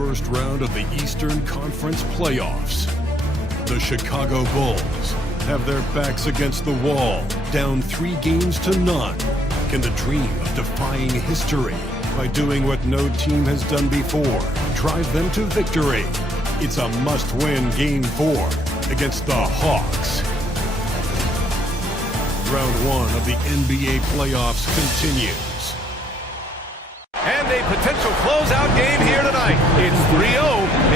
first round of the Eastern Conference playoffs. The Chicago Bulls have their backs against the wall, down 3 games to none. Can the dream of defying history by doing what no team has done before drive them to victory? It's a must-win Game 4 against the Hawks. Round 1 of the NBA playoffs continues. And a potential closeout game here tonight. It's 3-0,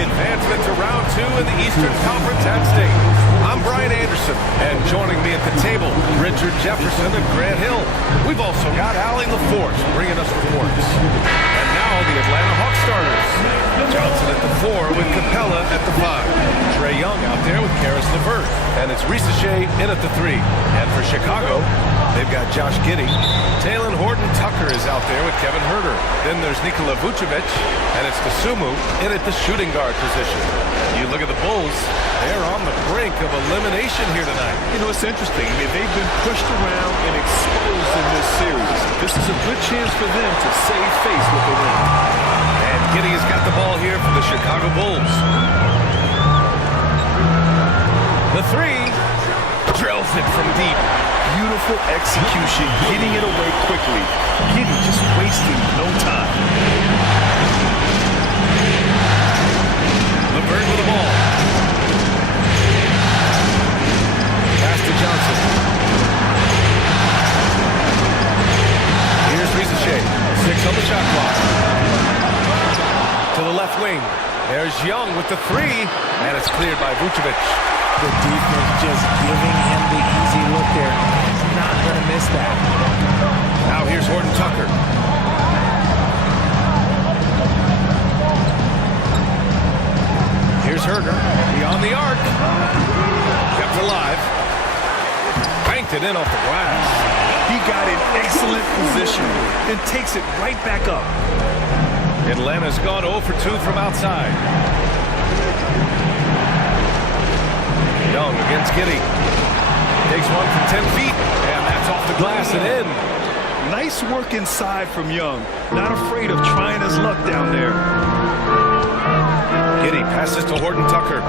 advancement to round 2 in the Eastern Conference at stake. I'm Brian Anderson, and joining me at the table, Richard Jefferson and Grant Hill. We've also got Allie LaForce bringing us reports. And now the Atlanta Hawks starters. Johnson at the 4 with Capella at the 5. Trae Young out there with Karis LeVert. And it's Risacher in at the 3. And for Chicago, they've got Josh Giddey. Talen Horton-Tucker is out there with Kevin Huerter. Then there's Nikola Vucevic, and it's Dosunmu in at the shooting guard position. You look at the Bulls, they're on the brink of elimination here tonight. You know, it's interesting. I mean, they've been pushed around and exposed in this series. This is a good chance for them to save face with the win. And Giddey has got the ball here for the Chicago Bulls. The 3 drills it from deep. Beautiful execution, getting it away quickly. Giddey just wasting no time. LeVert with the ball. Pass to Johnson. Here's Risacher. 6 on the shot clock. To the left wing. There's Young with the 3. And it's cleared by Vucevic. The defense just giving him the easy look there. He's not going to miss that. Now here's Horton-Tucker. Here's Huerter beyond the arc. Kept alive. Banked it in off the glass. He got in excellent position and takes it right back up. Atlanta's gone 0 for 2 from outside. Young against Giddey. Takes one from 10 feet, and that's off the glass and in. Nice work inside from Young. Not afraid of trying his luck down there. Giddey passes to Horton-Tucker.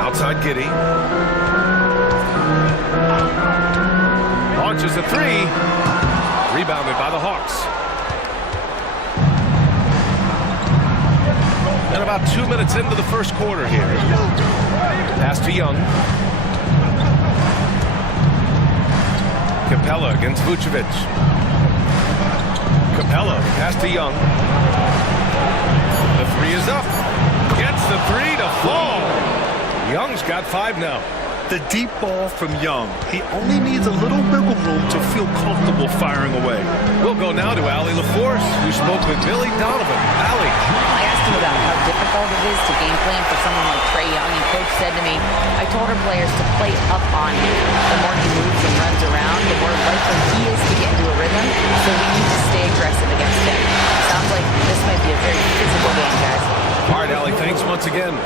Outside Giddey. Launches a 3. Rebounded by the Hawks. And about 2 minutes into the first quarter here. Pass to Young. Capella against Vucevic. Capella, pass to Young. The 3 is up. Gets the 3 to fall. Young's got 5 now. The deep ball from Young. He only needs a little wiggle room to feel comfortable firing away. We'll go now to Allie LaForce, who spoke with Billy Donovan. Allie. I asked him about how difficult it is to game plan for someone like Trae Young, and Coach said to me, I told our players to play up on him. The more he moves and runs around, the more likely he is to get into a rhythm, so we need to stay aggressive against him. Sounds like this might be a very physical game, guys. All right, Allie, thanks once again.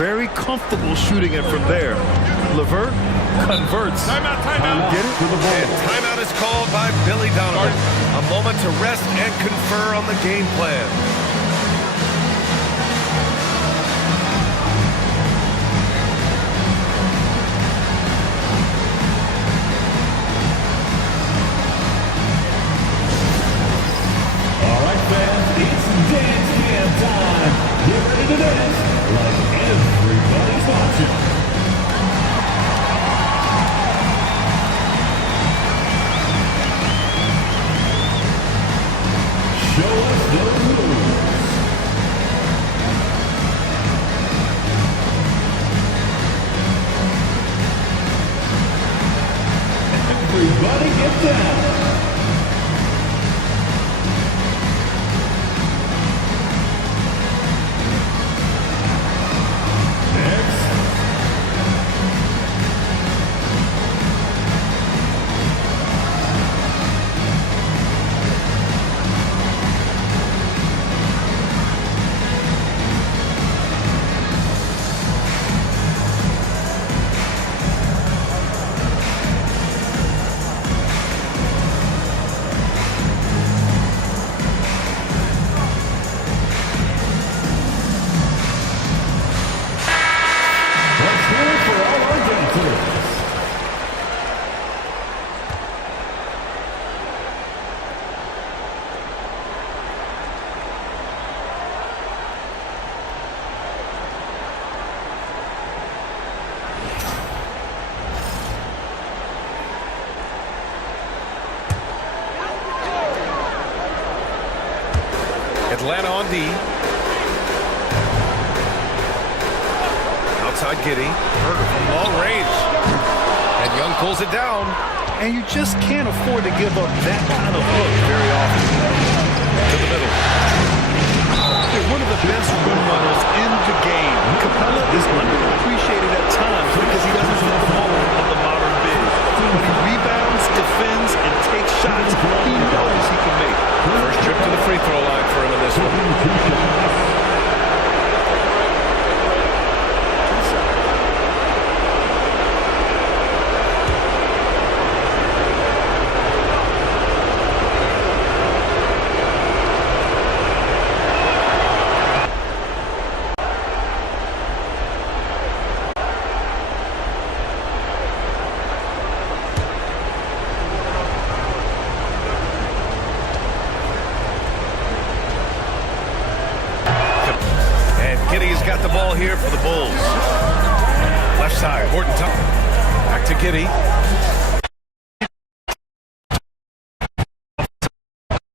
Very comfortable shooting it from there. LeVert converts. Timeout, timeout. Get it? And timeout is called by Billy Donovan. A moment to rest and confer on the game plan. All right, fans, it's dance cam time. Get ready to dance like everybody's watching. Show us the rules. Everybody get down. Atlanta on D. Outside Giddey. Herder from long range. And Young pulls it down. And you just can't afford to give up that kind of look very often. To the middle. They're one of the best rim runners in the game. Capella is underappreciated at times because he doesn't fit the mold of the modern big. When he rebounds, defends, and takes shots, he knows he can make. First trip to the free throw line for him in this one. Giddey's got the ball here for the Bulls. Left side, Horton top. Back to Giddey.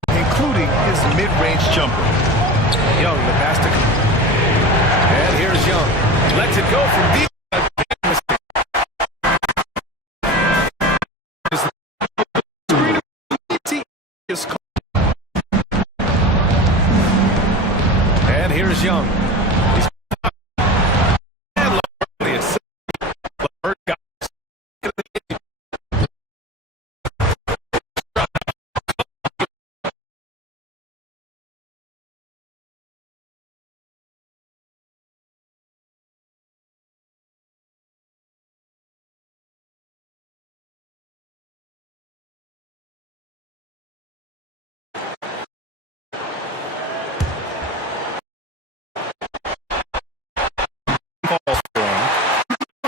Including his mid-range jumper. Young, the pass to... And here's Young. Lets it go from deep. And here's Young.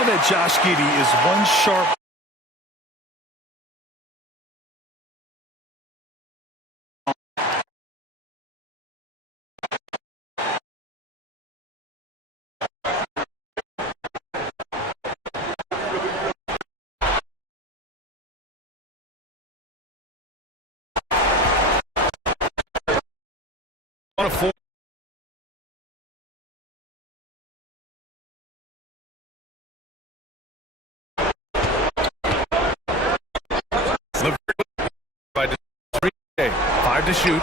That Josh Giddey is one sharp on a four. By 5 to shoot.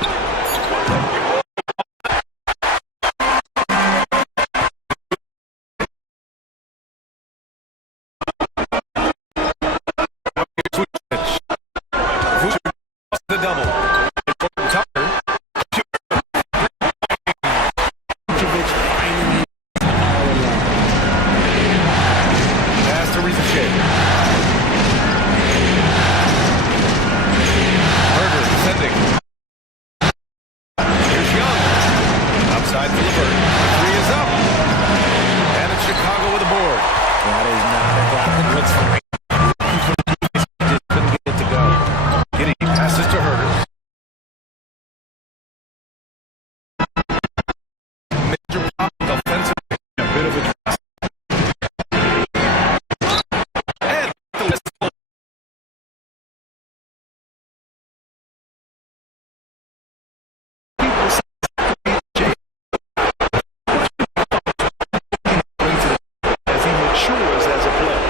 The double. Pass to Ricochet. Sending. Here's Young. Outside for LeVert. Three is up. And it's Chicago with a board. That is not a block that looks great. Just couldn't get it to go. Giddey passes to Herder. Major pop offensive. A bit of a dress. And the whistle. as he matures as a player.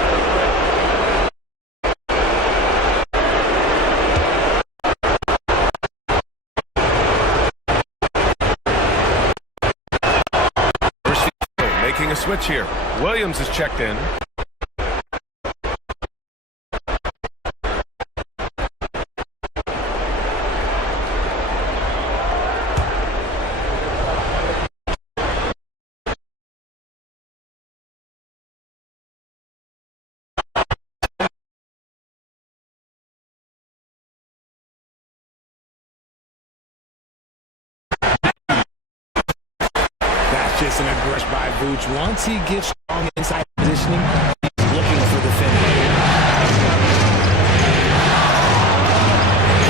Making a switch here. Williams is checked in. Just an aggression by Vooch. Once he gets strong inside positioning, he's looking for the finish.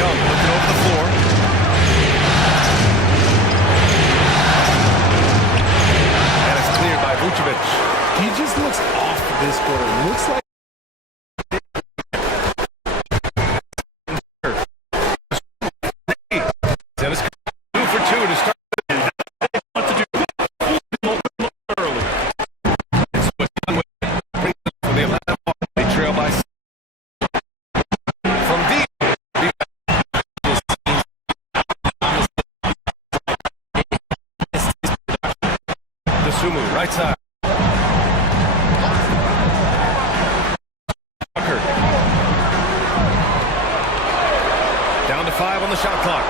Young looking over the floor. And it's cleared by Vucevic. He just looks off this quarter. Looks like Dennis 2 for 2 to start. Dosunmu, right side. Tucker. Down to 5 on the shot clock.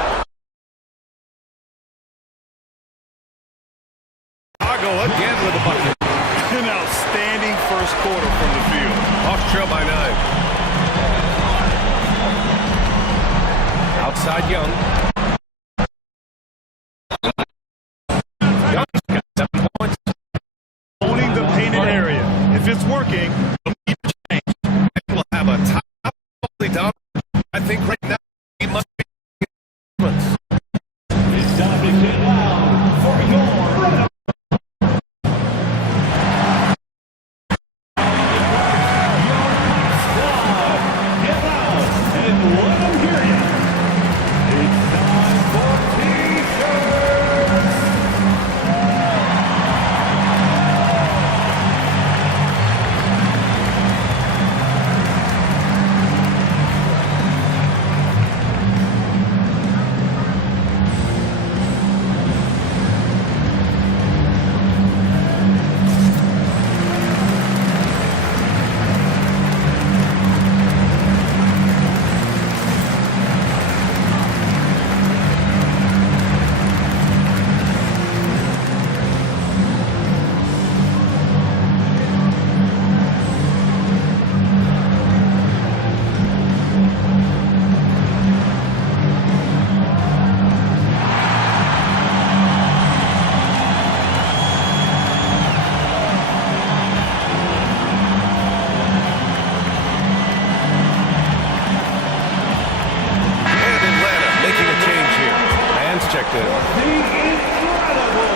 Chicago again with a bucket. An outstanding first quarter from the field. Hawks trail by 9. Outside Young. Young's got 7 points. Owning the painted area. If it's working, We'll have a top down. I think right now he must be. It's time to get loud for your squad. Get loud and let them hear you. It's time for T-shirts. And Atlanta making a change here. Hands checked in. The incredible.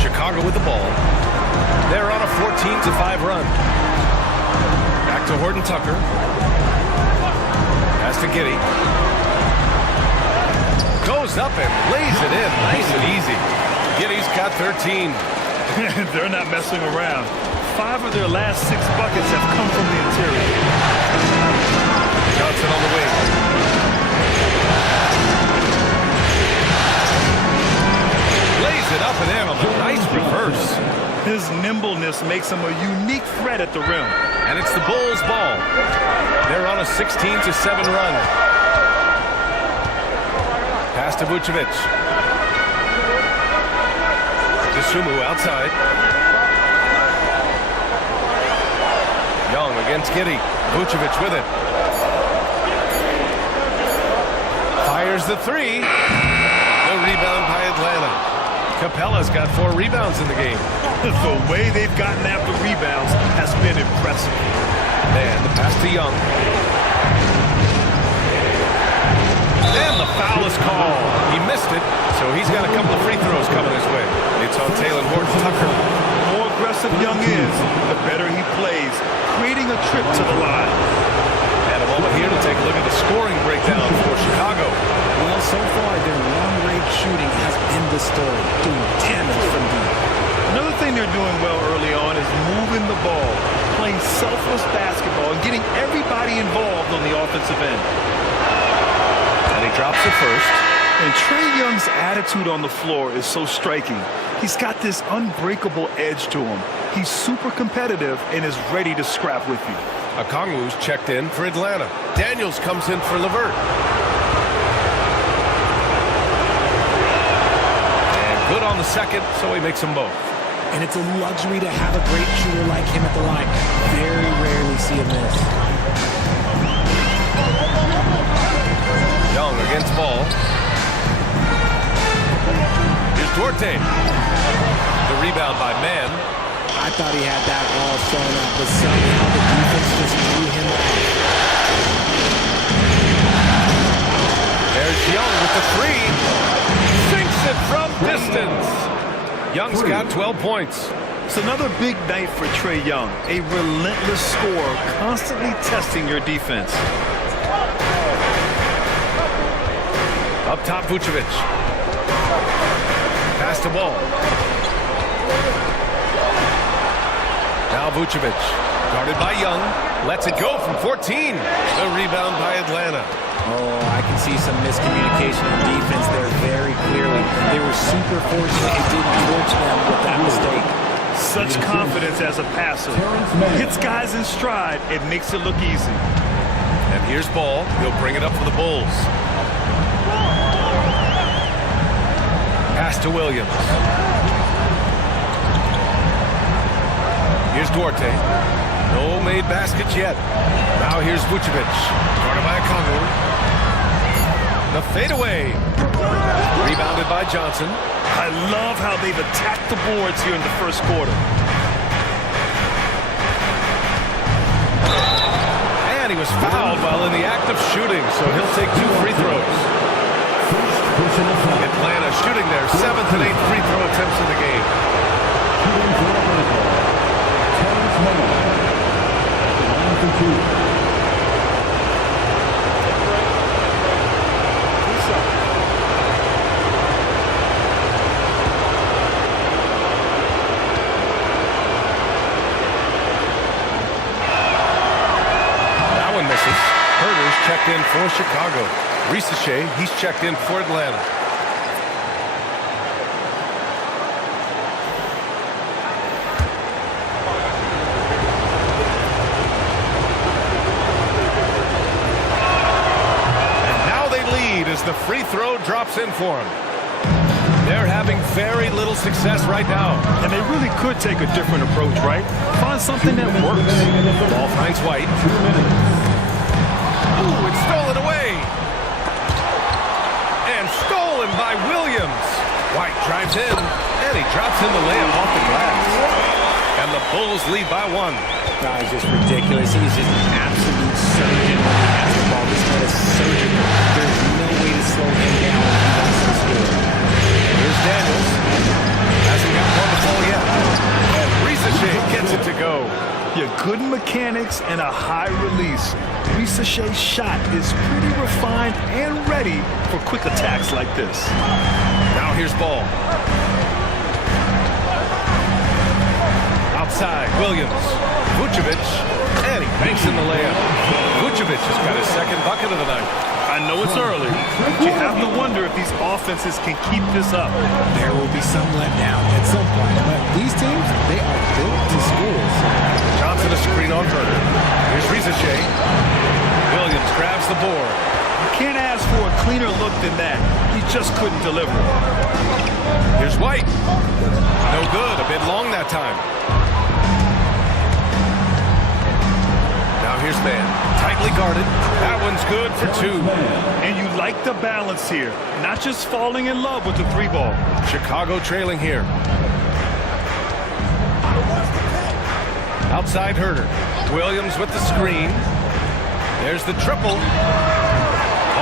Chicago with the ball. They're on a 14-5 run. Back to Horton Tucker. Pass to Giddey. Goes up and lays it in. Nice and easy. Giddey's got 13. they're not messing around. 5 of their last 6 buckets have come from the interior. Johnson on the wing. Lays it up and in on the nice reverse. His nimbleness makes him a unique threat at the rim. And it's the Bulls' ball. They're on a 16-7 run. Pass to Vucevic. Dosunmu outside. Young against Giddey. Vucevic with it. Fires the 3. The rebound by Atlanta. Capella's got 4 rebounds in the game. The way they've gotten after rebounds has been impressive. And the pass to Young. And the foul is called. He missed it, so he's got a couple of free throws coming his way. It's on Taylor Horton Tucker. The more aggressive Young is, the better he plays, creating a trip to the line. And a moment here to take a look at the scoring breakdown for Chicago. Well, so far, their long-range shooting has been the story, doing damage from deep. Another thing they're doing well early on is moving the ball, playing selfless basketball, and getting everybody involved on the offensive end. And he drops it first. And Trae Young's attitude on the floor is so striking. He's got this unbreakable edge to him. He's super competitive and is ready to scrap with you. Okongwu's checked in for Atlanta. Daniels comes in for LeVert. And good on the second, so he makes them both. And it's a luxury to have a great shooter like him at the line. Very rarely see him miss. Young against Ball. Here's Duarte. The rebound by Mann. I thought he had that all sewn up, but somehow the defense just threw him off. There's Young with the 3. Sinks it from distance. Young's got 12 points. It's another big night for Trae Young. A relentless scorer, constantly testing your defense. Up top, Vucevic. Pass to Ball. Now Vucevic, guarded by Young, lets it go from 14. The rebound by Atlanta. Oh, I can see some miscommunication in defense there very clearly. They were super fortunate it didn't torch them with that mistake. Such confidence as a passer. Hits guys in stride. It makes it look easy. And here's Ball. He'll bring it up for the Bulls. Pass to Williams. Here's Duarte. No made baskets yet. Now here's Vucevic. Guarded by Congo. The fadeaway. Rebounded by Johnson. I love how they've attacked the boards here in the first quarter. And he was fouled while in the act of shooting, so he'll take 2 free throws. Atlanta shooting their 7th and 8th free throw attempts in the game. That one misses. Herter's checked in for Chicago. Risache, he's checked in for Atlanta. The free throw drops in for him. They're having very little success right now. And they really could take a different approach, right? Find something that works. Ball finds White. Ooh, it's stolen away. And stolen by Williams. White drives in, and he drops in the layup off the glass. And the Bulls lead by 1. That is just ridiculous. He's just an absolute surgeon when he has the ball. This man is surgical. There's no way to slow him down when he wants to score. Here's Daniels. Hasn't got one to fall yet. And Risache gets it to go. Yeah, good mechanics and a high release. Risache's shot is pretty refined and ready for quick attacks like this. Now here's Ball. Outside, Williams. Vucevic, and he banks in the layup. Vucevic has got his 2nd bucket of the night. I know it's early, but you have to wonder if these offenses can keep this up. There will be some letdown at some point, but these teams, they are built to score. Johnson a screen on Herter. Here's Risache. Williams grabs the board. You can't ask for a cleaner look than that. He just couldn't deliver. Here's White. No good, a bit long that time. Now here's Mann, tightly guarded. That one's good for 2. And you like the balance here, not just falling in love with the 3 ball. Chicago trailing here. Outside Herter. Williams with the screen. There's the triple.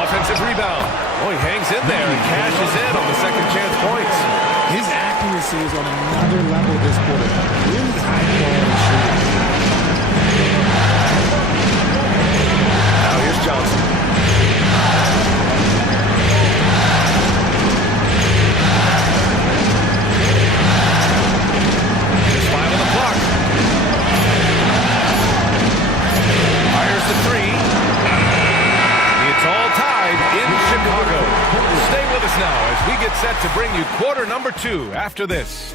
Offensive rebound. Oh, he hangs in there and cashes in on the second chance points. His accuracy is on another level this quarter. Really high quality shooting. Now here's Johnson. Just 5 on the clock. Fires the 3. It's all tied in Chicago. Stay with us now as we get set to bring you quarter number 2 after this.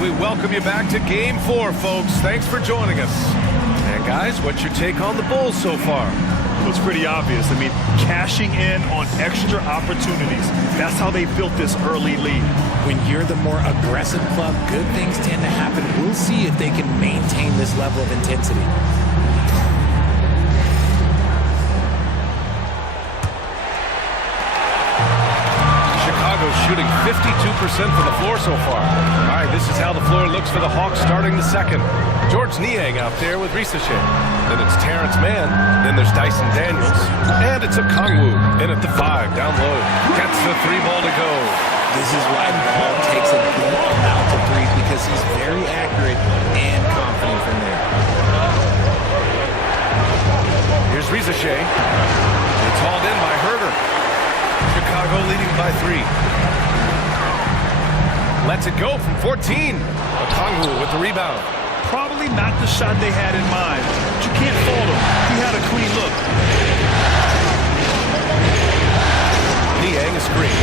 We welcome you back to Game 4, folks. Thanks for joining us. And guys, what's your take on the Bulls so far? Well, it's pretty obvious. I mean, cashing in on extra opportunities. That's how they built this early lead. When you're the more aggressive club, good things tend to happen. We'll see if they can maintain this level of intensity. Chicago shooting 52% from the floor so far. All right, this is how the floor looks for the Hawks starting the second. George Niang out there with Risachet. Then it's Terrence Mann. Then there's Dyson Daniels. And it's a Kongwu in at the 5, down low. Gets the 3 ball to go. This is why Ball takes a good amount of threes, because he's very accurate and confident from there. Here's Risachet. It's hauled in by Herter. Chicago leading by 3. Lets it go from 14. Okongwu with the rebound. Probably not the shot they had in mind, but you can't fault him. He had a clean look. Niang a screen.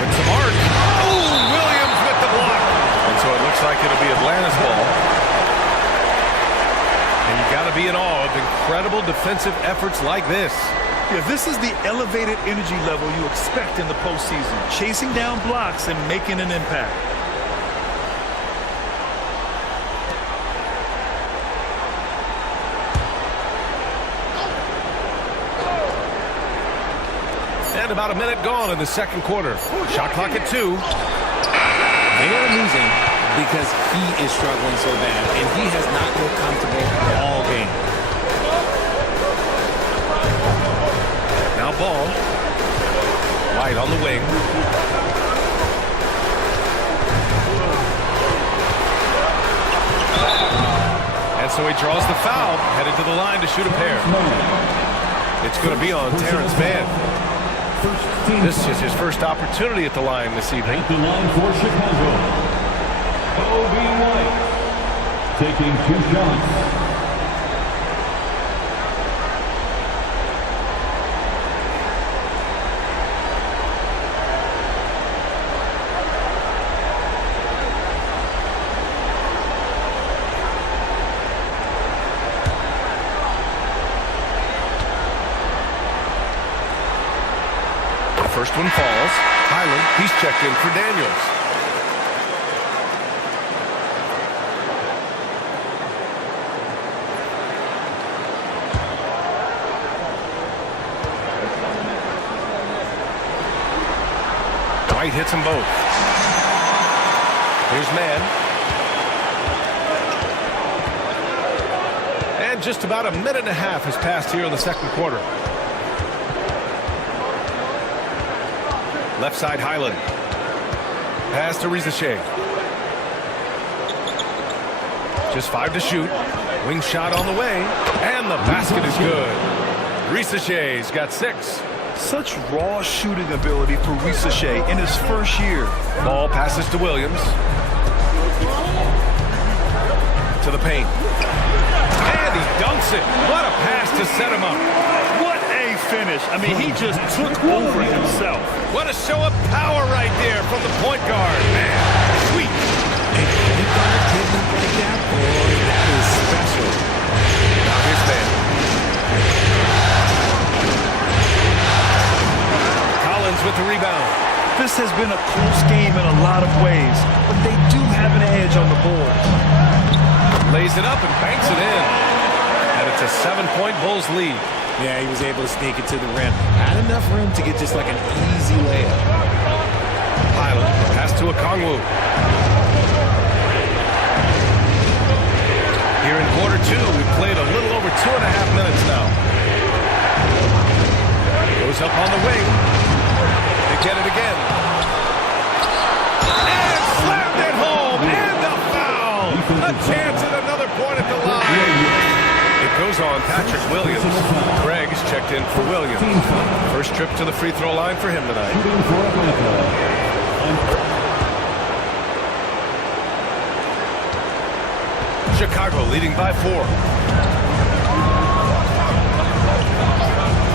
With some art. Oh, Williams with the block. And so it looks like it'll be Atlanta's ball. And you got to be in awe of incredible defensive efforts like this. Yeah, this is the elevated energy level you expect in the postseason. Chasing down blocks and making an impact. And about a minute gone in the second quarter. Shot clock at 2. They are losing because he is struggling so bad, and he has not looked comfortable all game. Now Ball. White on the wing. And so he draws the foul, headed to the line to shoot a pair. It's going to be on Terrence Mann. This is his first opportunity at the line this evening. At the line for Chicago, Obi White, taking 2 shots. First one falls. Highland, he's checked in for Daniels. White hits them both. Here's Mann. And just about a minute and a half has passed here in the second quarter. Left side, Highland. Pass to Risachet. Just 5 to shoot. Wing shot on the way. And the basket is good. Risachet's got 6. Such raw shooting ability for Risachet in his first year. Ball passes to Williams. To the paint. And he dunks it. What a pass to set him up. What a finish. I mean, he just took over himself. What a show of power right there from the point guard. Man, sweet. And point guard hitting like that, boy, that is special. Now here's Mann. Collins with the rebound. This has been a close game in a lot of ways, but they do have an edge on the board. Lays it up and banks it in. And it's a 7-point Bulls lead. Yeah, he was able to sneak it to the rim. Not enough room to get just like an easy layup. Highland, pass to Okongwu. Here in quarter 2, we've played a little over 2.5 minutes now. Goes up on the wing. They get it again. And slammed it home. And a foul. A chance at another point at the line. It goes on Patrick Williams. Gregg's checked in for Williams. First trip to the free throw line for him tonight. Chicago leading by 4.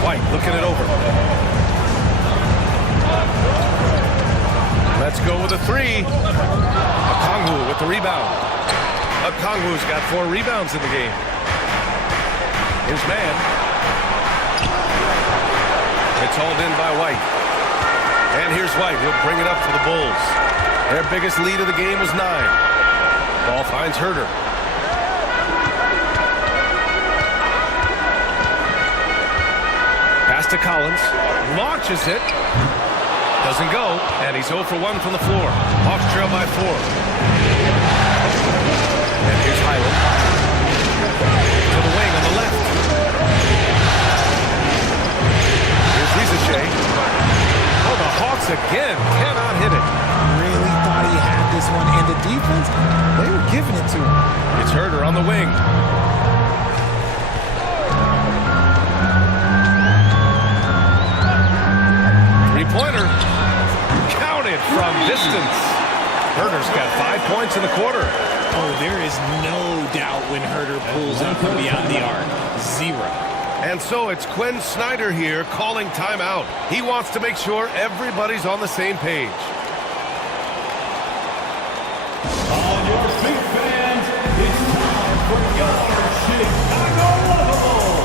White looking it over. Let's go with a 3. Okongwu with the rebound. Okongwu's got 4 rebounds in the game. Here's Mann. It's hauled in by White. And here's White. He'll bring it up for the Bulls. Their biggest lead of the game was 9. Ball finds Herter. to Collins. Launches it. Doesn't go. And he's 0 for 1 from the floor. Hawks trail by 4. And here's Highland. To the wing on the left. Here's Rizachet. Oh, the Hawks again cannot hit it. Really thought he had this one. And the defense, they were giving it to him. It's Herder on the wing. Three-pointer. Counted from distance. Herder's got 5 points in the quarter. Oh, there is no doubt when Herder pulls up from beyond the arc. 0. And so it's Quinn Snyder here calling timeout. He wants to make sure everybody's on the same page. On your feet, fans, it's time for your Chicago Bulls.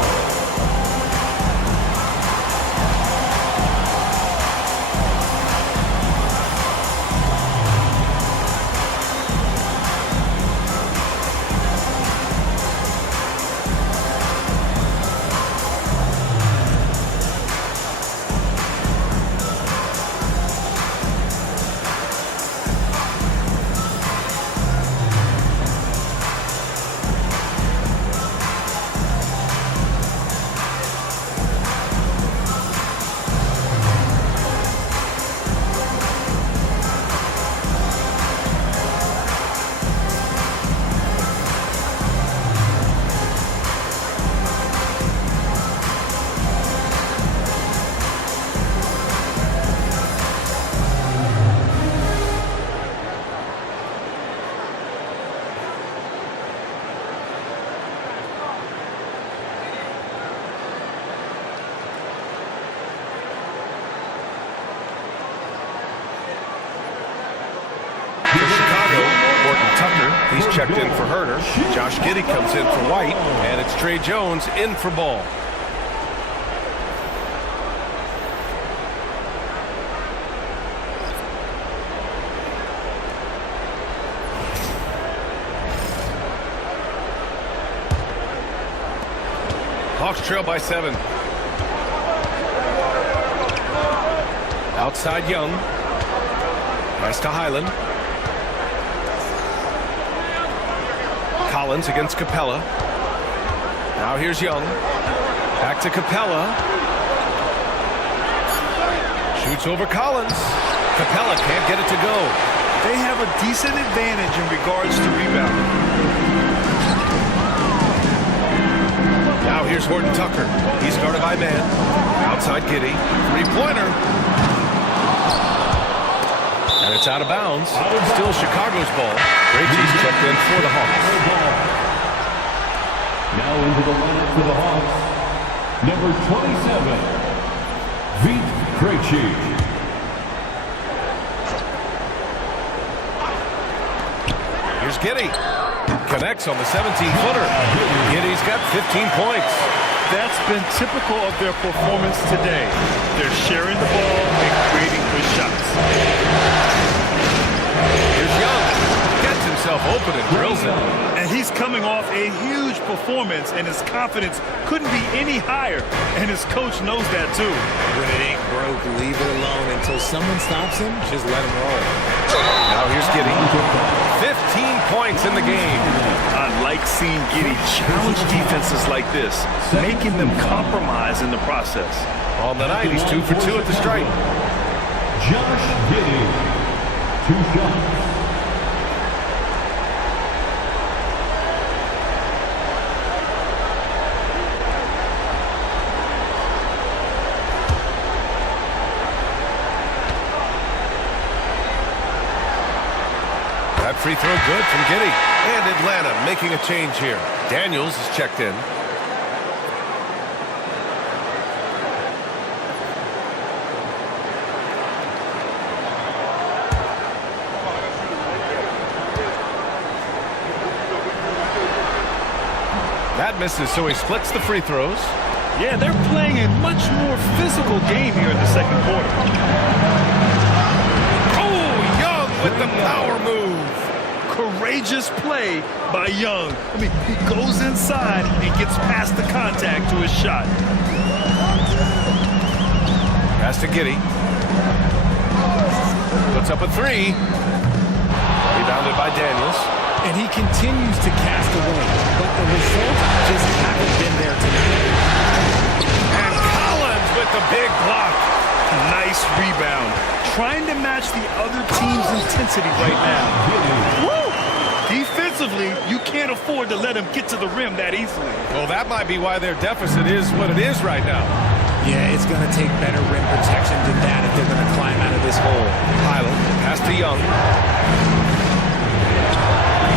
He's checked in for Herder. Josh Giddey comes in for White. And it's Trey Jones in for Ball. Hawks trail by 7. Outside Young. Pass to Highland. Collins against Capella. Now here's Young. Back to Capella. Shoots over Collins. Capella can't get it to go. They have a decent advantage in regards to rebounding. Now here's Horton Tucker. He's guarded by man. Outside Giddey. Three-pointer. And it's out of bounds. Still Chicago's ball. Krejci's checked in for the Hawks. Now into the lineup for the Hawks, number 27, Vit Krejci. Here's Giddey. Connects on the 17-footer. Giddey's got 15 points. That's been typical of their performance today. They're sharing the ball and creating good shots. Here's Young. Gets himself open and drills it. And he's coming off a huge performance, and his confidence couldn't be any higher. And his coach knows that too. When it ain't broke, leave it alone until someone stops him. Just let him roll. Now here's Giddey. 15 points in the game. I like seeing Giddey challenge defenses like this, making them compromise in the process. On the night, he's 2 for 2 at the stripe. Josh Giddey, 2 shots. That free throw good from Giddey. And Atlanta making a change here. Daniels is checked in. That misses, so he splits the free throws. Yeah, they're playing a much more physical game here in the second quarter. Oh, Young with the power move. Courageous play by Young. I mean, he goes inside and gets past the contact to his shot. Pass to Giddey. Puts up a three. Rebounded by Daniels. And he continues to cast away, but the results just haven't been there tonight. And Collins with the big block. Nice rebound. Trying to match the other team's intensity right now. Woo! Defensively, you can't afford to let him get to the rim that easily. Well, that might be why their deficit is what it is right now. Yeah, it's going to take better rim protection than that if they're going to climb out of this hole. Highland, pass to Young.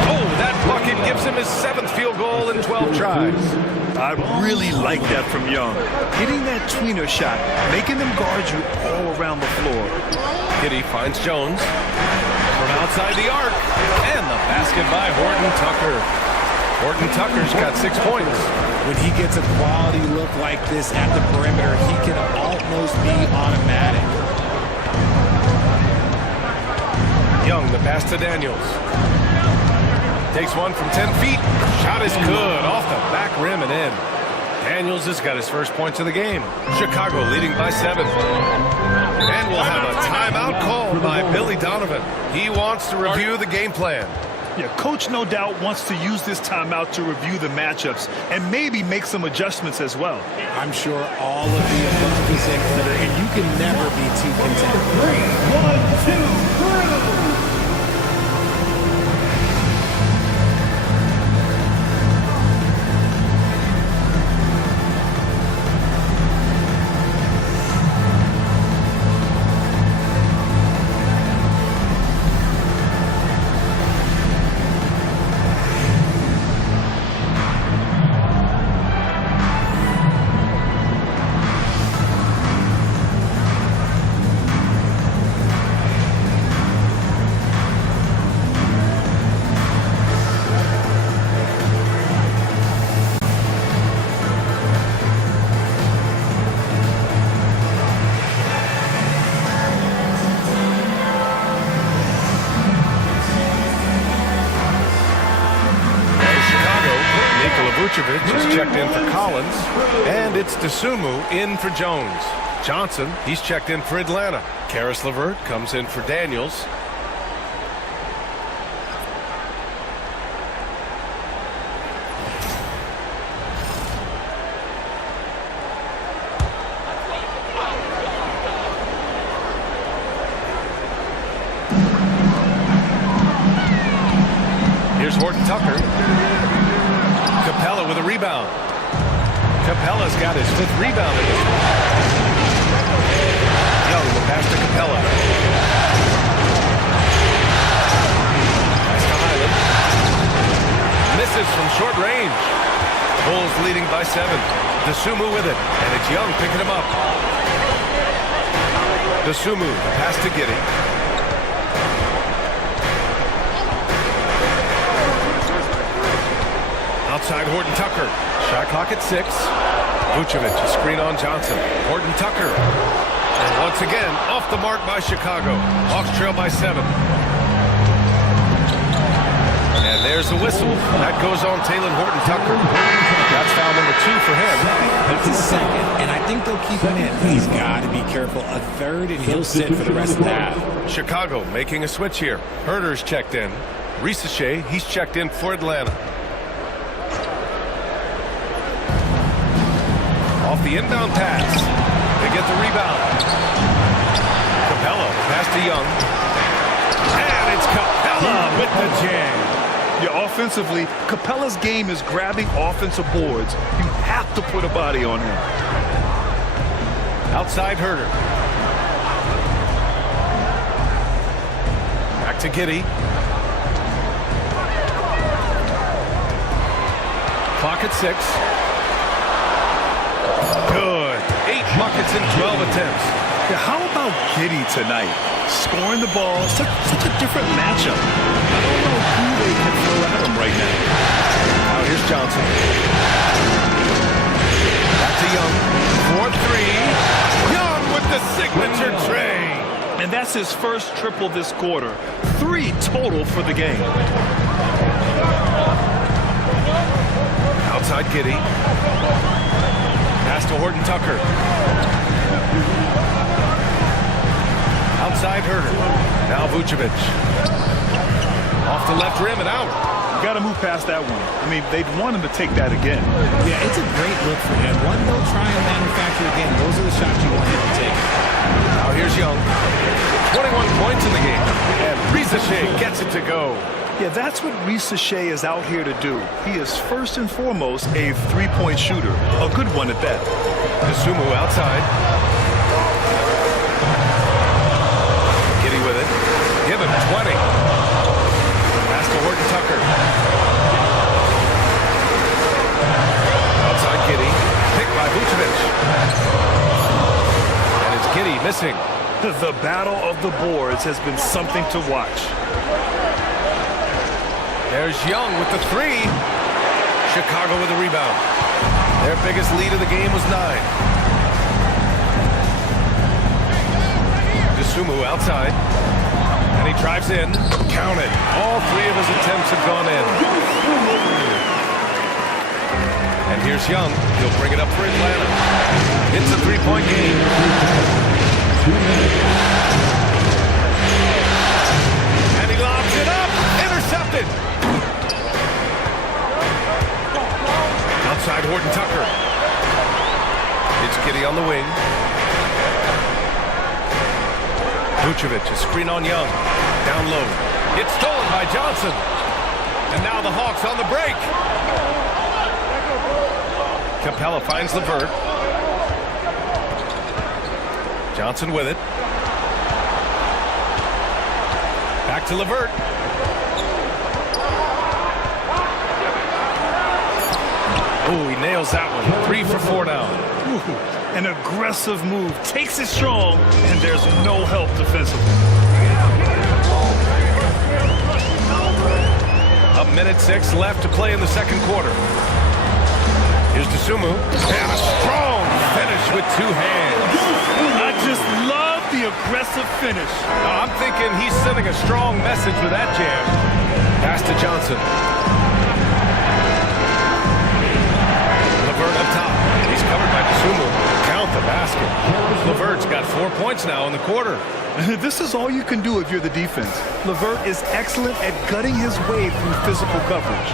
Oh, that bucket gives him his 7th field goal in 12 tries. I really like that from Young. Hitting that tweener shot, making them guard you all around the floor. Giddey finds Jones from outside the arc. And the basket by Horton Tucker. Horton Tucker's got 6 points. When he gets a quality look like this at the perimeter, he can almost be automatic. Young, the pass to Daniels. Takes one from 10 feet. Shot is good. Off the back rim and in. Daniels has got his first points of the game. Chicago leading by 7. And we'll have a timeout called by Billy Donovan. He wants to review the game plan. Yeah, coach no doubt wants to use this timeout to review the matchups and maybe make some adjustments as well. I'm sure all of the above is in order, and you can never be too content. 1, 2, 3. Is checked in for Collins, and it's DeSumo in for Jones. Johnson, he's checked in for Atlanta. Karis LeVert comes in for Daniels. Here's Horton Tucker. Capella with a rebound. Capella's got his 5th rebound in this one. Young will pass to Capella. Pass to Highland. Misses from short range. Bulls leading by 7. DeSumo with it, and it's Young picking him up. DeSumo, pass to Giddey. Outside Horton Tucker. Shot clock at 6. Vucevic, a screen on Johnson. Horton Tucker. And once again, off the mark by Chicago. Hawks trail by 7. And there's a whistle. That goes on Taylor Horton Tucker. That's foul number 2 for him. That's his 2nd, and I think they'll keep him in. He's got to be careful. A 3rd, and he'll sit for the rest of the half. Chicago making a switch here. Herder's checked in. Risache, he's checked in for Atlanta. Off the inbound pass. They get the rebound. Capella, pass to Young. And it's Capella with the jam. Yeah, offensively, Capella's game is grabbing offensive boards. You have to put a body on him. Outside Herder. Back to Giddey. Clock at 6. Good. 8 buckets in 12 attempts. Yeah, how about Giddey tonight? Scoring the ball, such a different matchup. I don't know who they can throw at him right now. Now here's Johnson. Back to Young. 4-3. Young with the signature tray. And that's his first triple this quarter. 3 total for the game. Outside Giddey. Pass to Horton Tucker. Outside Herter. Now Vucevic. Off the left rim and out. You got to move past that one. I mean, they'd want him to take that again. Yeah, it's a great look for him. One they'll try and manufacture again. Those are the shots you want him to take. Now here's Young. 21 points in the game. And Ricochet gets it to go. Yeah, that's what Ricochet is out here to do. He is first and foremost a three-point shooter. A good one at that. Dosunmu outside. Giddy with it. Give him 20. Pass to Horton Tucker. Outside Giddy. Picked by Vucevic. And it's Giddy missing. The battle of the boards has been something to watch. There's Young with the three. Chicago with the rebound. Their biggest lead of the game was 9. Dosunmu outside. And he drives in. Count it. All 3 of his attempts have gone in. And here's Young. He'll bring it up for Atlanta. It's a 3-point game. 2 minutes. And he lobs it up. Intercepted. Outside Horton Tucker. It's Giddy on the wing. Vucevic, a screen on Young. Down low. It's stolen by Johnson. And now the Hawks on the break. Capella finds LeVert. Johnson with it. Back to LeVert. Oh, he nails that one. 3 for 4 now. Ooh, an aggressive move. Takes it strong, and there's no help defensively. 1:06 left to play in the second quarter. Here's Dosunmu. And a strong finish with 2 hands. I just love the aggressive finish. I'm thinking he's sending a strong message with that jam. Pass to Johnson. LeVert up top. He's covered by Dosunmu. Count the basket. LeVert's got 4 points now in the quarter. This is all you can do if you're the defense. LeVert is excellent at gutting his way through physical coverage.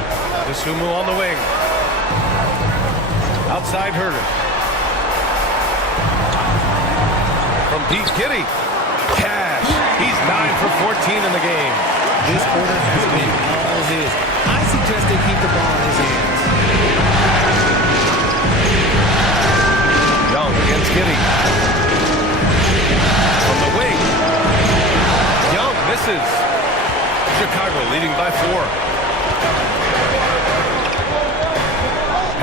Dosunmu on the wing. Outside Herter. From Pete Giddy. Cash. He's 9 for 14 in the game. This quarter has been all his. I suggest they keep the ball in his hands. Young against Giddy. From the wing. Young misses. Chicago leading by 4.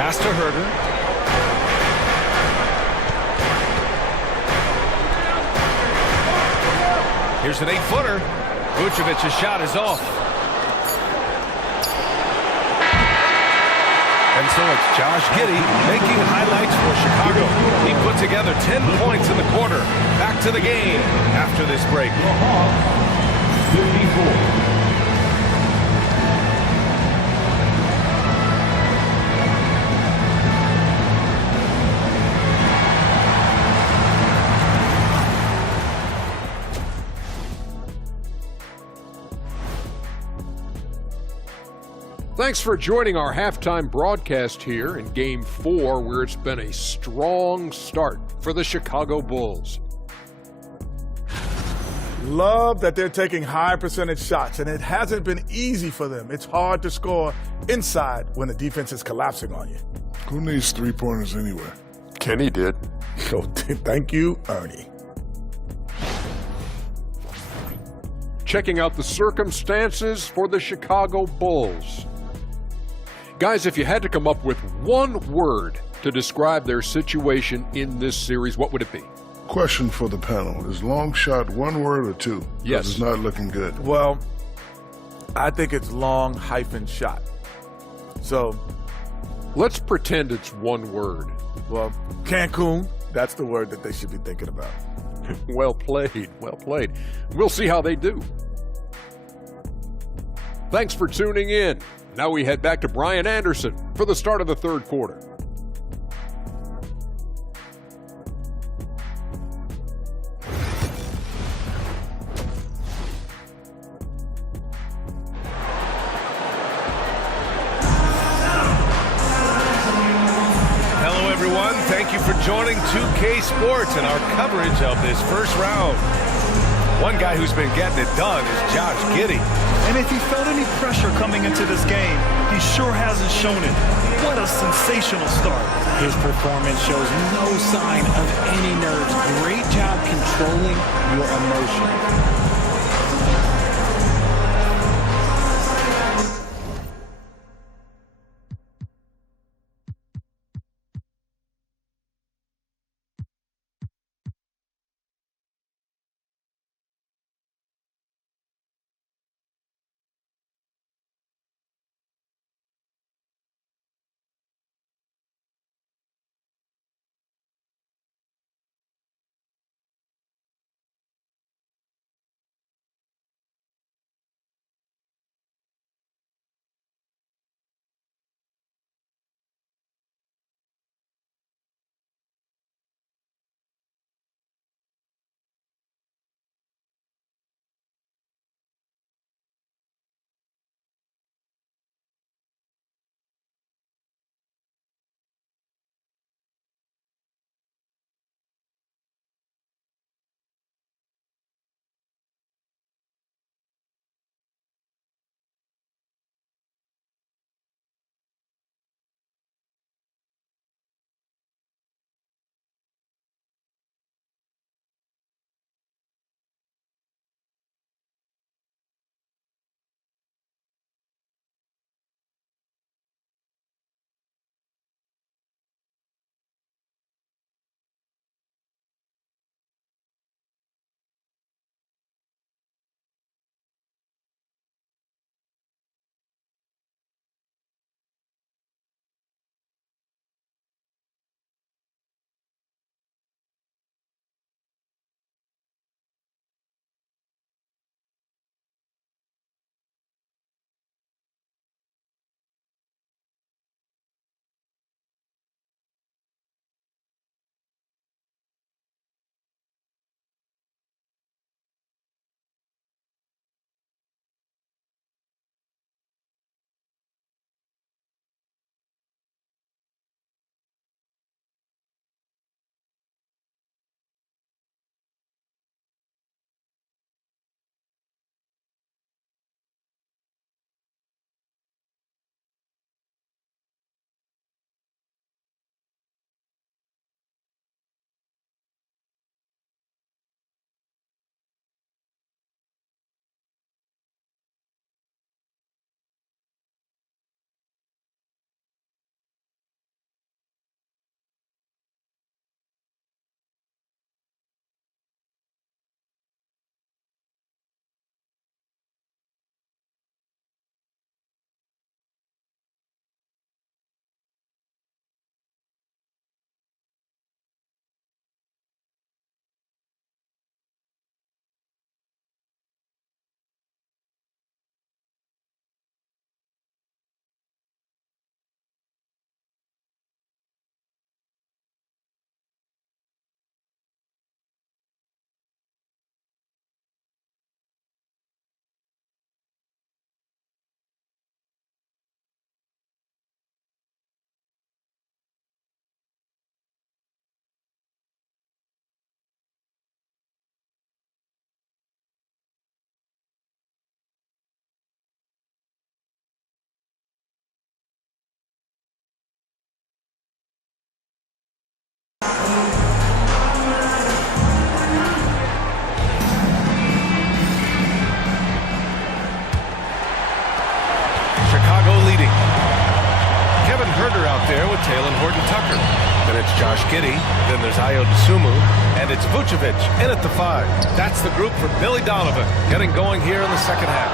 Pass to Herter. Here's an 8-footer. Vucevic's shot is off. And so it's Josh Giddey making highlights for Chicago. He put together 10 points in the quarter. Back to the game after this break. 54. Thanks for joining our halftime broadcast here in Game 4, where it's been a strong start for the Chicago Bulls. Love that they're taking high percentage shots, and it hasn't been easy for them. It's hard to score inside when the defense is collapsing on you. Who needs three-pointers anyway? Kenny did. So thank you, Ernie. Checking out the circumstances for the Chicago Bulls. Guys, if you had to come up with one word to describe their situation in this series, what would it be? Question for the panel. Is long shot one word or two? 'Cause Yes. It's not looking good. Well, I think it's long hyphen shot. So, Let's pretend it's one word. well, Cancun, that's the word that they should be thinking about. Well played, well played. We'll see how they do. Thanks for tuning in. Now we head back to Brian Anderson for the start of the third quarter. for joining 2K Sports and our coverage of this first round. One guy who's been getting it done is Josh Giddey. And if he felt any pressure coming into this game, he sure hasn't shown it. What a sensational start. His performance shows no sign of any nerves. Great job controlling your emotion. Then it's Josh Giddey. Then there's Ayo Dosunmu. And it's Vucevic in at the 5. That's the group for Billy Donovan getting going here in the second half.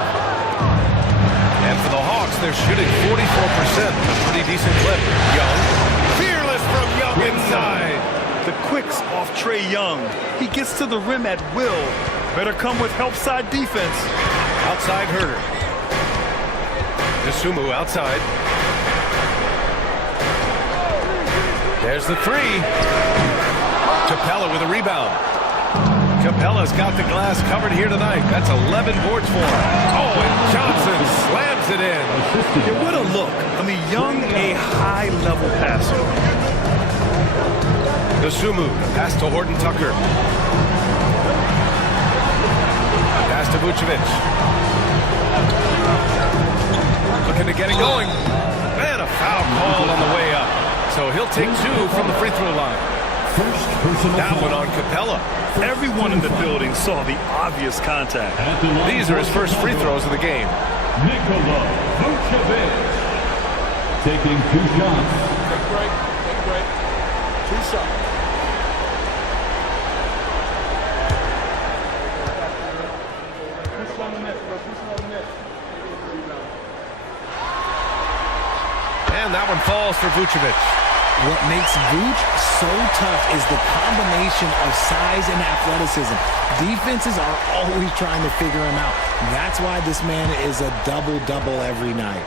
And for the Hawks, they're shooting 44%. A pretty decent clip. Young. Fearless from Young inside. The quicks off Trae Young. He gets to the rim at will. Better come with help side defense. Outside Herder. Dosunmu outside. There's the 3. Capella with a rebound. Capella's got the glass covered here tonight. That's 11 boards for him. Oh, and Johnson slams it in. Yeah, what a look. I mean, Young, a high-level passer. Sumu, pass to Horton Tucker. Pass to Vucevic. Looking to get it going. And a foul call on the way up. So he'll take 2 from the free throw line. First personal That foul. one on Capella. Everyone in the building saw the obvious contact. At the line These are his first free throws of the game. Nikola Vucevic taking 2 shots. Take a break. 2 shots. And that one falls for Vucevic. What makes Vuce so tough is the combination of size and athleticism. Defenses are always trying to figure him out. That's why this man is a double-double every night.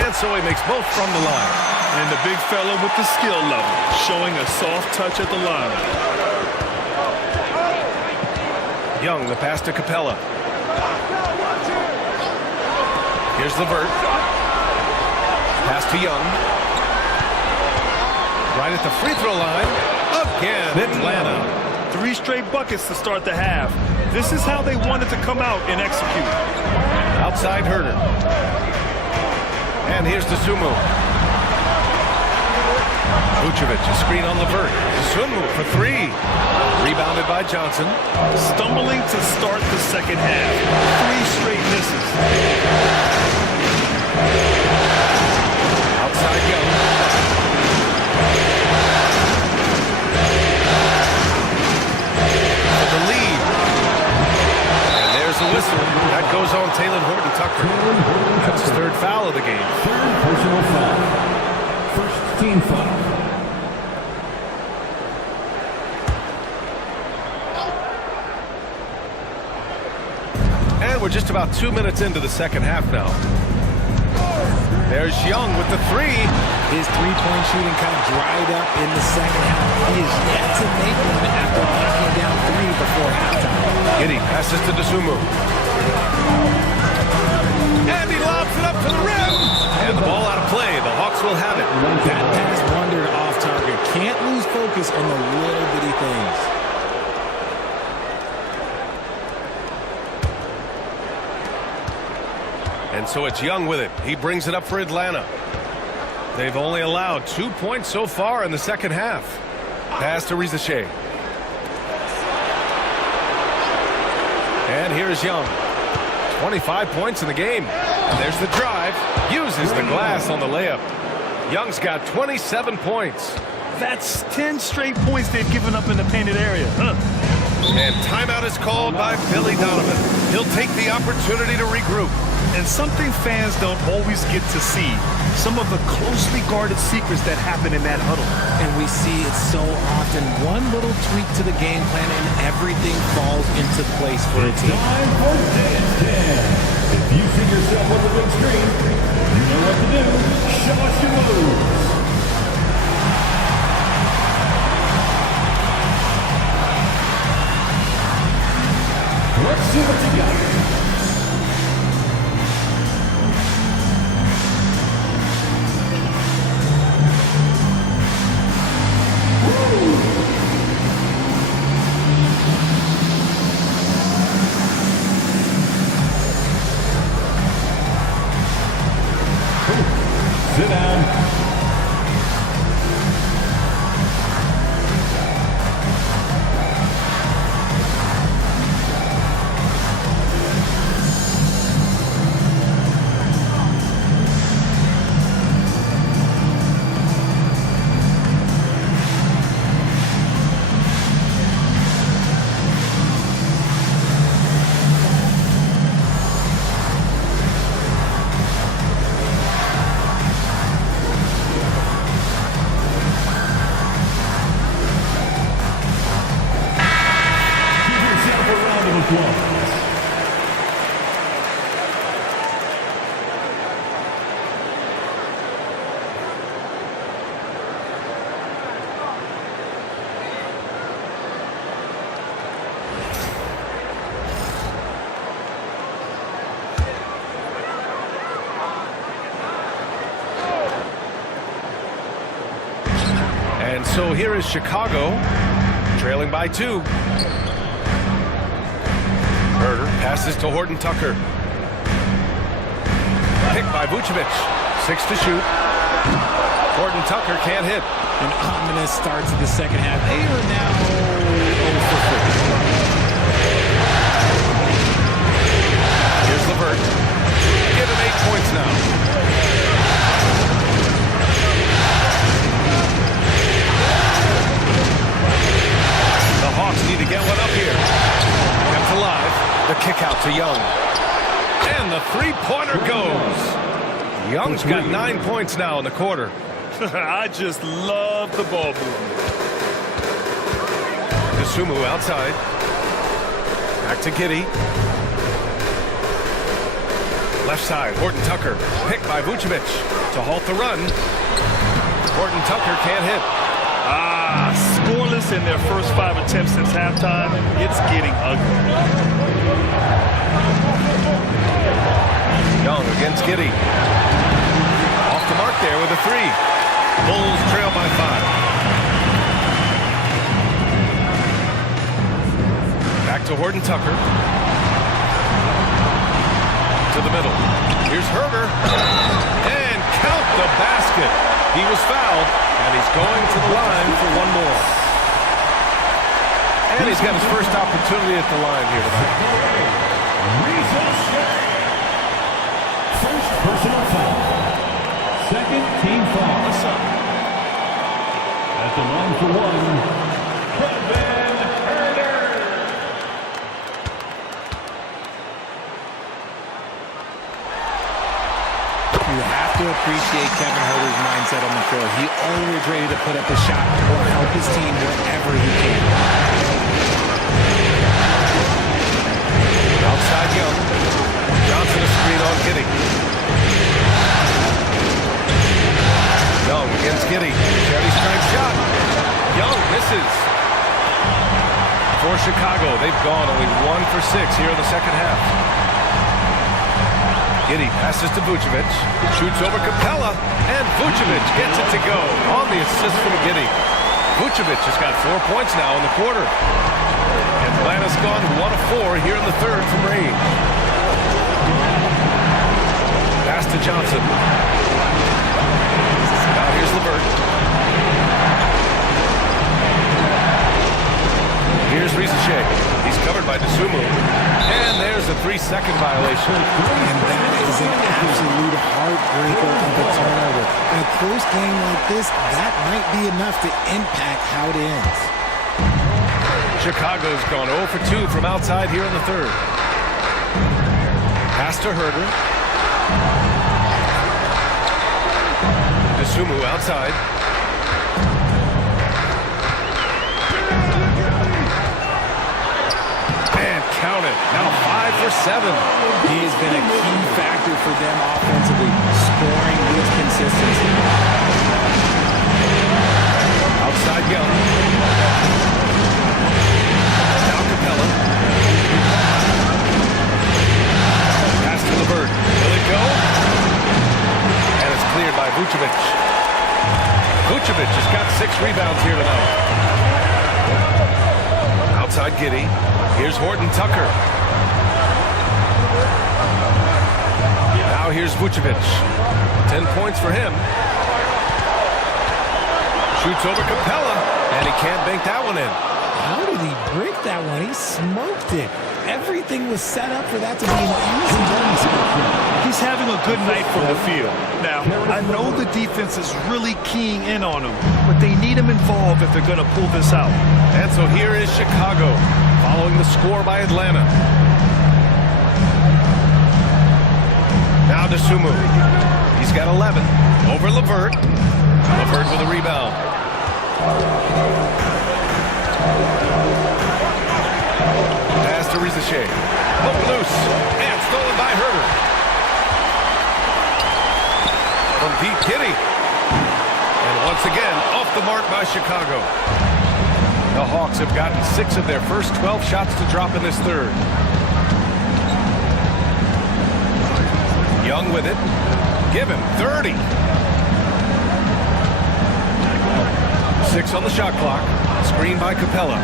And so he makes both from the line. And the big fella with the skill level, showing a soft touch at the line. Young, the pass to Capella. Here's LeVert. Pass to Young. Right at the free throw line. Again, Atlanta. 3 straight buckets to start the half. This is how they wanted to come out and execute. Outside Herter. And here's the Sumu. Vucevic, a screen on LeVert. Sumu for 3. Rebounded by Johnson. Stumbling to start the second half. 3 straight misses. Outside Young. For the lead. And there's the whistle. That goes on Taylor Horton Tucker. That's his 3rd foul of the game. Third personal foul. First team foul. And we're just about 2 minutes into the second half now. There's Young with the 3. His three-point shooting kind of dried up in the second half. He is yet to make one after knocking down 3 before halftime. Giddy passes to Sumu. And he lobs it up to the rim. And the ball out of play. The Hawks will have it. That pass wandered off target. Can't lose focus on the little bitty things. And so it's Young with it. He brings it up for Atlanta. They've only allowed 2 points so far in the second half. Pass to Rizachet. And here's Young. 25 points in the game. And there's the drive. Uses the glass on the layup. Young's got 27 points. That's 10 straight points they've given up in the painted area. And timeout is called by Billy Donovan. He'll take the opportunity to regroup. And something fans don't always get to see, some of the closely guarded secrets that happen in that huddle. And we see it so often. One little tweak to the game plan and everything falls into place for a team. Time for Dance Jam. If you see yourself on the big screen, you know what to do. Show us your moves. Let's see what you got. Sit down. so here is Chicago, trailing by 2. Herder passes to Horton Tucker. Picked by Vucevic. 6 to shoot. Horton Tucker can't hit. An ominous start to the second half. They are now 0 for 4. Here's LeVert. Give him 8 points now. The Hawks need to get one up here. Kept alive. The kick out to Young. And the three-pointer goes. Young's got 9 points now in the quarter. I just love the ball movement. Sumu outside. Back to Giddey. Left side, Horton Tucker. Picked by Vucevic to halt the run. Horton Tucker can't hit. Scoreless in their first 5 attempts since halftime. It's getting ugly. Young against Giddey. Off the mark there with a 3. Bulls trail by 5. Back to Horton Tucker. To the middle. Here's Herder. And count the basket. He was fouled, and he's going to the line for one more. And he's got his first opportunity at the line here tonight. First personal foul. Second team foul. At the line for one, Kevin Herder. You have to appreciate Kevin Herter's mindset on the floor. He always ready to put up a shot or help his team wherever he can. Outside Young. Johnson a screen on Giddey. Young against Giddey. Charity strike shot. Young misses. For Chicago, they've gone only 1 for 6 here in the second half. Giddey passes to Vucevic. Shoots over Capella. And Vucevic gets it to go on the assist from Giddey. Vucevic has got 4 points now in the quarter. Atlanta's gone 1 of 4 here in the third from range. Pass to Johnson. Now here's LeVert. Here's Rizachet. He's covered by Sumu. And there's a 3-second violation. And that is an absolute heartbreaker of a turnover. In a close game like this, that might be enough to impact how it ends. Chicago's gone 0 for 2 from outside here in the third. Pass to Herder. Sumu outside. And count it. Now 5 for 7. He has been a key factor for them offensively, scoring with consistency. Outside Young. Now Capella. Pass to LeVert. Will it go? And it's cleared by Vucevic. Vucevic has got 6 rebounds here tonight. Outside Giddey. Here's Horton Tucker. Now here's Vucevic. 10 points for him. Shoots over Capella, and he can't bank that one in. How did he break that one? He smoked it. Everything was set up for that to be an easy one. He's having a good night from the field. Now, I know the defense is really keying in on him, but they need him involved if they're going to pull this out. And so here is Chicago, following the score by Atlanta. Now to Sumu. He's got 11. Over LeVert. LeVert with a rebound. Pass to Rizachet. Hooked loose. And stolen by Herder. From Pete Giddey. And once again, off the mark by Chicago. The Hawks have gotten 6 of their first 12 shots to drop in this third. Young with it. Give him 30. 2:06 on the shot clock. Screen by Capella.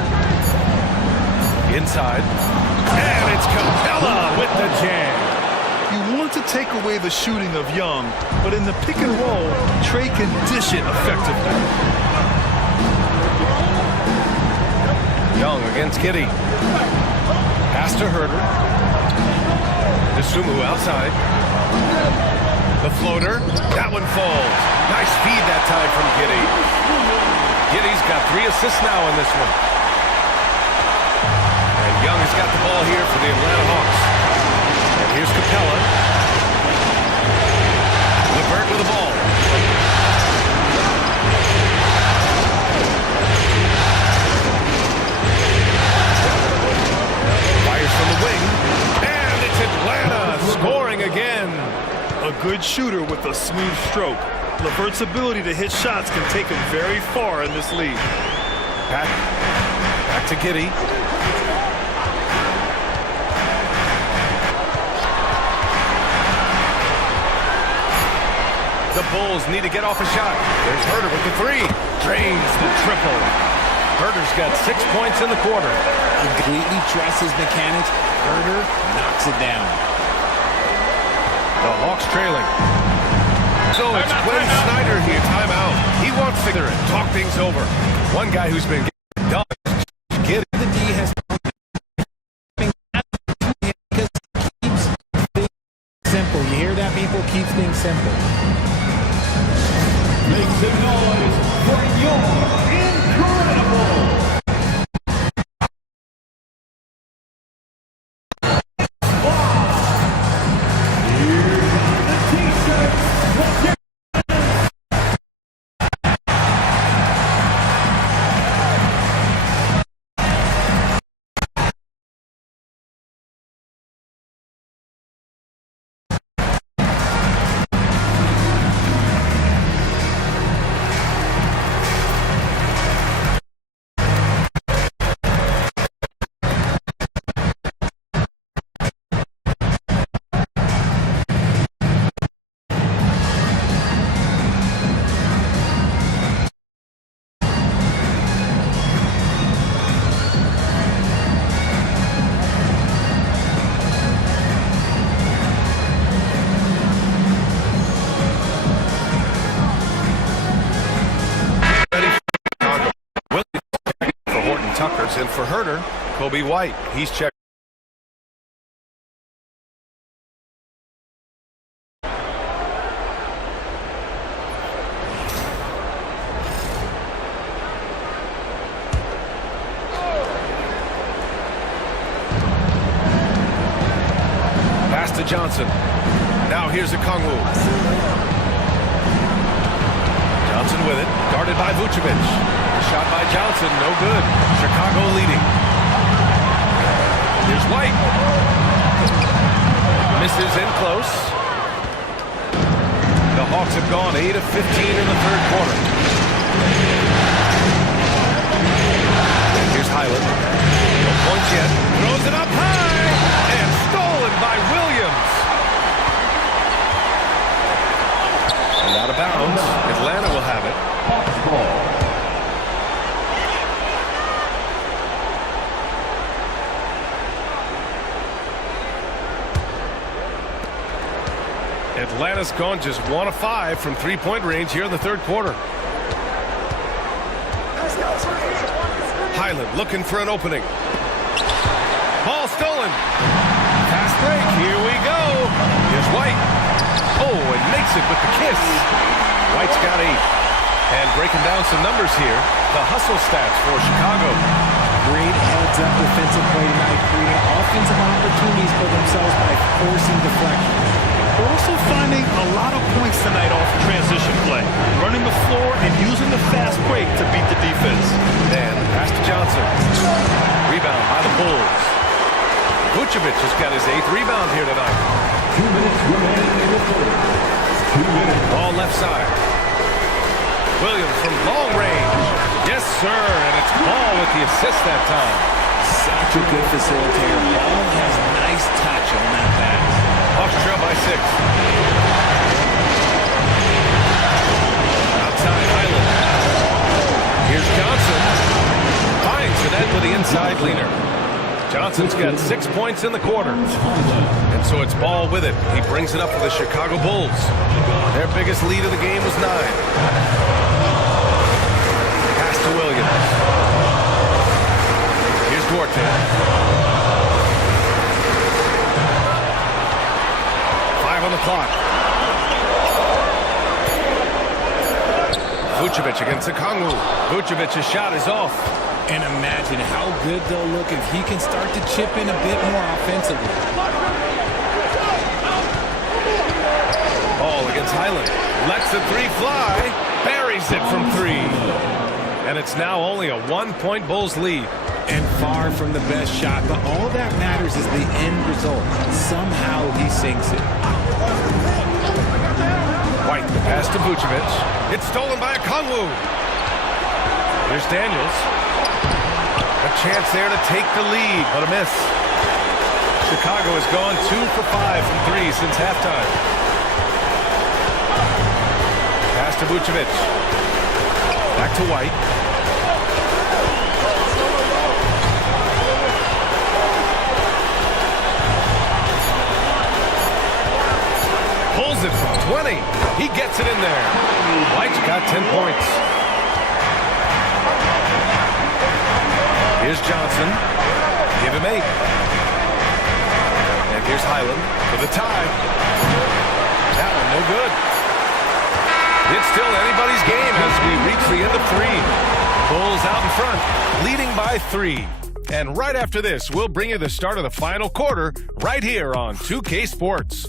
Inside. And it's Capella with the jam. You want to take away the shooting of Young, but in the pick and roll, Trey can dish it effectively. Young against Giddey. Pass to Herter. DeSumo outside. The floater. That one falls. Nice feed that time from Giddey. Giddey's got 3 assists now in this one. And Young has got the ball here for the Atlanta Hawks. And here's Capella. LeVert with the ball. Fires from the wing. And it's Atlanta scoring again. A good shooter with a smooth stroke. LeVert's ability to hit shots can take him very far in this league. Back to Giddey. The Bulls need to get off a shot. There's Herter with the 3. Drains the triple. Herter's got 6 points in the quarter. Completely trusts his mechanics. Herter knocks it down. The Hawks trailing. So it's Quinn Snyder here. Timeout. He wants to talk things over. One guy who's been done. Get it. The D has because keeps things simple. You hear that, people? Keeps things simple. Make some noise for your incredible. And for Herter, Kobe White. He's checked. Pass to Johnson. Now here's a Kongwu. Johnson with it. Guarded by Vucevic. Shot by Johnson, no good. Chicago leading. Here's White. Misses in close. The Hawks have gone 8 of 15 in the third quarter. And here's Highland. No points yet. Throws it up high. And stolen by Williams. And out of bounds. Atlanta will have it. Hawks ball. Atlanta's gone just 1 of 5 from three-point range here in the third quarter. Highland looking for an opening. Ball stolen. Fast break. Here we go. Here's White. Oh, and makes it with the kiss. White's got 8. And breaking down some numbers here, the hustle stats for Chicago. Great heads-up defensive play tonight, creating offensive opportunities for themselves by forcing deflections. We're also finding a lot of points tonight off transition play, running the floor and using the fast break to beat the defense. And pass to Johnson. Rebound by the Bulls. Vucevic has got his 8th rebound here tonight. 2 minutes remaining in the third. 2 minutes. Ball left side. Williams from long range. Yes, sir. And it's Ball with the assist that time. Such a good facilitator. Ball has nice touch on that pass. Hawks trail by 6. Outside Highland. Here's inside leaner. Johnson's got 6 points in the quarter. And so it's Ball with it. He brings it up for the Chicago Bulls. Their biggest lead of the game was 9. Pass to Williams. Here's Duarte. 5 on the clock. Vucevic against Okongwu. Vucevic's shot is off. And imagine how good they'll look if he can start to chip in a bit more offensively. Ball against Highland. Lets the 3 fly. Buries it from 3. And it's now only a 1-point Bulls lead. And far from the best shot, but all that matters is the end result. Somehow he sinks it. White, the pass to Vucevic. It's stolen by Okongwu. Here's Daniels. A chance there to take the lead, but a miss. Chicago has gone 2 for 5 from 3 since halftime. Pass to Vucevic. Back to White. Pulls it from 20. He gets it in there. White's got 10 points. Here's Johnson. Give him 8. And here's Highland for the tie. That one no good. It's still anybody's game as we reach the end of 3. Bulls out in front, leading by 3. And right after this, we'll bring you the start of the final quarter right here on 2K Sports.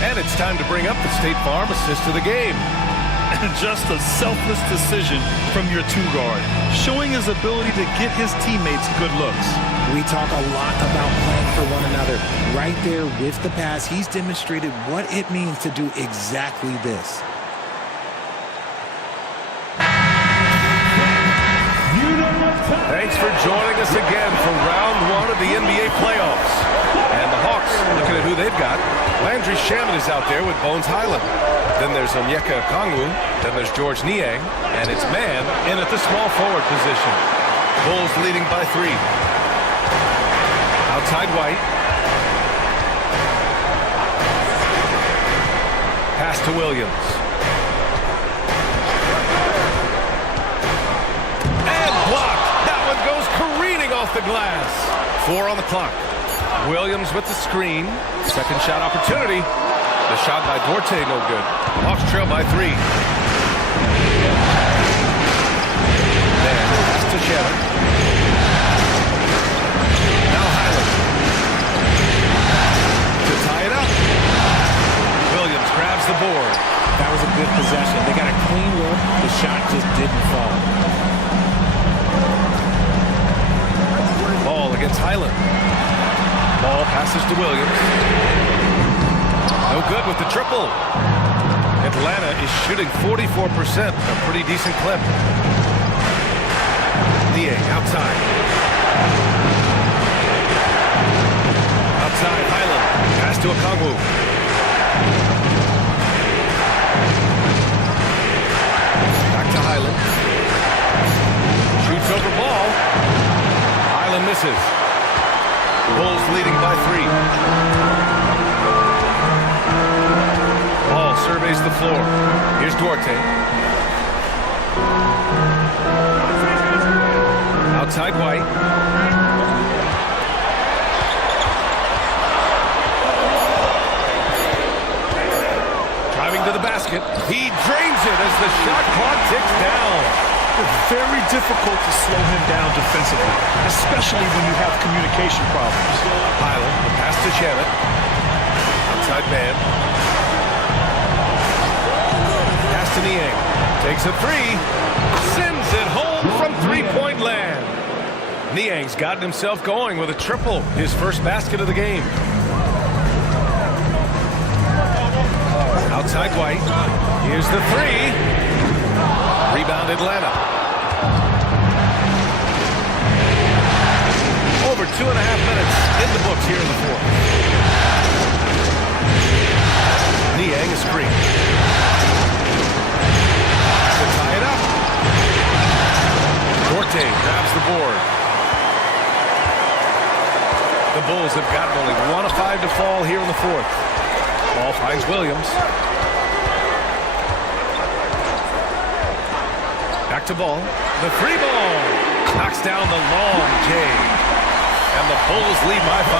And it's time to bring up the State Farm assist of the game. And just a selfless decision from your 2-guard, showing his ability to get his teammates good looks. We talk a lot about playing for one another. Right there with the pass, he's demonstrated what it means to do exactly this. Thanks for joining us again for round 1 of the NBA playoffs. And the Hawks, looking at who they've got. Landry Shamet is out there with Bones Highland. Then there's Onyeka Okongwu. Then there's George Niang. And it's man in at the small forward position. Bulls leading by 3. Outside White. Pass to Williams. And blocked. That one goes careening off the glass. 4 on the clock. Williams with the screen. Second shot opportunity. The shot by Duarte, no good. Hawks trail by 3. There, pass to Shamet. Now Highland. To tie it up. Williams grabs the board. That was a good possession. They got a clean look. The shot just didn't fall. Ball against Highland. Ball passes to Williams. No good with the triple. Atlanta is shooting 44%, a pretty decent clip. Niang outside. Outside, Highland. Pass to Okongwu. Back to Highland. Shoots over ball. Highland misses. Bulls leading by 3. Ball surveys the floor. Here's Duarte. Outside White. Driving to the basket. He drains it as the shot clock ticks down. It's very difficult to slow him down defensively, especially when you have communication problems. Highland, the pass to Shamet. Outside man. Pass to Niang. Takes a 3. Sends it home from 3-point land. Niang's gotten himself going with a triple. His first basket of the game. Outside White. Here's the 3. Rebound Atlanta. Over 2.5 minutes in the books here in the fourth. Niang is screen. To tie it up. Duarte grabs the board. The Bulls have gotten only 1 of 5 to fall here in the fourth. Ball finds Williams. Back to Ball. The free ball. Knocks down the long J. And the Bulls lead by 5.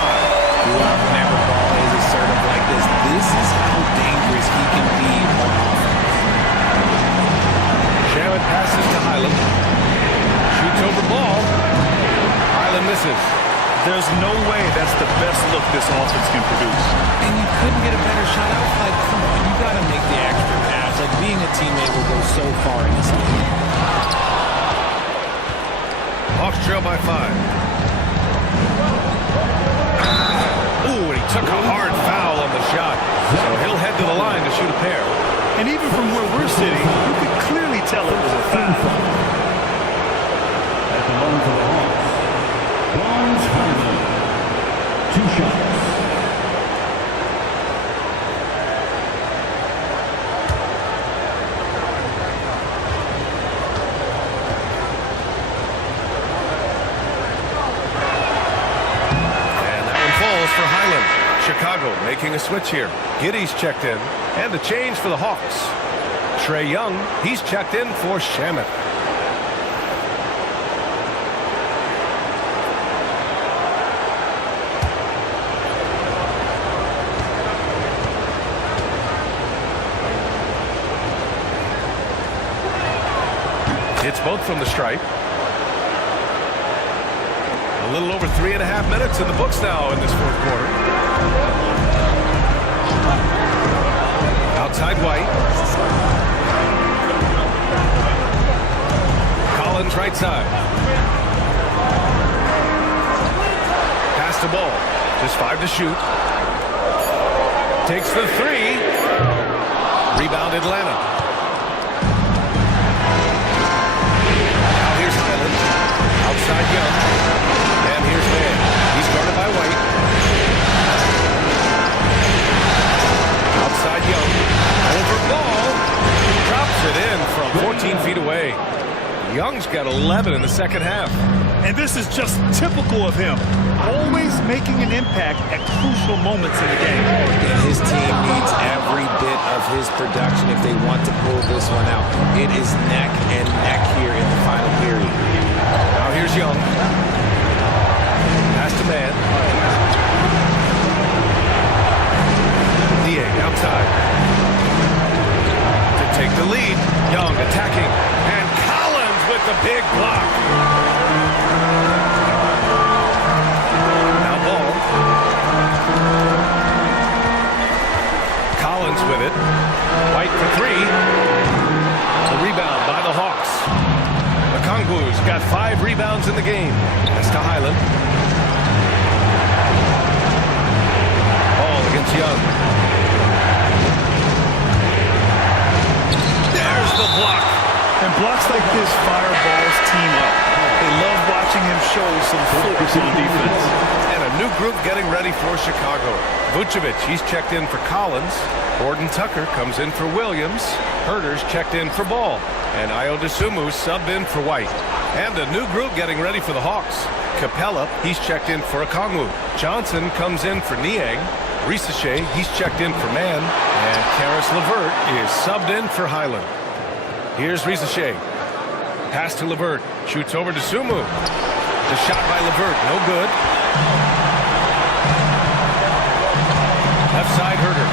Whenever Ball is assertive like this, this is how dangerous he can be on offense. Shannon passes to Highland. Shoots over Ball. Highland misses. There's no way that's the best look this offense can produce. And you couldn't get a better shot. I was like, come on, you got to make the extra pass. Like, being a teammate will go so far in this game. Hawks trail by 5. Ooh, and he took a hard foul on the shot. So he'll head to the line to shoot a pair. And even from where we're sitting, you could clearly tell it was a foul. At the line for the Hawks, Barnes Highland. 2 shots. For Highland. Chicago making a switch here. Giddey's checked in. And the change for the Hawks. Trae Young, he's checked in for Shamet. It's both from the stripe. A little over 3.5 minutes in the books now in this fourth quarter. Outside White. Collins right side. Pass to Ball. Just 5 to shoot. Takes the 3. Rebound Atlanta. Now here's Highland. Outside Young. And here's Mann. He's guarded by White. Outside Young. Over Ball. Drops it in from 14 feet away. Young's got 11 in the second half. And this is just typical of him. Always making an impact at crucial moments in the game. And his team needs every bit of his production if they want to pull this one out. It is neck and neck here in the final period. Now here's Young. Pass to Mann. Niang outside. To take the lead. Young attacking. And Collins with the big block. Now Ball. Collins with it. White for 3. The rebound by the Hawks. Okongwu's got 5 rebounds in the game. That's to Highland. Ball against Young. There's the block. And blocks like this fire Ball's team up. They love watching him show some force on defense. And a new group getting ready for Chicago. Vucevic, he's checked in for Collins. Gordon Tucker comes in for Williams. Herter's checked in for Ball. And Ayo Dosunmu subbed in for White. And a new group getting ready for the Hawks. Capella, he's checked in for Okongwu. Johnson comes in for Niang. Risache, he's checked in for Mann. And Karis LeVert is subbed in for Highland. Here's Risache. Pass to LeVert. Shoots over to Sumu. The shot by LeVert, no good. Left side, Herter.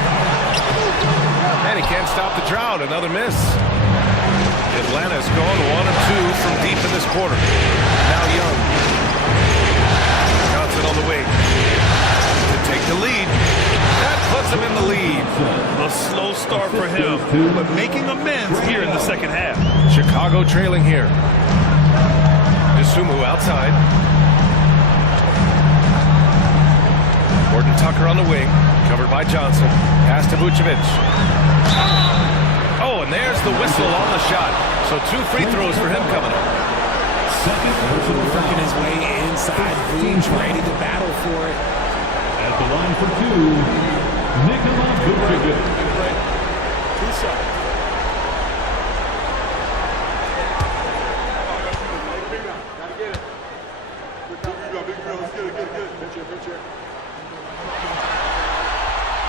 And he can't stop the drought. Another miss. Atlanta's going 1 of 2 from deep in this quarter. Now Young. Johnson on the wing. To take the lead. That puts him in the lead. A slow start for him, but making amends here in the second half. Chicago trailing here. Dosunmu outside. Gordon Tucker on the wing. Covered by Johnson. Pass to Vucevic. Oh, and there's the whistle on the shot. So 2 free throws for him coming up. second personal foul. Working his way inside, Vooch ready to battle for it. At the line for two, Nikola Vucevic.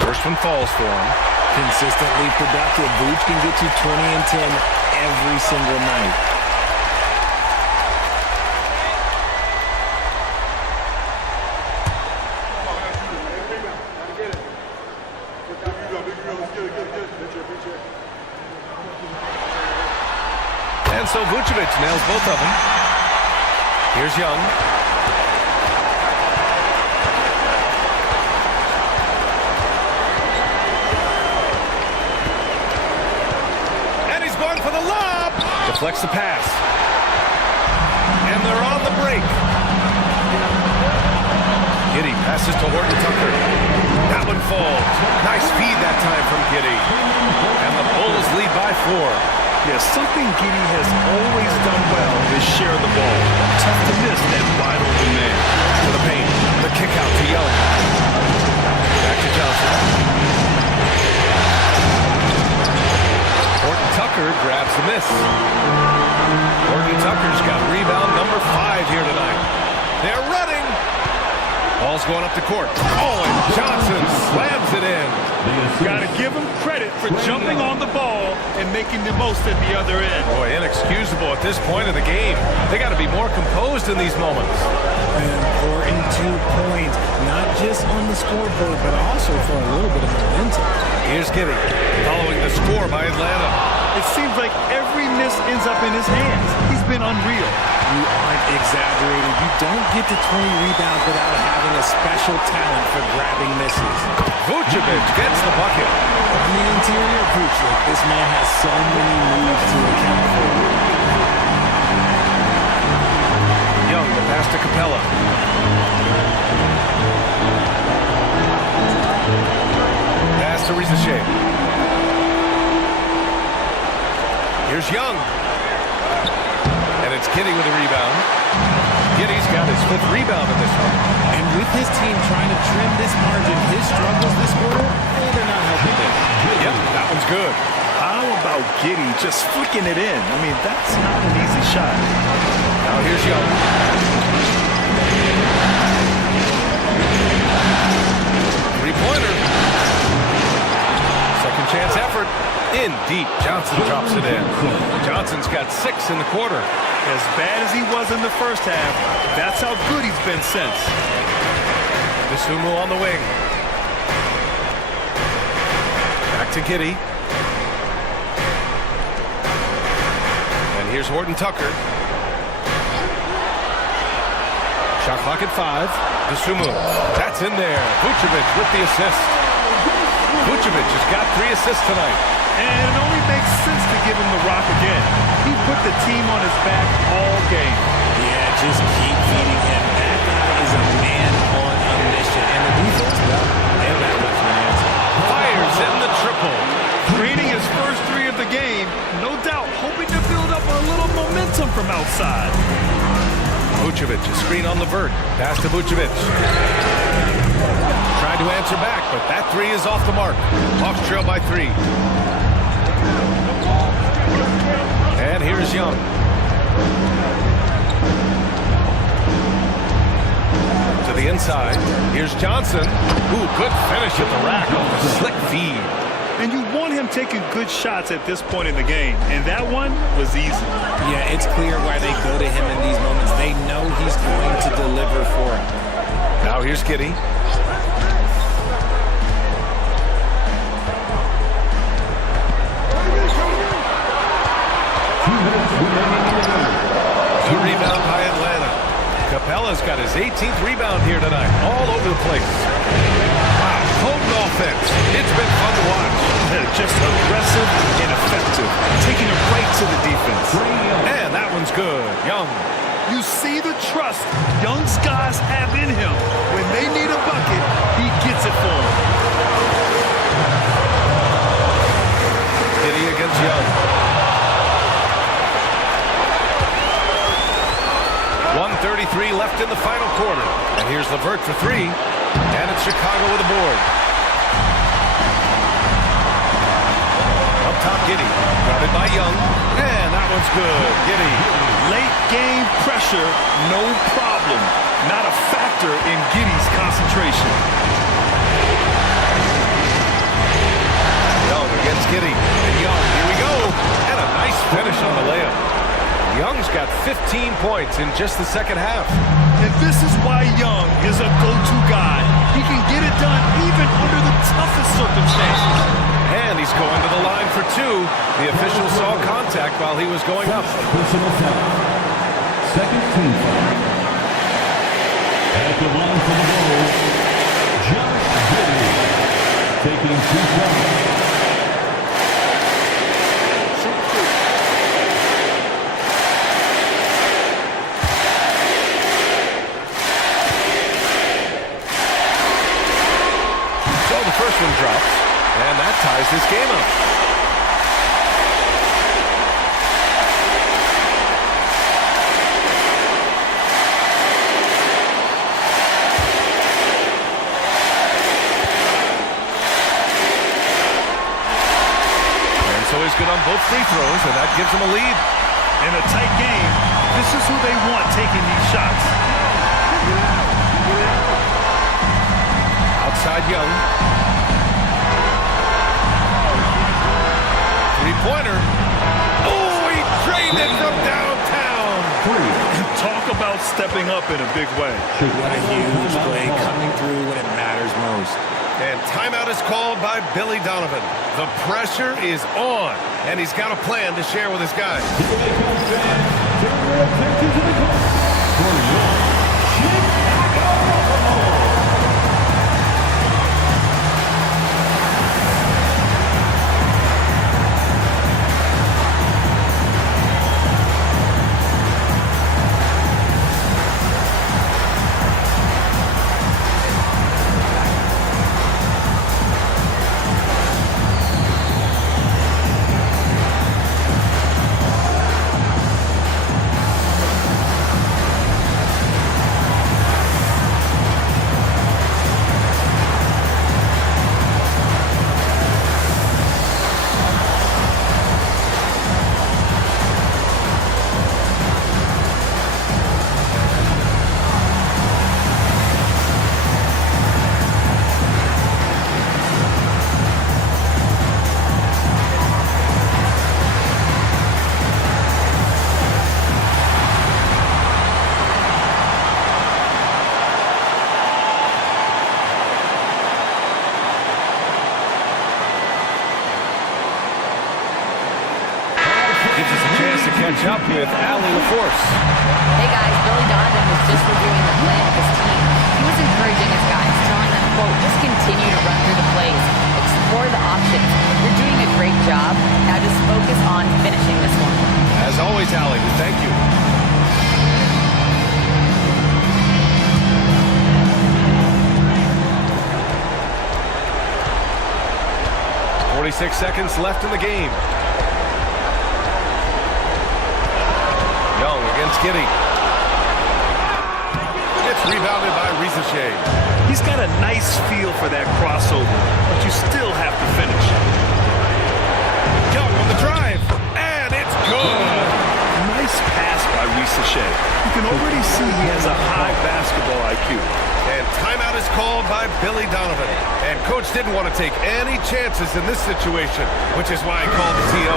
First one falls for him. Consistently productive. Vooch can get you 20 and 10 every single night. And so Vucevic nails both of them. Here's Young. And he's going for the lob. Deflects the pass. And they're on the break. Giddey passes to Horton Tucker. That one falls. Nice feed that time from Giddey. And the Bulls lead by 4. Yeah, something Giddey has always done well is share the ball. Tough to miss that wide open man. To the paint. The kick out to Young. Back to Johnson. Horton Tucker grabs the miss. Horton Tucker's got rebound number 5 here tonight. They're running. Ball's going up the court. Oh, and Johnson slams it in. Got to give him credit for jumping on the ball and making the most at the other end. Boy, inexcusable at this point of the game. They got to be more composed in these moments. An important 2 points, not just on the scoreboard, but also for a little bit of momentum. Here's Giddey following the score by Atlanta. It seems like every miss ends up in his hands. He's been unreal. You aren't exaggerating. You don't get to 20 rebounds without having a special talent for grabbing misses. Vucevic gets the bucket. On the interior, Vooch, this man has so many moves to account for. Young, the pass to Capella. Pass to Rizachet. Here's Young. And it's Giddey with a rebound. Giddey's got his 5th rebound in this one. And with his team trying to trim this margin, his struggles this quarter, they're not helping him. Yep, that one's good. How about Giddey just flicking it in? I mean, that's not an easy shot. Now here's Young. Three-pointer. Second chance effort. In deep. Johnson drops it in. Johnson's got 6 in the quarter. As bad as he was in the first half, that's how good he's been since. Misumu on the wing. Back to Giddey. And here's Horton Tucker. Shot clock at 5. Misumu. That's in there. Vucevic with the assist. Vucevic has got 3 assists tonight. And it only makes sense to give him the rock again. He put the team on his back all game. Yeah, just keep feeding him. That guy is a man on a mission. And the defense, well, they don't have much of an answer. Fires in the triple. Draining his first 3 of the game, no doubt hoping to build up a little momentum from outside. Vucevic, a screen on the vert. Pass to Vucevic. Tried to answer back, but that 3 is off the mark. Hawks trail by 3. And here's Young. To the inside. Here's Johnson. Ooh, good finish at the rack off the slick feed. And you want him taking good shots at this point in the game. And that one was easy. Yeah, it's clear why they go to him in these moments. They know he's going to deliver for him. Now here's Giddey. Good rebound by Atlanta. Capella's got his 18th rebound here tonight. All over the place. Wow, potent offense. It's been fun to watch. Just aggressive and effective. Taking it right to the defense. And that one's good. Young. You see the trust Young's guys have in him. When they need a bucket, he gets it for them. Giddey against Young. 2:33 left in the final quarter. And here's LeVert for three. And it's Chicago with a board. Up top, Giddey. Guarded by Young. And that one's good. Giddey. Late game pressure, no problem. Not a factor in Giddey's concentration. Young against Giddey. And Young, here we go. And a nice finish on the layup. Young's got 15 points in just the second half. And this is why Young is a go-to guy. He can get it done even under the toughest circumstances. And he's going to the line for two. The official saw contact while he was going up. Personal foul. Second team foul. At the line for the Bulls, Josh Giddey taking 2 shots. First one drops, and that ties this game up. And so he's good on both free throws, and that gives him a lead. In a tight game, this is who they want taking these shots. Outside Young. Three-pointer. Oh, he drained it from downtown. Talk about stepping up in a big way. What a huge play coming through when it matters most. And timeout is called by Billy Donovan. The pressure is on, and he's got a plan to share with his guys. Gives us a chance to catch up with Allie LaForce. Hey guys, Billy Donovan was just reviewing the plan of his team. He was encouraging his guys, telling them, quote, just continue to run through the plays, explore the options. You're doing a great job. Now just focus on finishing this one. As always, Allie, we thank you. .46 seconds left in the game. Young against Giddey. It's rebounded by Rizachet. He's got a nice feel for that crossover, but you still have to finish. Young on the drive, and it's good. Nice pass by Rizachet. You can already see he has a high basketball IQ. And timeout is called by Billy Donovan. And coach didn't want to take any chances in this situation, which is why he called the TO.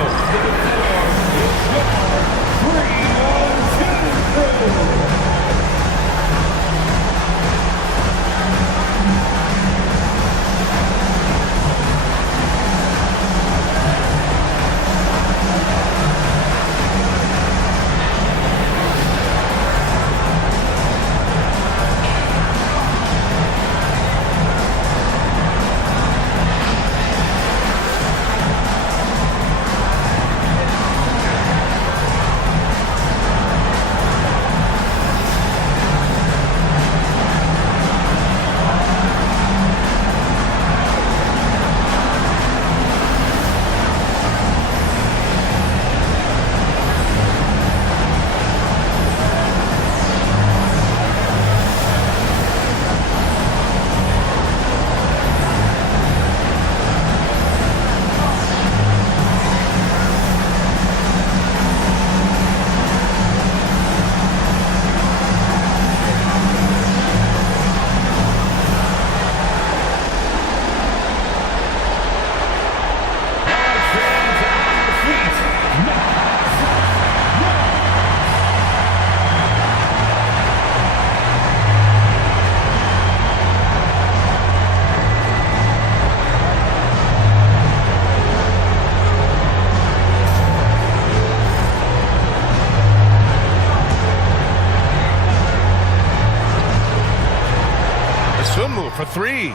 Chicago for three.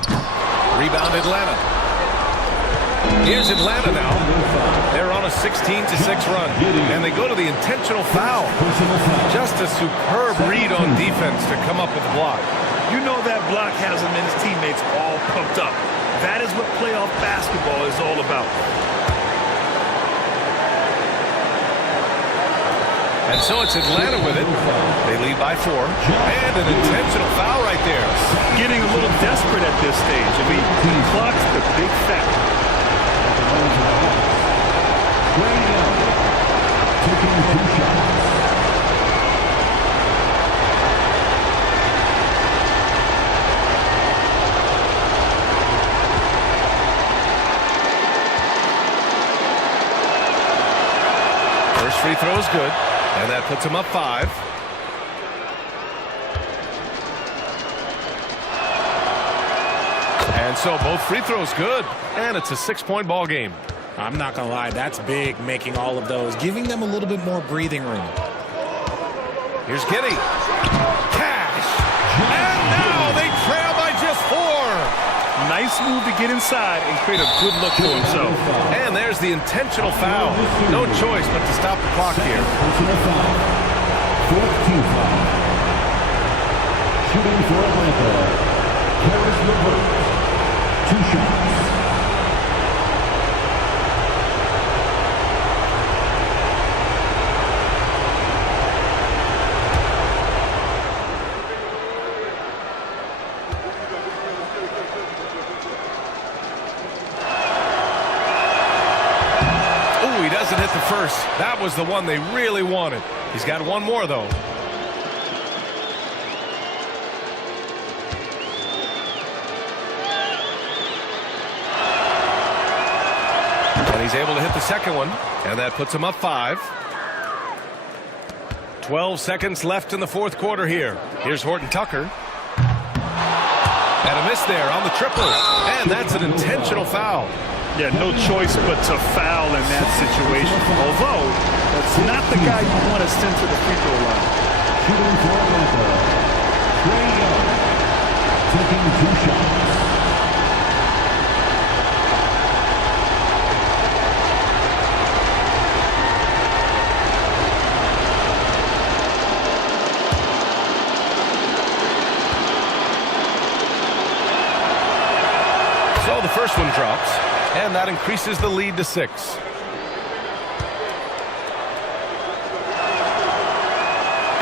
Rebound Atlanta. Here's Atlanta now. They're on a 16-6 run, and they go to the intentional foul. Just a superb read on defense to come up with the block. You know that block has him and his teammates all pumped up. That is what playoff basketball is all about. And so it's Atlanta with it. They lead by 4. And an intentional foul right there. Getting a little desperate at this stage. I mean, the clock's the big factor. Taking 2 shots. First free throw is good, and that puts him up 5. And so both free throws good, and it's a 6-point ball game. I'm not going to lie, that's big, making all of those, giving them a little bit more breathing room. Here's Giddey. Cash. And now they trail by just 4. Nice move to get inside and create a good look for himself. And there's the intentional foul. No choice but to stop the clock here. Personal foul. 4th team foul. Shooting for Atlanta. Harris LeVert. 2 shots. He doesn't hit the first. That was the one they really wanted. He's got one more, though. And he's able to hit the second one, and that puts him up 5. 12 seconds left in the 4th quarter here. Here's Horton Tucker. And a miss there on the triple. And that's an intentional foul. Yeah, no choice but to foul in that situation. Although, that's not the guy you want to send to the free throw line. Shooting for Atlanta. Trae Young. Taking 2 shots. So the first one drops, and that increases the lead to 6.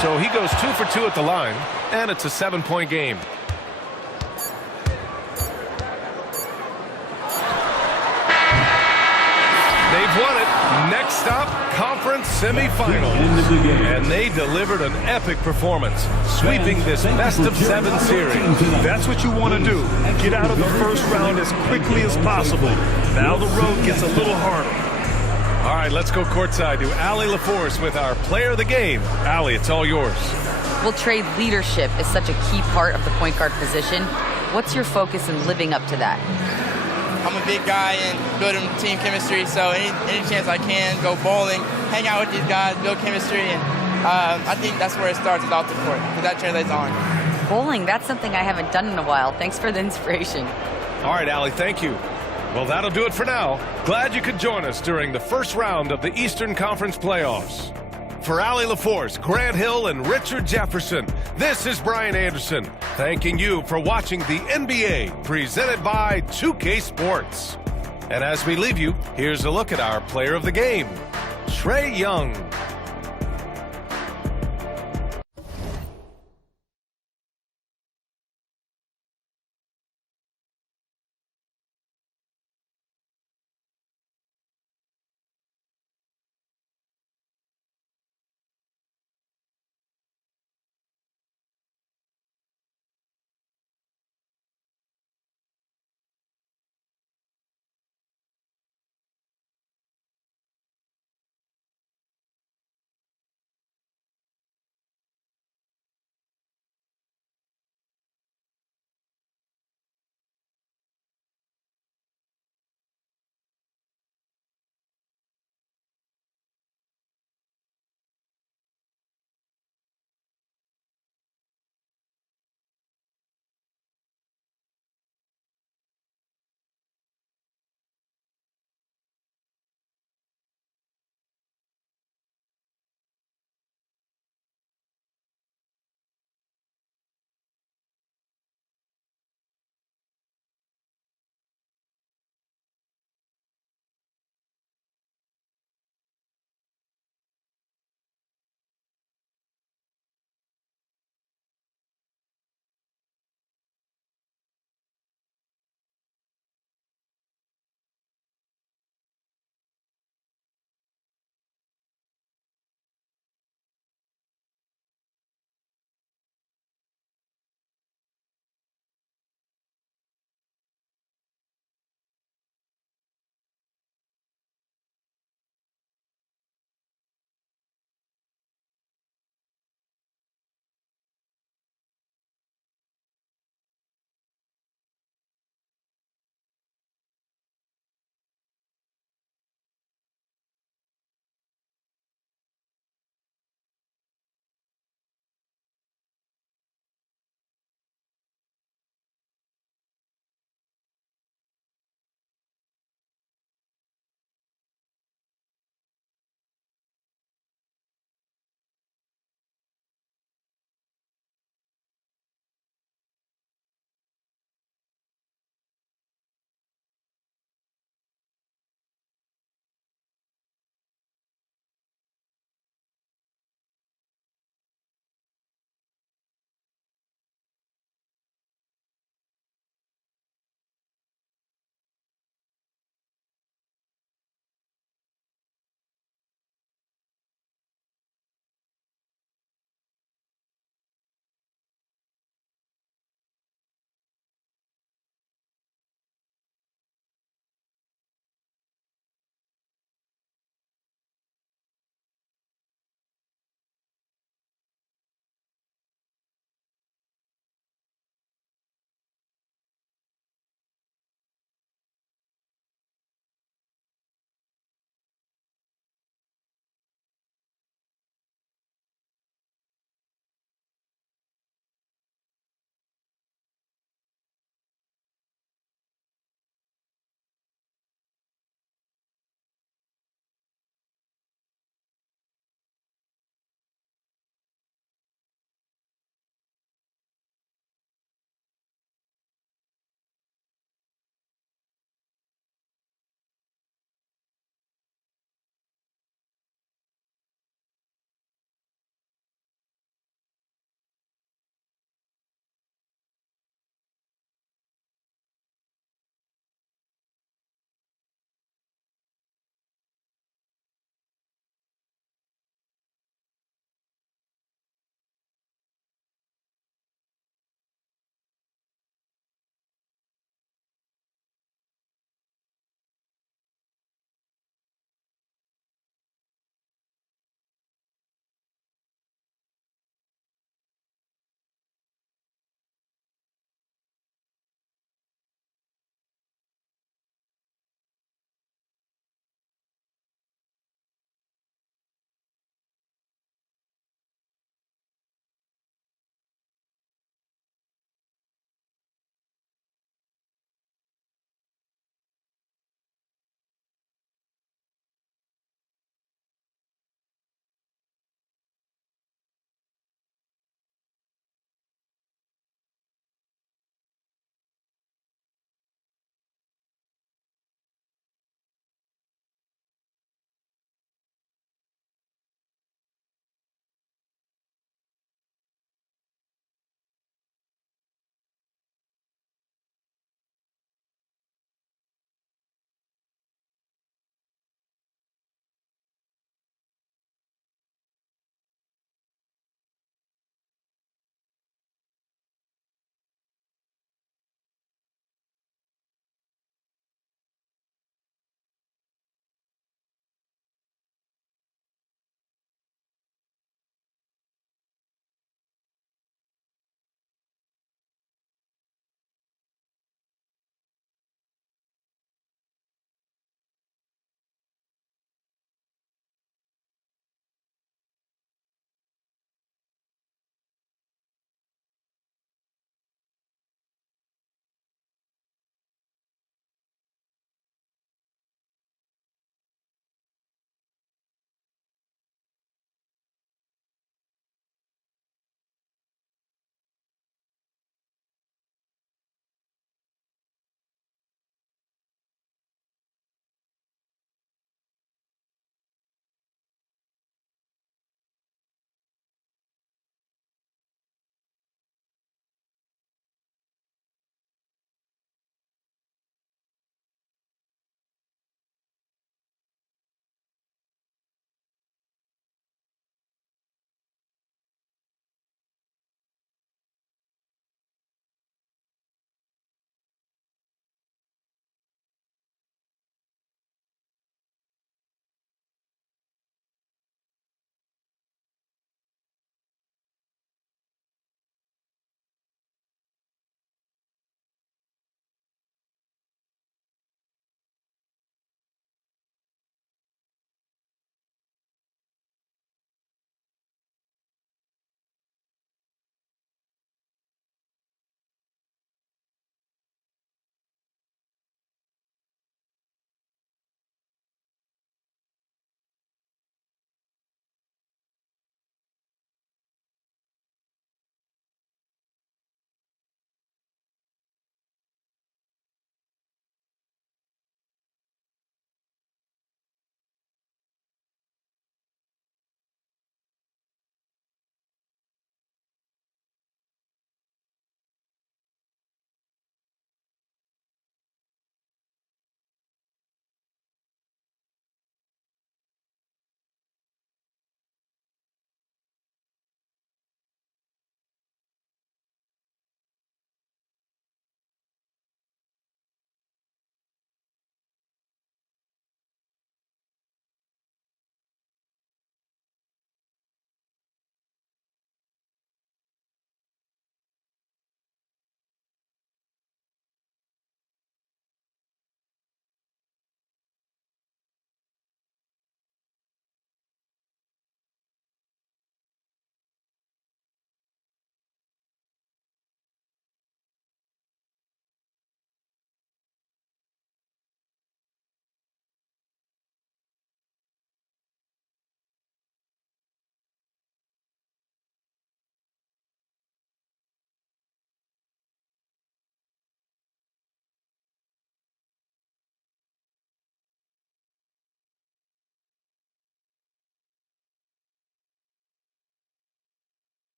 So he goes 2 for 2 at the line, and it's a 7-point game. They've won it. Next stop, conference semifinals. And they delivered an epic performance, sweeping this best-of-7 series. That's what you want to do. Get out of the first round as quickly as possible. Now the road gets a little harder. All right, let's go courtside to Allie LaForce with our player of the game. Allie, it's all yours. Well, Trey, leadership is such a key part of the point guard position. What's your focus in living up to that? I'm a big guy and building team chemistry, so any chance I can, go bowling, hang out with these guys, build chemistry, and I think that's where it starts, is off the court, because that translates on. Bowling, that's something I haven't done in a while. Thanks for the inspiration. All right, Allie, thank you. Well, that'll do it for now. Glad you could join us during the first round of the Eastern Conference playoffs. For Allie LaForce, Grant Hill, and Richard Jefferson, this is Brian Anderson, thanking you for watching the NBA presented by 2K Sports. And as we leave you, here's a look at our player of the game, Trae Young.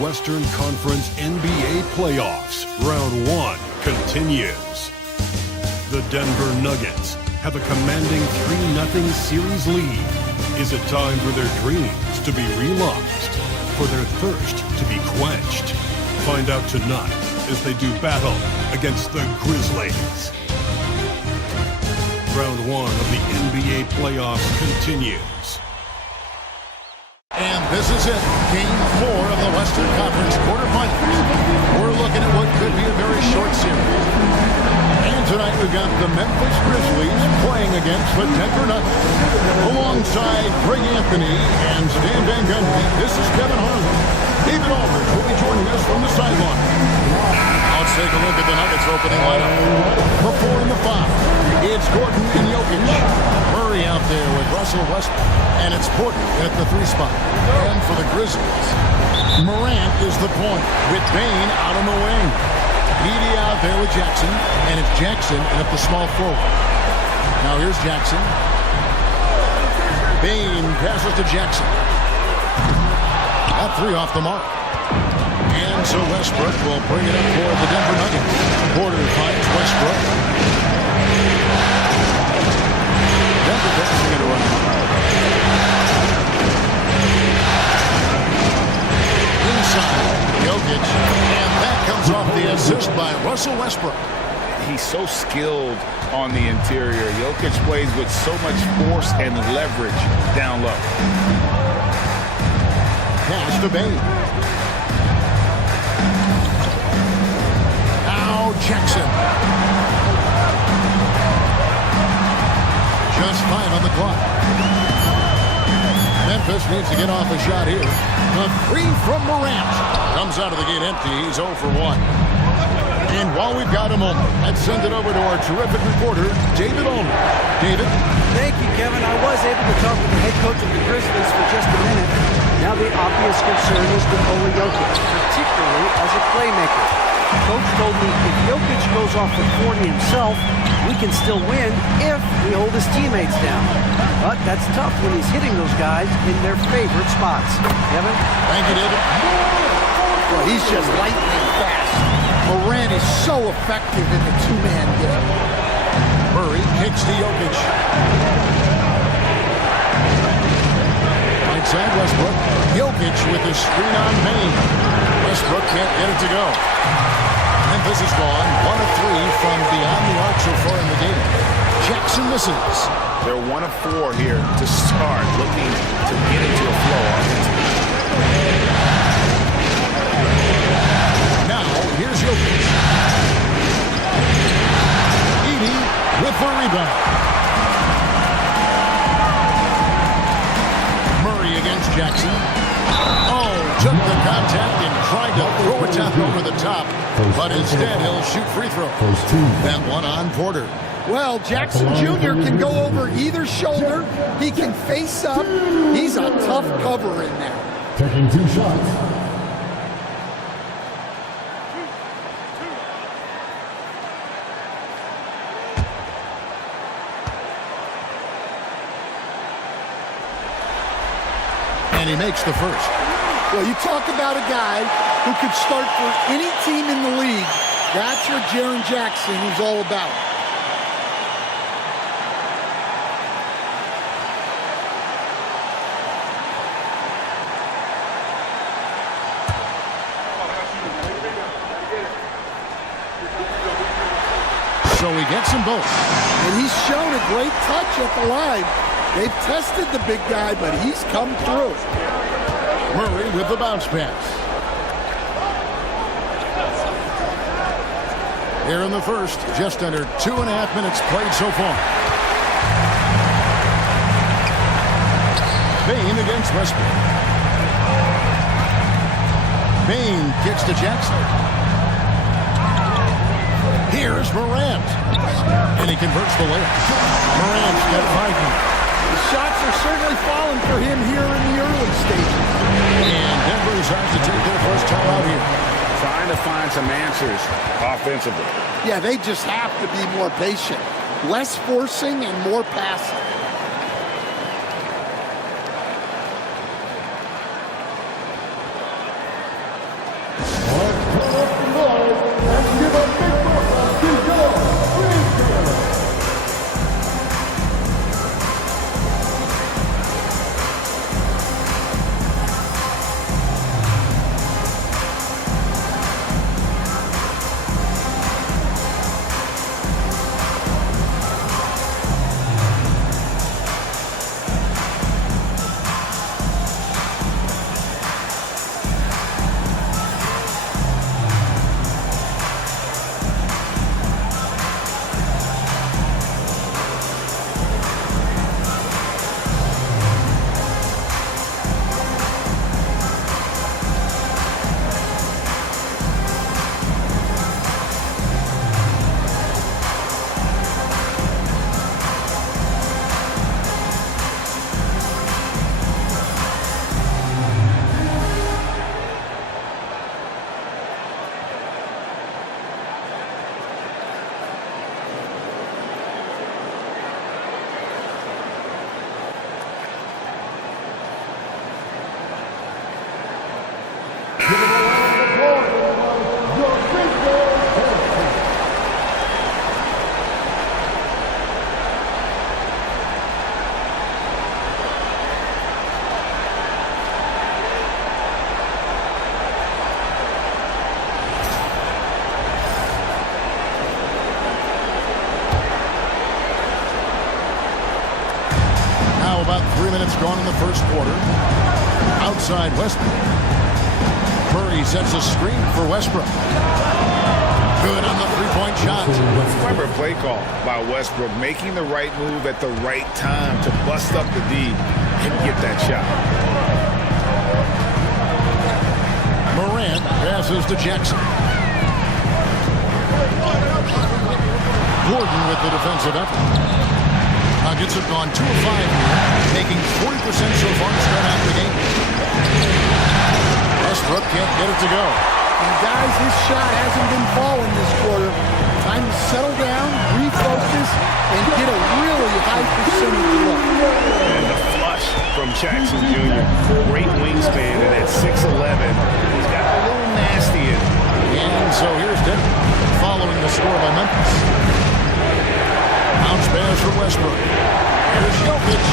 Western Conference NBA playoffs. Round 1 continues. The Denver Nuggets have a commanding 3-0 series lead. Is it time for their dreams to be realized? For their thirst to be quenched? Find out tonight as they do battle against the Grizzlies. Round 1 of the NBA playoffs continues. And this is it, Game 4 of the Western Conference quarterfinals. We're looking at what could be a very short series. And tonight we've got the Memphis Grizzlies playing against the Denver Nuggets. Alongside Greg Anthony and Stan Van Gundy, this is Kevin Harlan. David Aldridge will be joining us from the sideline. Let's take a look at the Nuggets opening lineup. For 4 in the 5, it's Gordon and Jokic. Murray out there with Russell Westbrook. And it's Porter at the 3 spot. And for the Grizzlies, Morant is the point with Bane out on the wing. Edey out there with Jackson. And it's Jackson at the small forward. Now here's Jackson. Bane passes to Jackson. That 3 off the mark. And so Westbrook will bring it up for the Denver Nuggets. Porter finds Westbrook. Denver passing it around. Inside, Jokic. And that comes off the assist by Russell Westbrook. He's so skilled on the interior. Jokic plays with so much force and leverage down low. Pass to Bane. Now Jackson. Just 5 on the clock. Memphis needs to get off a shot here. The 3 from Morant. Comes out of the gate empty. He's 0 for 1. And while we've got a moment, let's send it over to our terrific reporter, David Aldridge. David? Thank you, Kevin. I was able to talk with the head coach of the Grizzlies for just a minute. Now the obvious concern is Nikola Jokic, particularly as a playmaker. Coach told me if Jokic goes off the court himself, we can still win if we hold his teammates down. But that's tough when he's hitting those guys in their favorite spots. Kevin? Thank you, David. Well, he's just lightning fast. Morant is so effective in the two-man game. Murray kicks to Jokic. Inside Westbrook. Jokic with the screen on Payne. Westbrook can't get it to go. Memphis is gone 1 of 3 from beyond the arc so far in the game. Jackson misses. They're 1 of 4 here to start, looking to get into a flow offensively. Now, here's Jokic. Edie with the rebound. Murray against Jackson. Oh, took the contact and tried to throw it down over the top, but instead he'll shoot free throw. That one on Porter. Well, Jackson Jr. can go over either shoulder. He can face up. He's a tough cover in there. Taking 2 shots. And he makes the first. Well, you talk about a guy who could start for any team in the league. That's what Jaren Jackson is all about. So he gets them both. And he's shown a great touch at the line. They've tested the big guy, but he's come through. Murray with the bounce pass. Here in the first, just under 2.5 minutes played so far. Payne against Westbrook. Payne kicks to Jackson. Here's Morant. And he converts the layup. Morant's got 5 minutes. The shots are certainly falling for him here in the early stages. And Denver decides to take their first time out here. Trying to find some answers offensively. Yeah, they just have to be more patient. Less forcing and more passing. About 3 minutes gone in the first quarter. Outside Westbrook. Murray sets a screen for Westbrook. Good on the three-point shot. Clever play call by Westbrook, making the right move at the right time to bust up the D and get that shot. Morant passes to Jackson. Gordon with the defensive effort. Nuggets have gone 2 of 5 here, making 40% so far to start out the game. Westbrook can't get it to go. And guys, his shot hasn't been falling this quarter. Time to settle down, refocus, and get a really high percentage look. And the flush from Jackson Jr. Great wingspan, and at 6'11", he's got a little nasty in it. And so here's Denver following the score by Memphis. Bounce pass for Westbrook. Here's Jokic.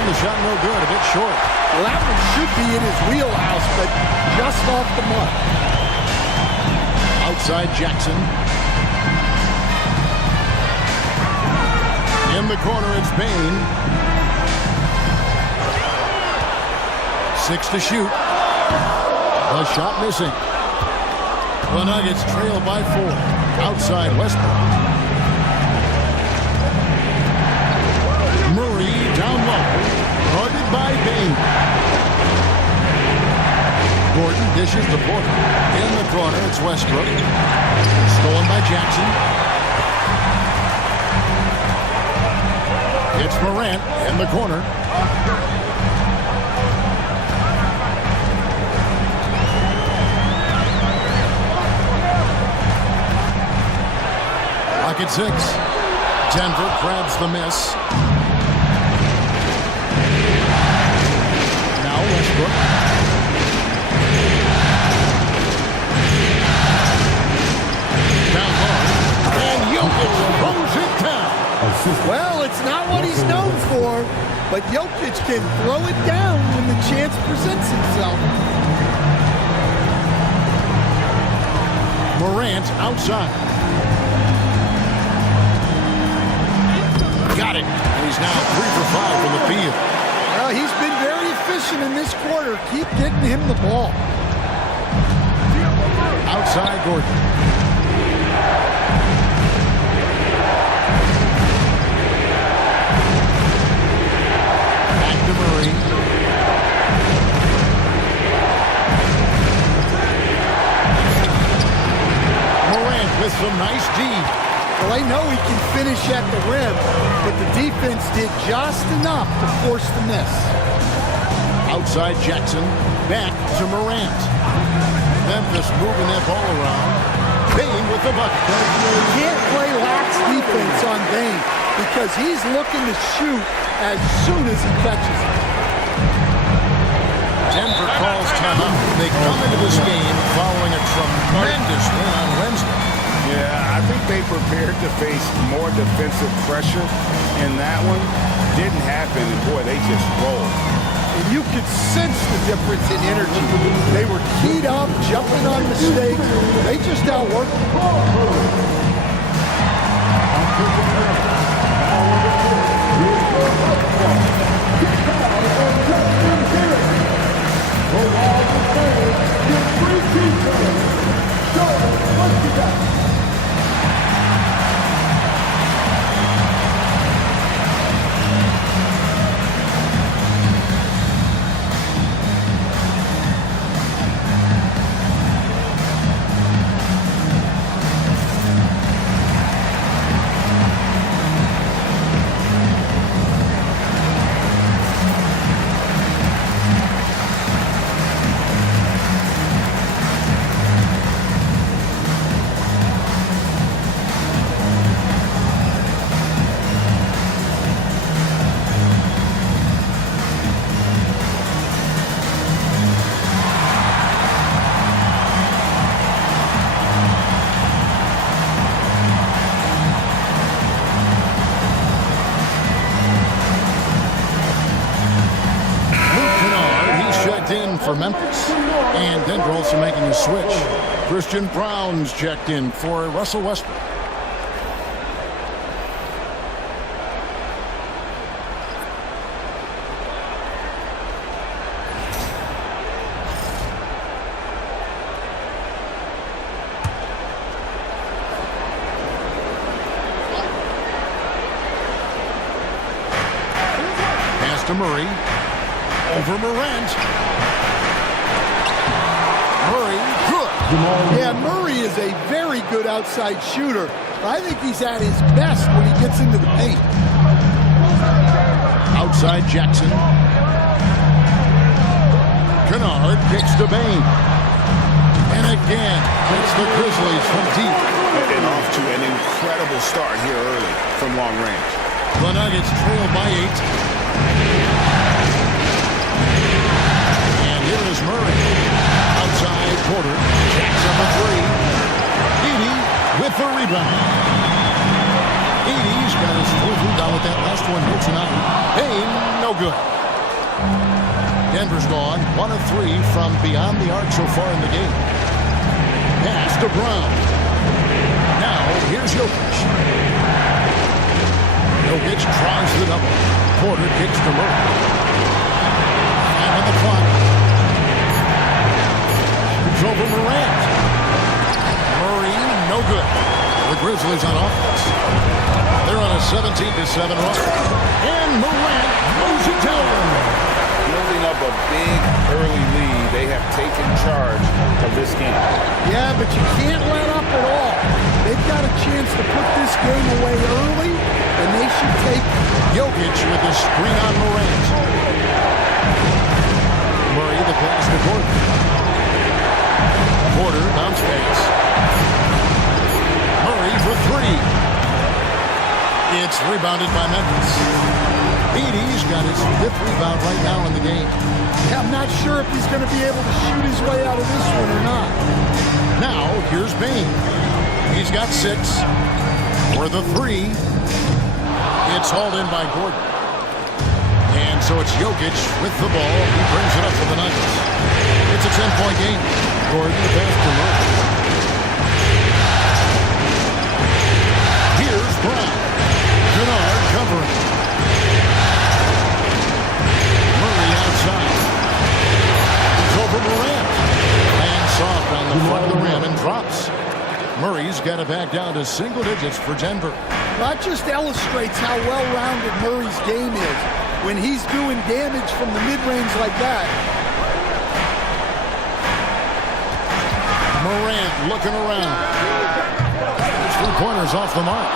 And the shot no good, a bit short. Well, that one should be in his wheelhouse, but just off the mark. Outside Jackson. In the corner, it's Bain. 6 to shoot. The shot missing. The Nuggets trail by 4. Outside Westbrook. Murray down low. Guarded by Bain. Gordon dishes to Porter. In the corner, it's Westbrook. Stolen by Jackson. It's Morant in the corner. Rocket 6. Denver grabs the miss. Now Westbrook. Down low. And Jokic throws it down. Well, it's not what he's known for, but Jokic can throw it down when the chance presents itself. Morant outside. Got it. And he's now 3 for 5 from the field. Well, he's been very efficient in this quarter. Keep getting him the ball. Outside Gordon. Back to Murray. Morant with some nice D. Well, I know he can finish at the rim, but the defense did just enough to force the miss. Outside Jackson. Back to Morant. Memphis moving that ball around. Bain with the bucket. You can't play lax defense on Bain because he's looking to shoot as soon as he catches it. Denver calls timeout. They come into this game following a tremendous win on Wednesday. Yeah, I think they prepared to face more defensive pressure, and that one didn't happen, and boy, they just rolled. And you could sense the difference in energy. They were keyed up, jumping on mistakes. They just outworked them. For Memphis. And Denver also making a switch. Christian Brown's checked in for Russell Westbrook. Pass to Murray. Over Morant. Yeah, Murray is a very good outside shooter. I think he's at his best when he gets into the paint. Outside Jackson. Kennard kicks to Bain. And again, it's the Grizzlies from deep. And off to an incredible start here early from long range. The Nuggets trail by 8. And here is Murray. Outside Porter jacks up a three. Edey with the rebound. Edey's got his fourth rebound with that last one here tonight. Payne, no good. Denver's gone 1 of 3 from beyond the arc so far in the game. Pass to Brown. Now, here's Jokic. Jokic tries the double. Porter kicks to Murray. And on the clock. It's over Morant. Murray, no good. The Grizzlies on offense. They're on a 17-7 run. And Morant throws it down. Building up a big early lead, they have taken charge of this game. Yeah, but you can't let up at all. They've got a chance to put this game away early, and they should take Jokic with the screen on Morant. Murray the pass to Gordon. Porter bounce pass. Murray for three. It's rebounded by Memphis. Edey's got his fifth rebound right now in the game. Yeah, I'm not sure if he's going to be able to shoot his way out of this one or not. Now, here's Payne. He's got 6. For the three. It's hauled in by Gordon. And so it's Jokic with the ball. He brings it up for the Nuggets. It's a 10-point game. Gordon the pass to Murray. Here's Brown. Kennard covering. Murray outside. It's over Morant. And soft on the front of the rim and drops. Murray's got it back down to single digits for Denver. That just illustrates how well-rounded Murray's game is when he's doing damage from the mid-range like that. Morant looking around. 3-pointers off the mark.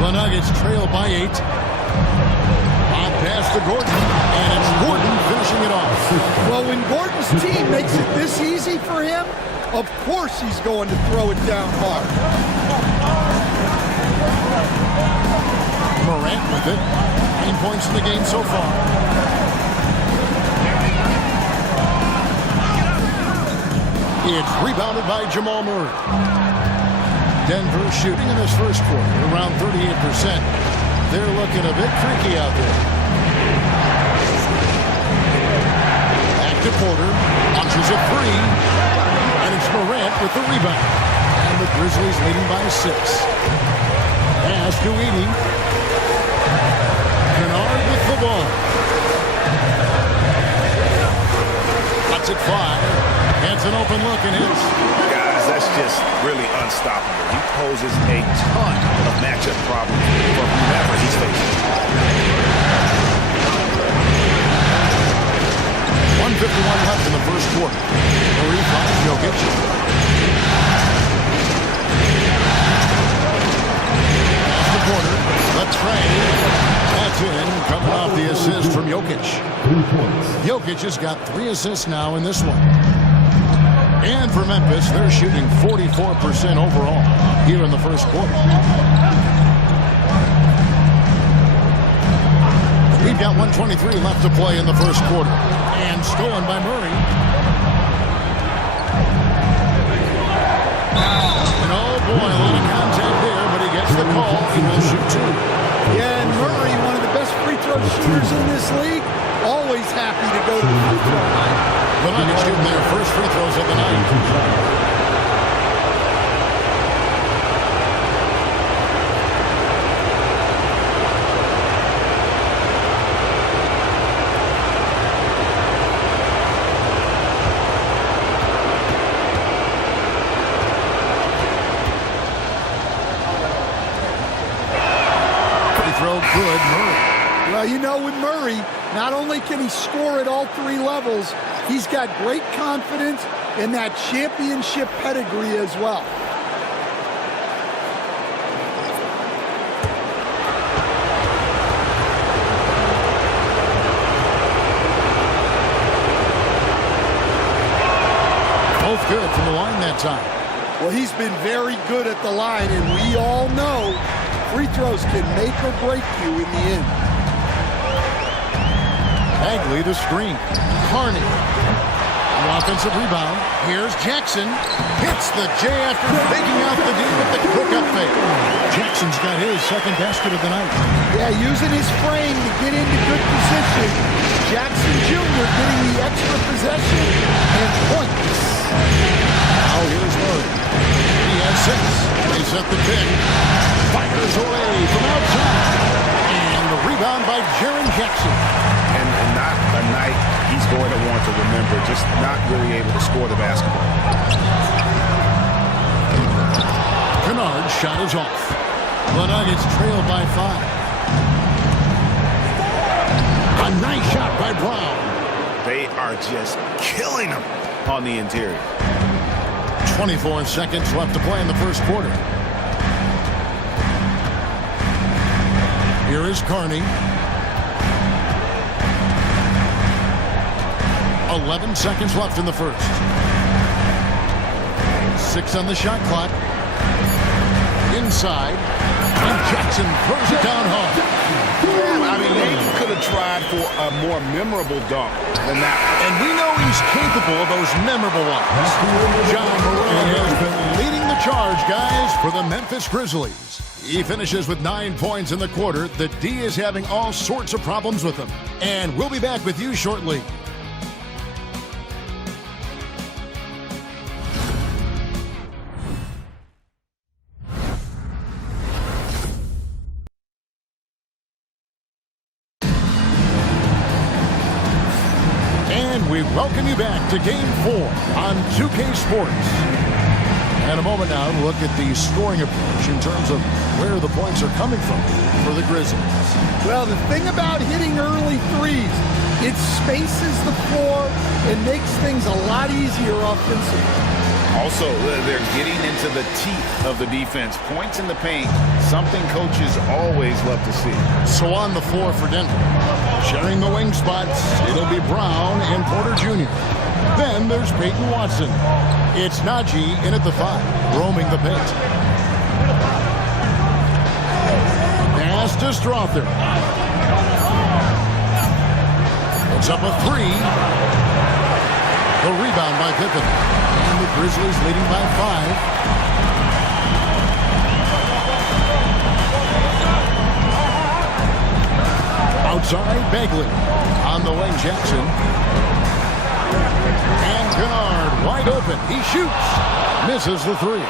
The Nuggets trail by 8. On pass to Gordon, and it's Gordon finishing it off. Well, when Gordon's team makes it this easy for him, of course he's going to throw it down hard. Morant with it. 9 points in the game so far. It's rebounded by Jamal Murray. Denver shooting in this first quarter around 38%. They're looking a bit tricky out there. Back to Porter. Launches a three. And it's Morant with the rebound. And the Grizzlies leading by 6. Pass to Edey. Kennard with the ball. Cuts it 5. Gets an open look and hits. Guys, that's just really unstoppable. He poses a ton of matchup problems for whomever he's facing. 1:51 left in the first quarter. Murray finds Jokic. Pass to Porter. The trade. That's in. Coming off the assist from Jokic. Jokic has got 3 assists now in this one. And for Memphis, they're shooting 44% overall here in the first quarter. We've got 1:23 left to play in the first quarter. And stolen by Murray. And oh boy, a lot of contact there, but he gets the call. He will shoot 2. Yeah, and Murray, one of the best free throw shooters in this league, always happy to go to the free throw line. The Nuggets shooting their first free throws of the night. Free throw good, Murray. Well, you know, with Murray, not only can he score at all 3 levels, he's got great confidence in that championship pedigree as well. Both good from the line that time. Well, he's been very good at the line, and we all know free throws can make or break you in the end. Bagley the screen. Carney. The offensive rebound. Here's Jackson. Hits the J after faking out the D with the quick up fake. Jackson's got his second basket of the night. Yeah, using his frame to get into good position. Jackson Jr. getting the extra possession and points. Now here's Murray. He has 6. They set the pick. Fires away from outside. And the rebound by Jaren Jackson. And not a night he's going to want to remember, just not really able to score the basketball. Kennard's shot is off. The Nuggets trail by 5. A nice shot by Brown. They are just killing him on the interior. 24 seconds left to play in the first quarter. Here is Carney. 11 seconds left in the first. 6 on the shot clock. Inside. And Jackson throws it down hard. Yeah, I mean, maybe could have tried for a more memorable dunk than that. And we know he's capable of those memorable ones. John Moran has been leading the charge, guys, for the Memphis Grizzlies. He finishes with 9 points in the quarter. The D is having all sorts of problems with him. And we'll be back with you shortly. We welcome you back to Game 4 on 2K Sports. And a moment now to look at the scoring approach in terms of where the points are coming from for the Grizzlies. Well, the thing about hitting early threes, it spaces the floor and makes things a lot easier offensively. Also, they're getting into the teeth of the defense. Points in the paint, something coaches always love to see. So on the floor for Denver, sharing the wing spots, it'll be Brown and Porter Jr. Then there's Peyton Watson. It's Najee in at the 5, roaming the paint. Pass to Strother. It's up a 3. The rebound by Pippen. And the Grizzlies leading by 5. Outside, Bagley. On the wing, Jackson. And Kennard wide open. He shoots. Misses the 3.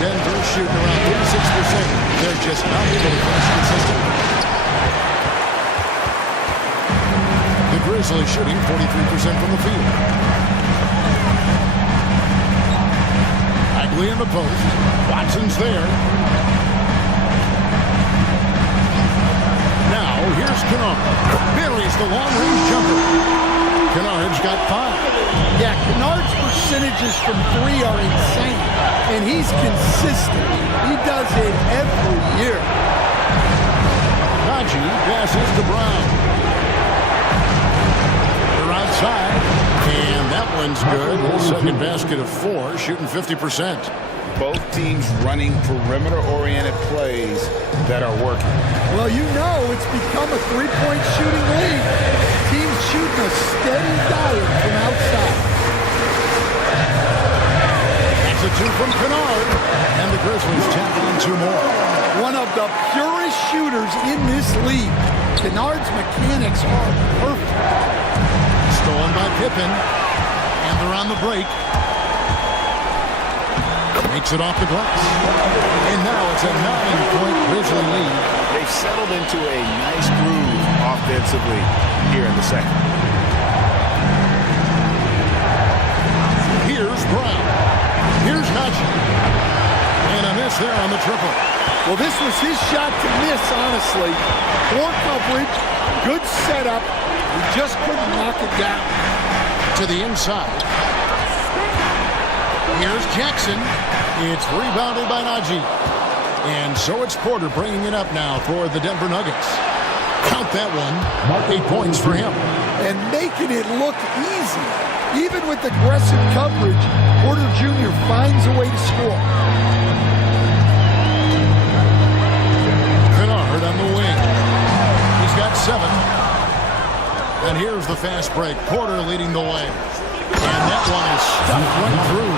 Denver shooting around 36%. They're just not able to finish consistently. The Grizzlies shooting 43% from the field. Bagley in the post. Watson's there. Now, here's Kennard. Buries the long-range jumper. Kennard's got 5. Yeah, Kennard's percentages from 3 are insane, and he's consistent. He does it every year. Najee passes to Brown. They're outside. And that one's good. Second basket of 4, shooting 50%. Both teams running perimeter-oriented plays that are working. Well, you know it's become a 3-point shooting league. Teams shooting a steady diet from outside. That's a 2 from Kennard. And the Grizzlies tap on 2 more. One of the purest shooters in this league. Kennard's mechanics are perfect. Stolen by Pippen. And they're on the break. Makes it off the glass. And now it's a 9-point Grizzly lead. They've settled into a nice groove offensively here in the second. Here's Brown. Here's Najee. And a miss there on the triple. Well, this was his shot to miss, honestly. Poor coverage, good setup. He just couldn't knock it down. To the inside. Here's Jackson. It's rebounded by Najee. And so it's Porter bringing it up now for the Denver Nuggets. Count that one. 8 points for him. And making it look easy. Even with aggressive coverage, Porter Jr. finds a way to score. Kennard on the wing. He's got 7. And here's the fast break. Porter leading the way. And that one is stuffed right through.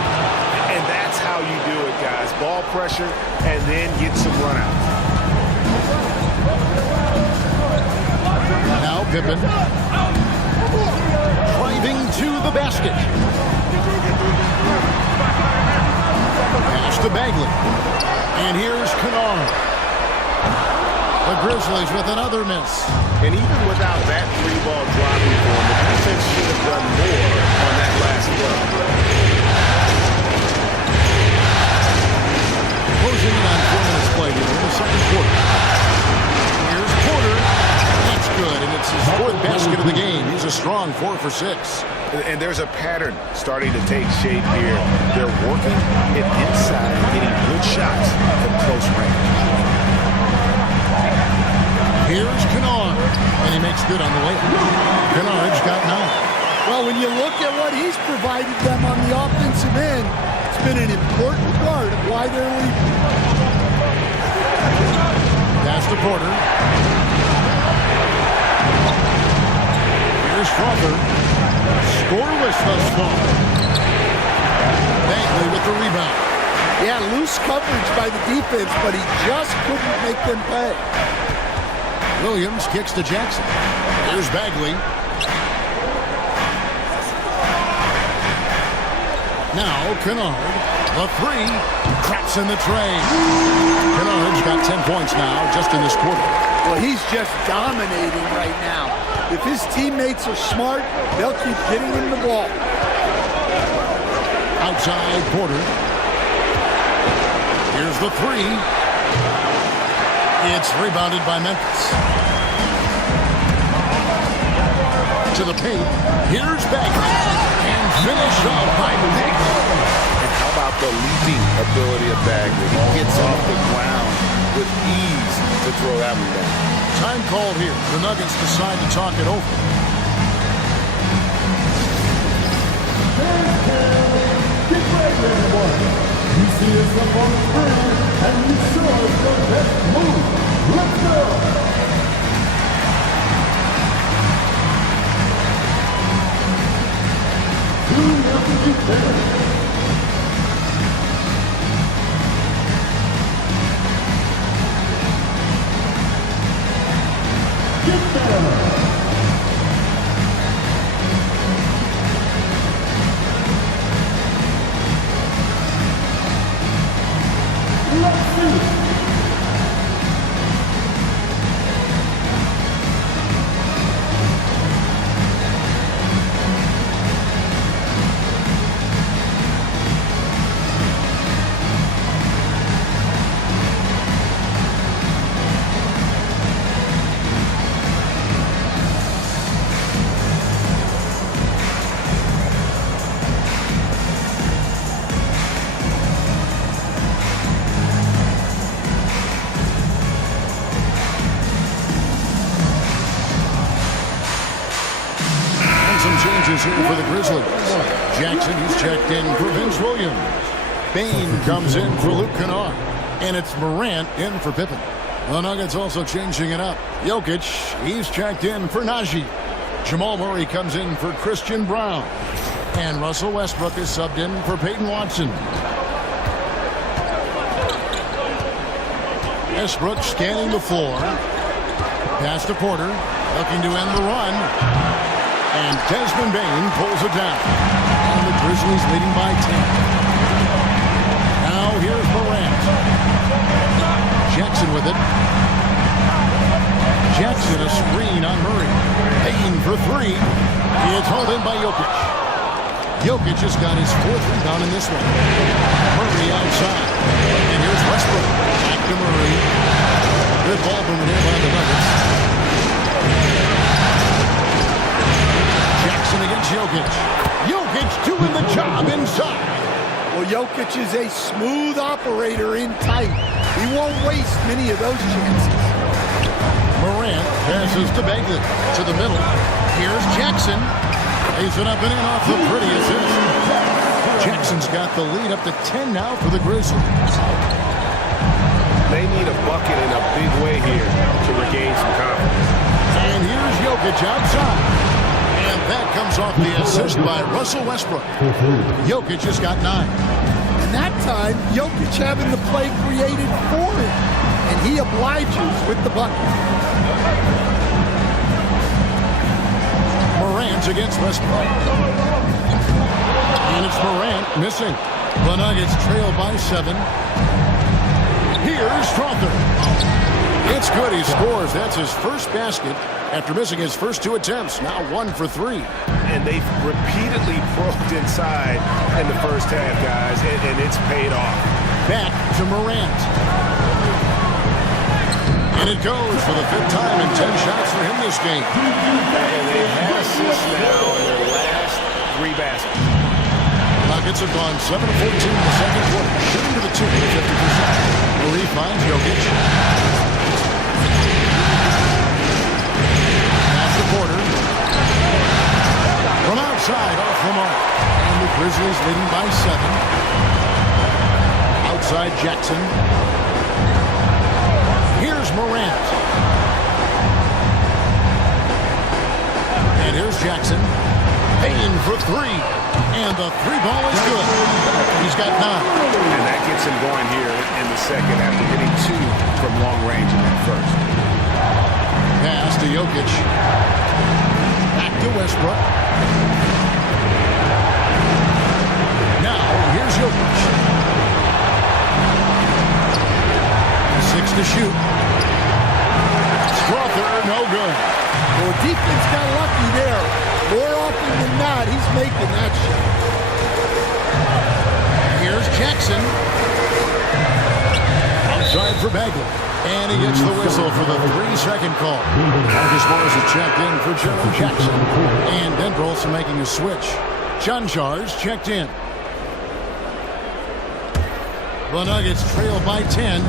And that's how you do it, guys. Ball pressure and then get some runouts. Now Pippen. Driving to the basket. Pass to Bagley. And here's Kennard. The Grizzlies with another miss. And even without that three-ball dropping for him, the defense should have done more on that last play. Closing in on 4 minutes played here in the second quarter. Here's Porter. That's good, and it's his 4th basket of the game. He's a strong 4 for 6. And there's a pattern starting to take shape here. They're working it inside and getting good shots from close range. Here's Kennard, and he makes good on the way. Kennard's got 9. Well, when you look at what he's provided them on the offensive end, it's been an important part of why they're leading. Pass to Porter. Here's Crawford. Scoreless thus far. Bagley with the rebound. Yeah, loose coverage by the defense, but he just couldn't make them pay. Williams kicks to Jackson. Here's Bagley. Now Kennard. The 3. Traps in the tray. Kennard's got 10 points now just in this quarter. Well, he's just dominating right now. If his teammates are smart, they'll keep getting him the ball. Outside Porter. Here's the 3. It's rebounded by Memphis. To the paint. Here's Bagley. And finished off by Bagley. And how about the leaping ability of Bagley? He gets off the ground with ease to throw that one down. Time called here. The Nuggets decide to talk it over. Get ready, everyone. You see us up on the screen, and you show us your best move. Let's go! 2-0 defense. Get better! Let's see. Here for the Grizzlies. Jackson, he's checked in for Vince Williams. Bain comes in for Luke Kennard. And it's Morant in for Pippen. The Nuggets also changing it up. Jokic, he's checked in for Najee. Jamal Murray comes in for Christian Brown. And Russell Westbrook is subbed in for Peyton Watson. Westbrook scanning the floor. Pass to Porter. Looking to end the run. And Desmond Bain pulls it down. And the Grizzlies leading by 10. Now here's Morant. Jackson with it. Jackson a screen on Murray. Bain for 3. It's hauled in by Jokic. Jokic has got his 4th rebound in this one. Murray outside. And here's Westbrook. Back to Murray. Good ball movement here by the Nuggets. Jackson against Jokic. Jokic doing the job inside. Well, Jokic is a smooth operator in tight. He won't waste many of those chances. Morant passes to Bagley. To the middle. Here's Jackson. Lays it up and in off the pretty assist. Jackson's got the lead up to 10 now for the Grizzlies. They need a bucket in a big way here to regain some confidence. And here's Jokic outside. that comes off the assist by Russell Westbrook. Jokic has got 9. And that time, Jokic having the play created for him. And he obliges with the bucket. Morant against Westbrook. And it's Morant missing. The Nuggets trail by 7. Here's Strother. It's good. He scores. That's his first basket after missing his first 2 attempts. Now 1 for 3. And they've repeatedly probed inside in the first half, guys, and it's paid off. Back to Morant. And it goes for the 5th time and 10 shots for him this game. And they have assists now in their last 3 baskets. Nuggets have gone 7 of 14 in the second quarter, shooting to the tune of 50%. Murray finds Jokic. Pass to Porter. From outside, off the mark. And the Grizzlies leading by 7. Outside Jackson. Here's Morant. And here's Jackson. Payne for 3. And the 3-ball is good. He's got 9. And that gets him going here in the second after hitting 2 from long range in that first. Pass to Jokic. Back to Westbrook. Now, here's Jokic. 6 to shoot. Strother, no good. Well, defense got lucky there. More often than not, he's making that shot. Here's Jackson. Outside for Bagley. And he gets the whistle for the 3-second call. Marcus Morris is checked in for Jaren Jackson. And Denver also making a switch. Chanjar's checked in. The Nuggets trail by 10.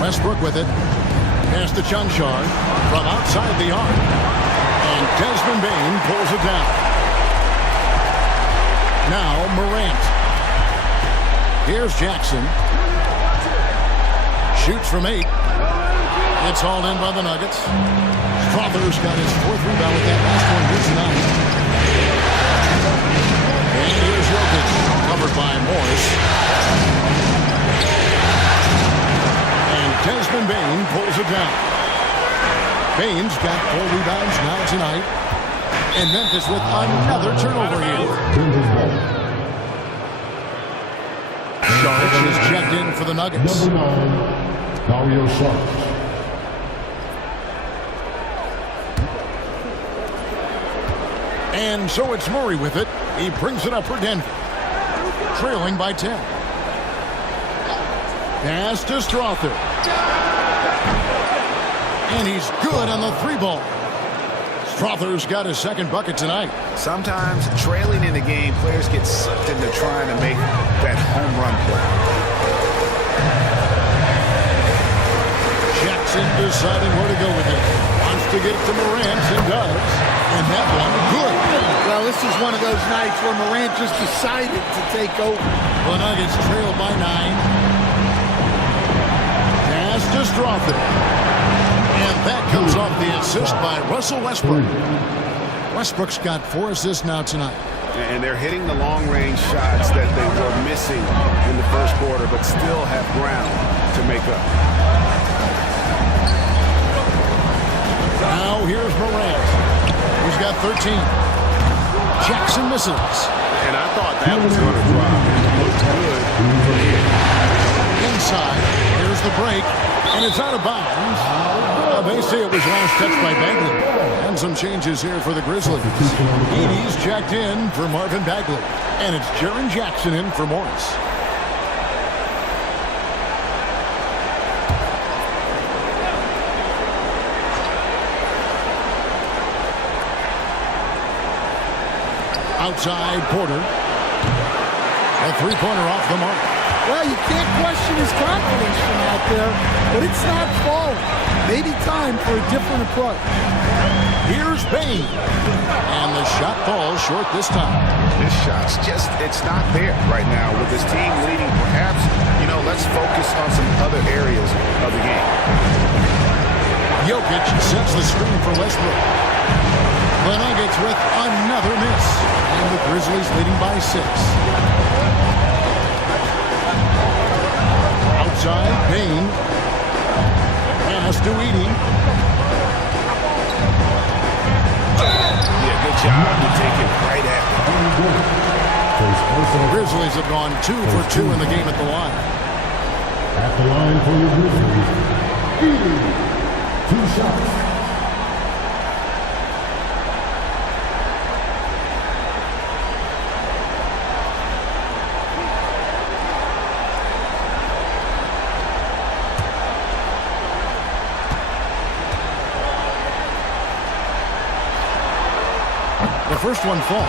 Westbrook with it. Pass to Chanjar from outside the arc. And Desmond Bane pulls it down. Now Morant. Here's Jackson. Shoots from 8. It's hauled in by the Nuggets. Strother's got his 4th rebound with that last one here tonight. And here's Jokic, covered by Morris. And Desmond Bane pulls it down. Bane's got 4 rebounds now tonight. And Memphis with another turnover here. Sharp is checked in for the Nuggets. Dario Saric. And so it's Murray with it. He brings it up for Denver. Trailing by 10. Pass to Strother. And he's good on the 3-ball. Strother's got his 2nd bucket tonight. Sometimes trailing in a game, players get sucked into trying to make that home run play. Jackson deciding where to go with it. Wants to get it to Morant and does. And that one good. Well, this is one of those nights where Morant just decided to take over. The Nuggets trail by 9. Pass to Strother. And that comes off the assist by Russell Westbrook. Westbrook's got 4 assists now tonight. And they're hitting the long-range shots that they were missing in the first quarter, but still have ground to make up. Now here's Morant. He's got 13. Jackson misses. And I thought that was going to drop. It looked good from here. Inside. Here's the break. And it's out of bounds. They say it was last touched by Bagley. And some changes here for the Grizzlies. Edey's checked in for Marvin Bagley. And it's Jaren Jackson in for Morris. Outside Porter. A 3-pointer off the mark. Well, you can't question his confidence from out there, but it's not falling. Maybe time for a different approach. Here's Bane. And the shot falls short this time. This shot's just, it's not there right now with this team leading. Perhaps, let's focus on some other areas of the game. Jokic sets the screen for Westbrook. The Nuggets with another miss. And the Grizzlies leading by 6. Outside, Payne. Pass to Edey. Yeah, good job to take it right at The Grizzlies have gone 2 for 2 in the game at the line. At the line for your Grizzlies, Edey, 2 shots. The first one falls.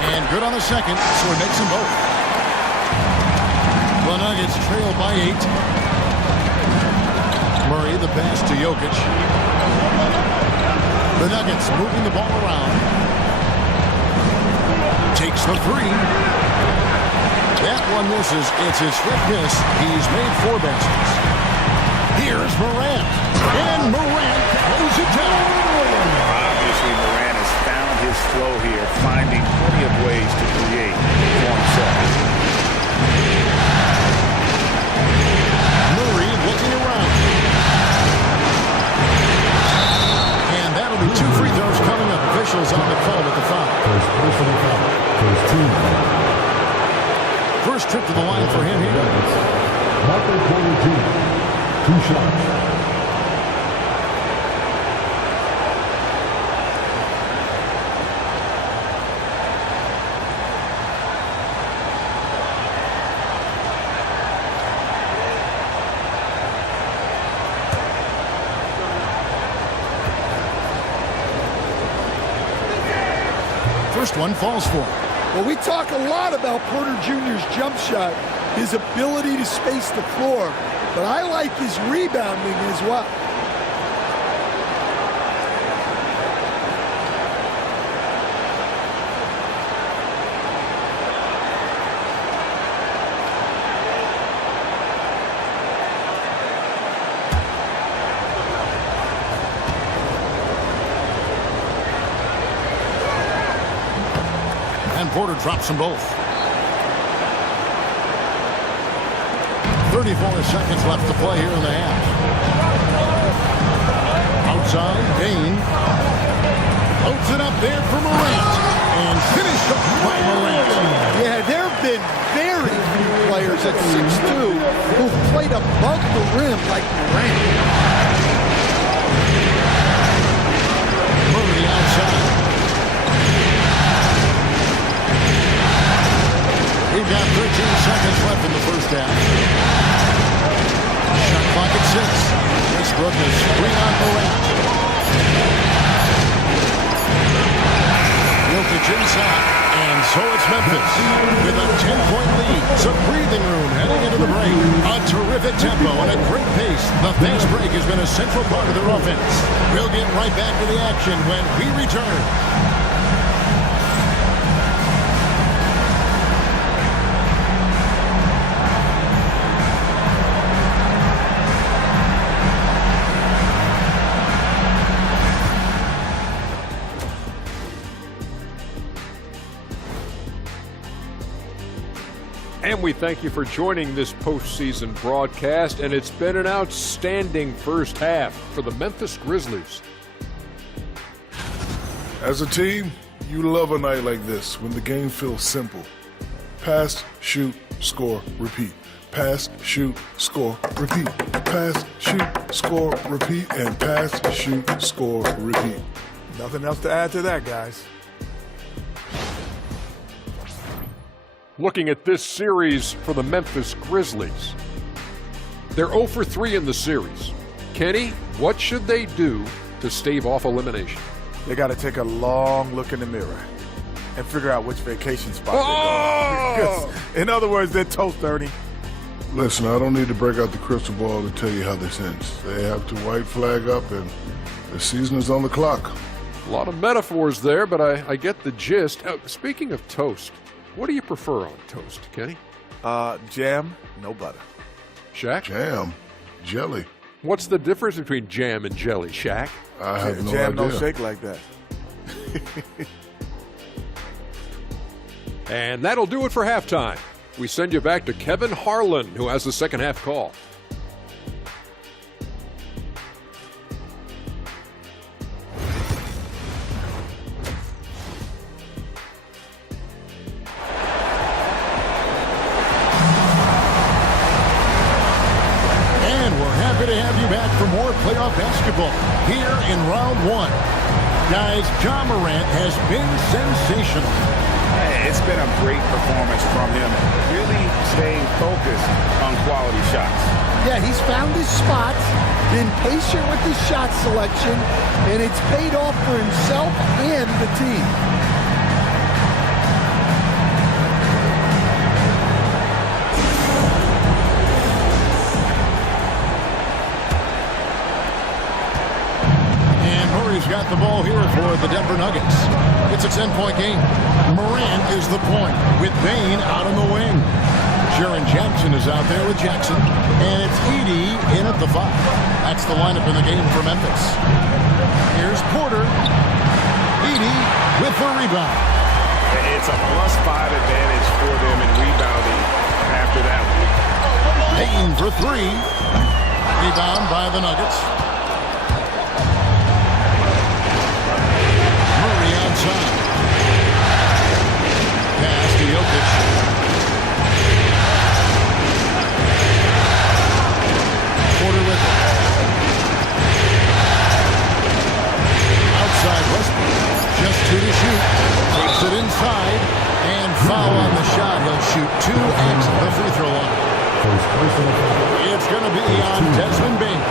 And good on the second, so it makes them both. The Nuggets trail by 8. Murray, the pass to Jokic. The Nuggets moving the ball around. Takes the 3. That one misses. It's his 5th miss. He's made 4 baskets. Here's Morant. And Morant closes it down. Obviously, Morant has found his flow here, finding plenty of ways to create for himself. Murray looking around. And that'll be 2 free throws coming up. Officials on the call with the foul. First trip to the line for him here. Michael Porter Jr., 2 shots. First one falls for him. Well, we talk a lot about Porter Jr.'s jump shot, his ability to space the floor, but I like his rebounding as well. And Porter drops them both. 34 seconds left to play here in the half. Outside, Payne. Loads it up there for Morant. And finished up by Morant. Yeah, there have been very few players at 6'2" who've played above the rim like Morant. Murray outside. We've got 13 seconds left in the first half. Shot clock at 6. Westbrook is screen on Morant. Jokic inside, and so it's Memphis with a 10-point lead. Some breathing room heading into the break. A terrific tempo and a great pace. The fast break has been a central part of their offense. We'll get right back to the action when we return. And we thank you for joining this postseason broadcast, and it's been an outstanding first half for the Memphis Grizzlies. As a team, you love a night like this when the game feels simple. Pass, shoot, score, repeat. Pass, shoot, score, repeat. Pass, shoot, score, repeat. And pass, shoot, score, repeat. Nothing else to add to that, guys. Looking at this series for the Memphis Grizzlies. They're 0 for 3 in the series. Kenny, what should they do to stave off elimination? They got to take a long look in the mirror and figure out which vacation spot they're going. In other words, they're toast, Ernie. Listen, I don't need to break out the crystal ball to tell you how this ends. They have to white flag up, and the season is on the clock. A lot of metaphors there, but I get the gist. Speaking of toast, what do you prefer on toast, Kenny? Jam, no butter. Shaq? Jam, jelly. What's the difference between jam and jelly, Shaq? I have no Jam idea. don't shake like that. And that'll do it for halftime. We send you back to Kevin Harlan, who has the second half call. And we're happy to have you back for more playoff basketball here in round one. Guys, Ja Morant has been sensational. It's been a great performance from him, really staying focused on quality shots. Yeah, he's found his spots, been patient with his shot selection, and it's paid off for himself and the team. Murray's got the ball here for the Denver Nuggets. It's a 10-point game. Morant is the point with Bane out on the wing. Jaren Jackson is out there with Jackson. And it's Edey in at the 5. That's the lineup in the game for Memphis. Here's Porter. Edey with the rebound. It's a +5 advantage for them in rebounding after that one. Bane for 3. Rebound by the Nuggets. Outside. Pass to Jokic. Porter with it. Outside Westbrook. Just 2 to shoot. Takes it inside. And foul on the shot. He'll shoot 2 at the free throw line. It's going to be on Desmond Bane.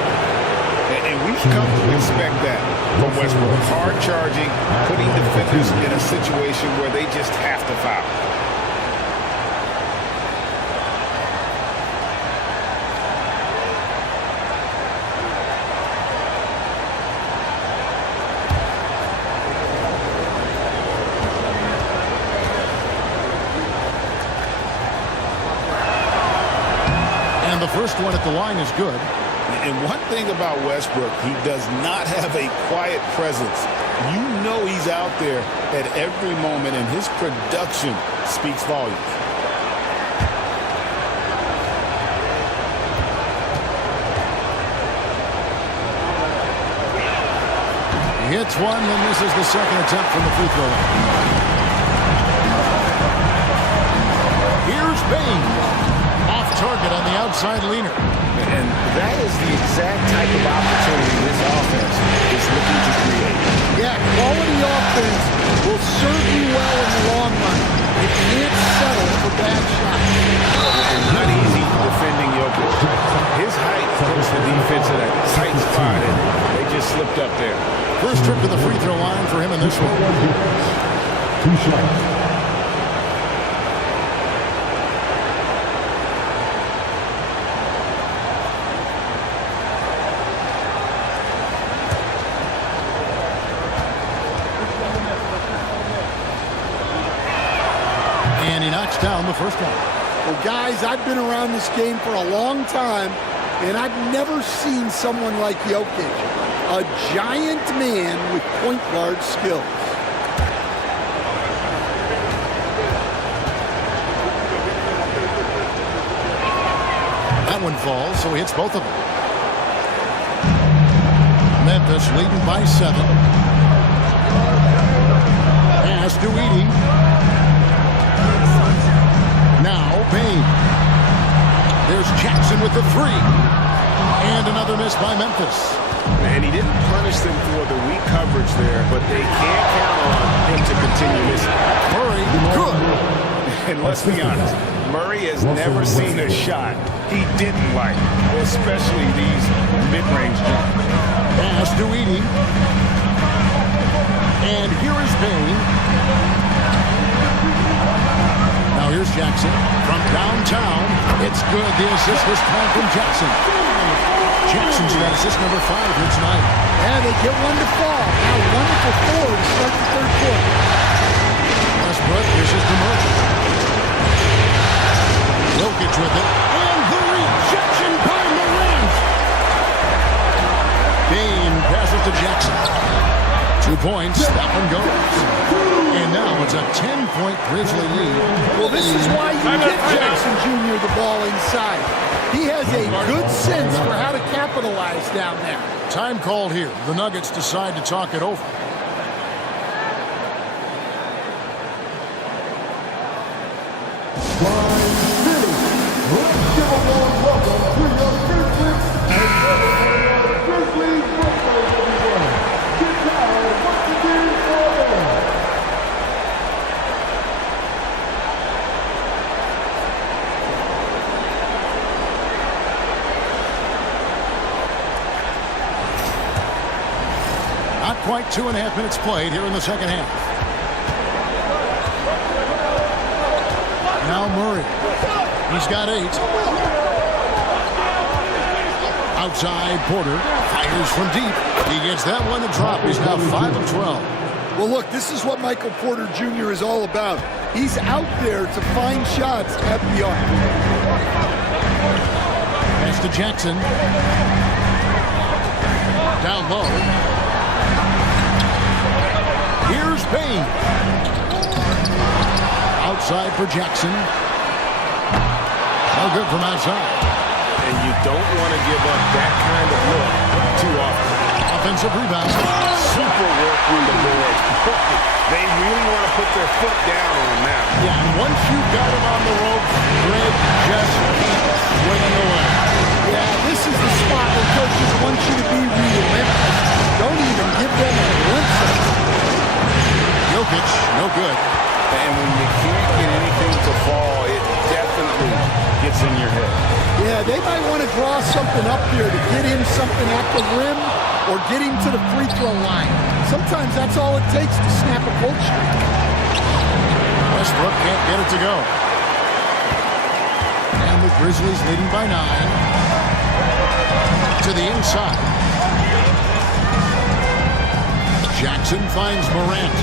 And we've come to expect that from Westbrook. Hard charging, putting defenders in a situation where they just have to foul. And the first one at the line is good. And one thing about Westbrook, he does not have a quiet presence. You know he's out there at every moment, and his production speaks volumes. He hits one, and this is the second attempt from the free throw line. Here's Bane. Off target on the outside leaner. And that is the exact type of opportunity this offense is looking to create. Yeah, quality offense will serve you well in the long run. You can't settle for bad shots. And not easy defending Jokic. His height puts the defense in a tight spot, and they just slipped up there. First trip to the free throw line for him in this one. 2 shots. And he knocks down the first one. Well, guys, I've been around this game for a long time, and I've never seen someone like Jokic, a giant man with point guard skills. That one falls, so he hits both of them. Memphis leading by 7. Pass to Edey. Now Bane. There's Jackson with the 3. And another miss by Memphis. And he didn't punish them for the weak coverage there, but they can't count on him to continue missing. Murray, good. And let's be honest, Murray has never seen a shot he didn't like, especially these mid-range jumpers. Pass to Edey. And here is Bane. Now Now here's Jackson from downtown. It's good. The assist this time from Jackson. Jackson's got assist number 5 here tonight. Yeah, they get one to fall. Now 1 for 4 to start the third quarter. Westbrook, this is the merger. Jokic with it. And the rejection by Morant. Bain passes to Jackson. 2 points. That one goes. And now it's a 10-point Grizzly lead. Well, this is why you get Jackson Jr. the ball inside. He has a good sense for how to capitalize down there. Time called here. The Nuggets decide to talk it over. Not quite 2.5 minutes played here in the second half. Now Murray. He's got 8. Outside, Porter fires from deep. He gets that one to drop. He's now 5 of 12. Well, look, this is what Michael Porter Jr. is all about. He's out there to find shots at the arc. Pass to Jackson. Down low. Here's Bain. Outside for Jackson. No good from outside. And you don't want to give up that kind of look too often. Offensive rebound. Super work on the board. They really want to put their foot down on him now. Yeah, and once you've got him on the ropes, Greg just keeps swinging away. Yeah, this is the spot where coaches want you to be relentless. Don't even give them a glimpse of it. Jokic, no good. And when you can't get anything to fall, it definitely gets in your head. Yeah, they might want to draw something up here to get him something at the rim or get him to the free throw line. Sometimes that's all it takes to snap a cold streak. Westbrook can't get it to go. And the Grizzlies leading by 9. To the inside. Jackson finds Morant.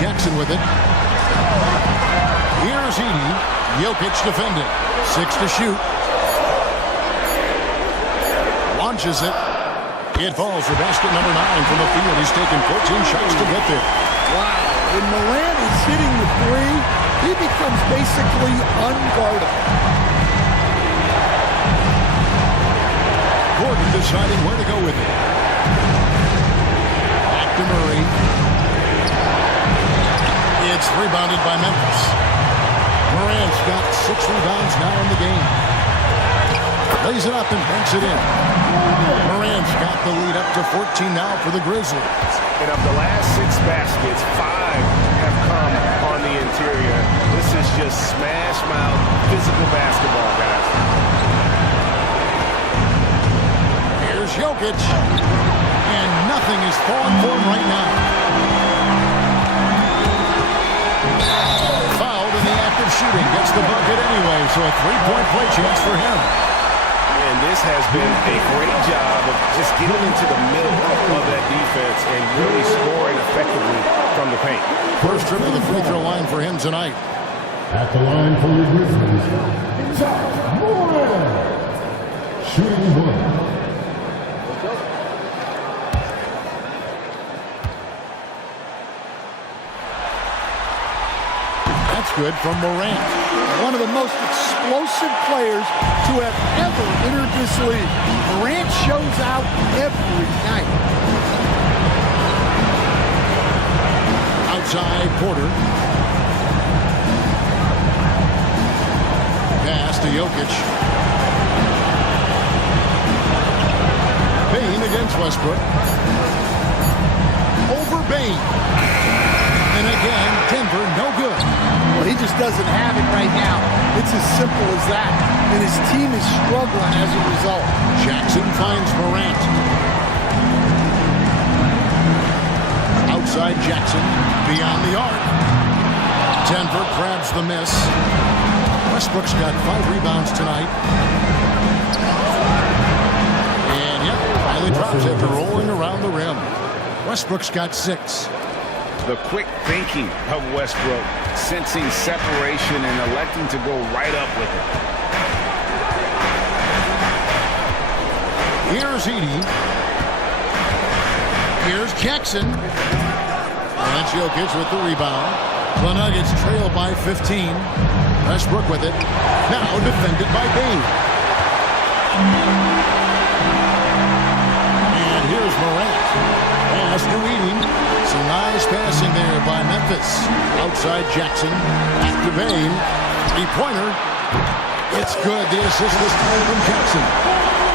Jackson with it. Here's Edey. Jokic defending. 6 to shoot. Launches it. It falls for basket number 9 from the field. He's taken 14 shots to get there. Wow. When Morant is hitting the 3, he becomes basically unguardable. Gordon deciding where to go with it. Back to Murray. It's rebounded by Memphis. Morant's got 6 rebounds now in the game. Lays it up and banks it in. Morant's got the lead up to 14 now for the Grizzlies. And of the last 6 baskets, 5 have come on the interior. This is just smash mouth physical basketball, guys. Here's Jokic. And nothing is falling for him right now. Fouled in the act of shooting. Gets the bucket anyway, so a 3-point play chance for him. And this has been a great job of just getting into the middle of that defense and really scoring effectively from the paint. First trip to the free throw line for him tonight. At the line for the Grizzlies, shooting 1. That's good from Morant. One of the most explosive players to have ever entered this league. Morant shows out every night. Outside Porter. Pass to Jokic. Bain against Westbrook. Over Bain. And again, Denver no good. Well, he just doesn't have it right now. It's as simple as that. And his team is struggling as a result. Jackson finds Morant. Outside Jackson, beyond the arc. Denver grabs the miss. Westbrook's got 5 rebounds tonight. And yep, finally drops after rolling around the rim. Westbrook's got 6. The quick thinking of Westbrook, sensing separation and electing to go right up with it. Here's Edey. Here's Jackson. And Jokic with the rebound. The Nuggets trail by 15. Westbrook with it. Now defended by Bane. And here's Morant. Pass to Edey. Some nice passing there by Memphis. Outside Jackson. Back to Bane. 3-pointer. It's good. The assist was from Jackson.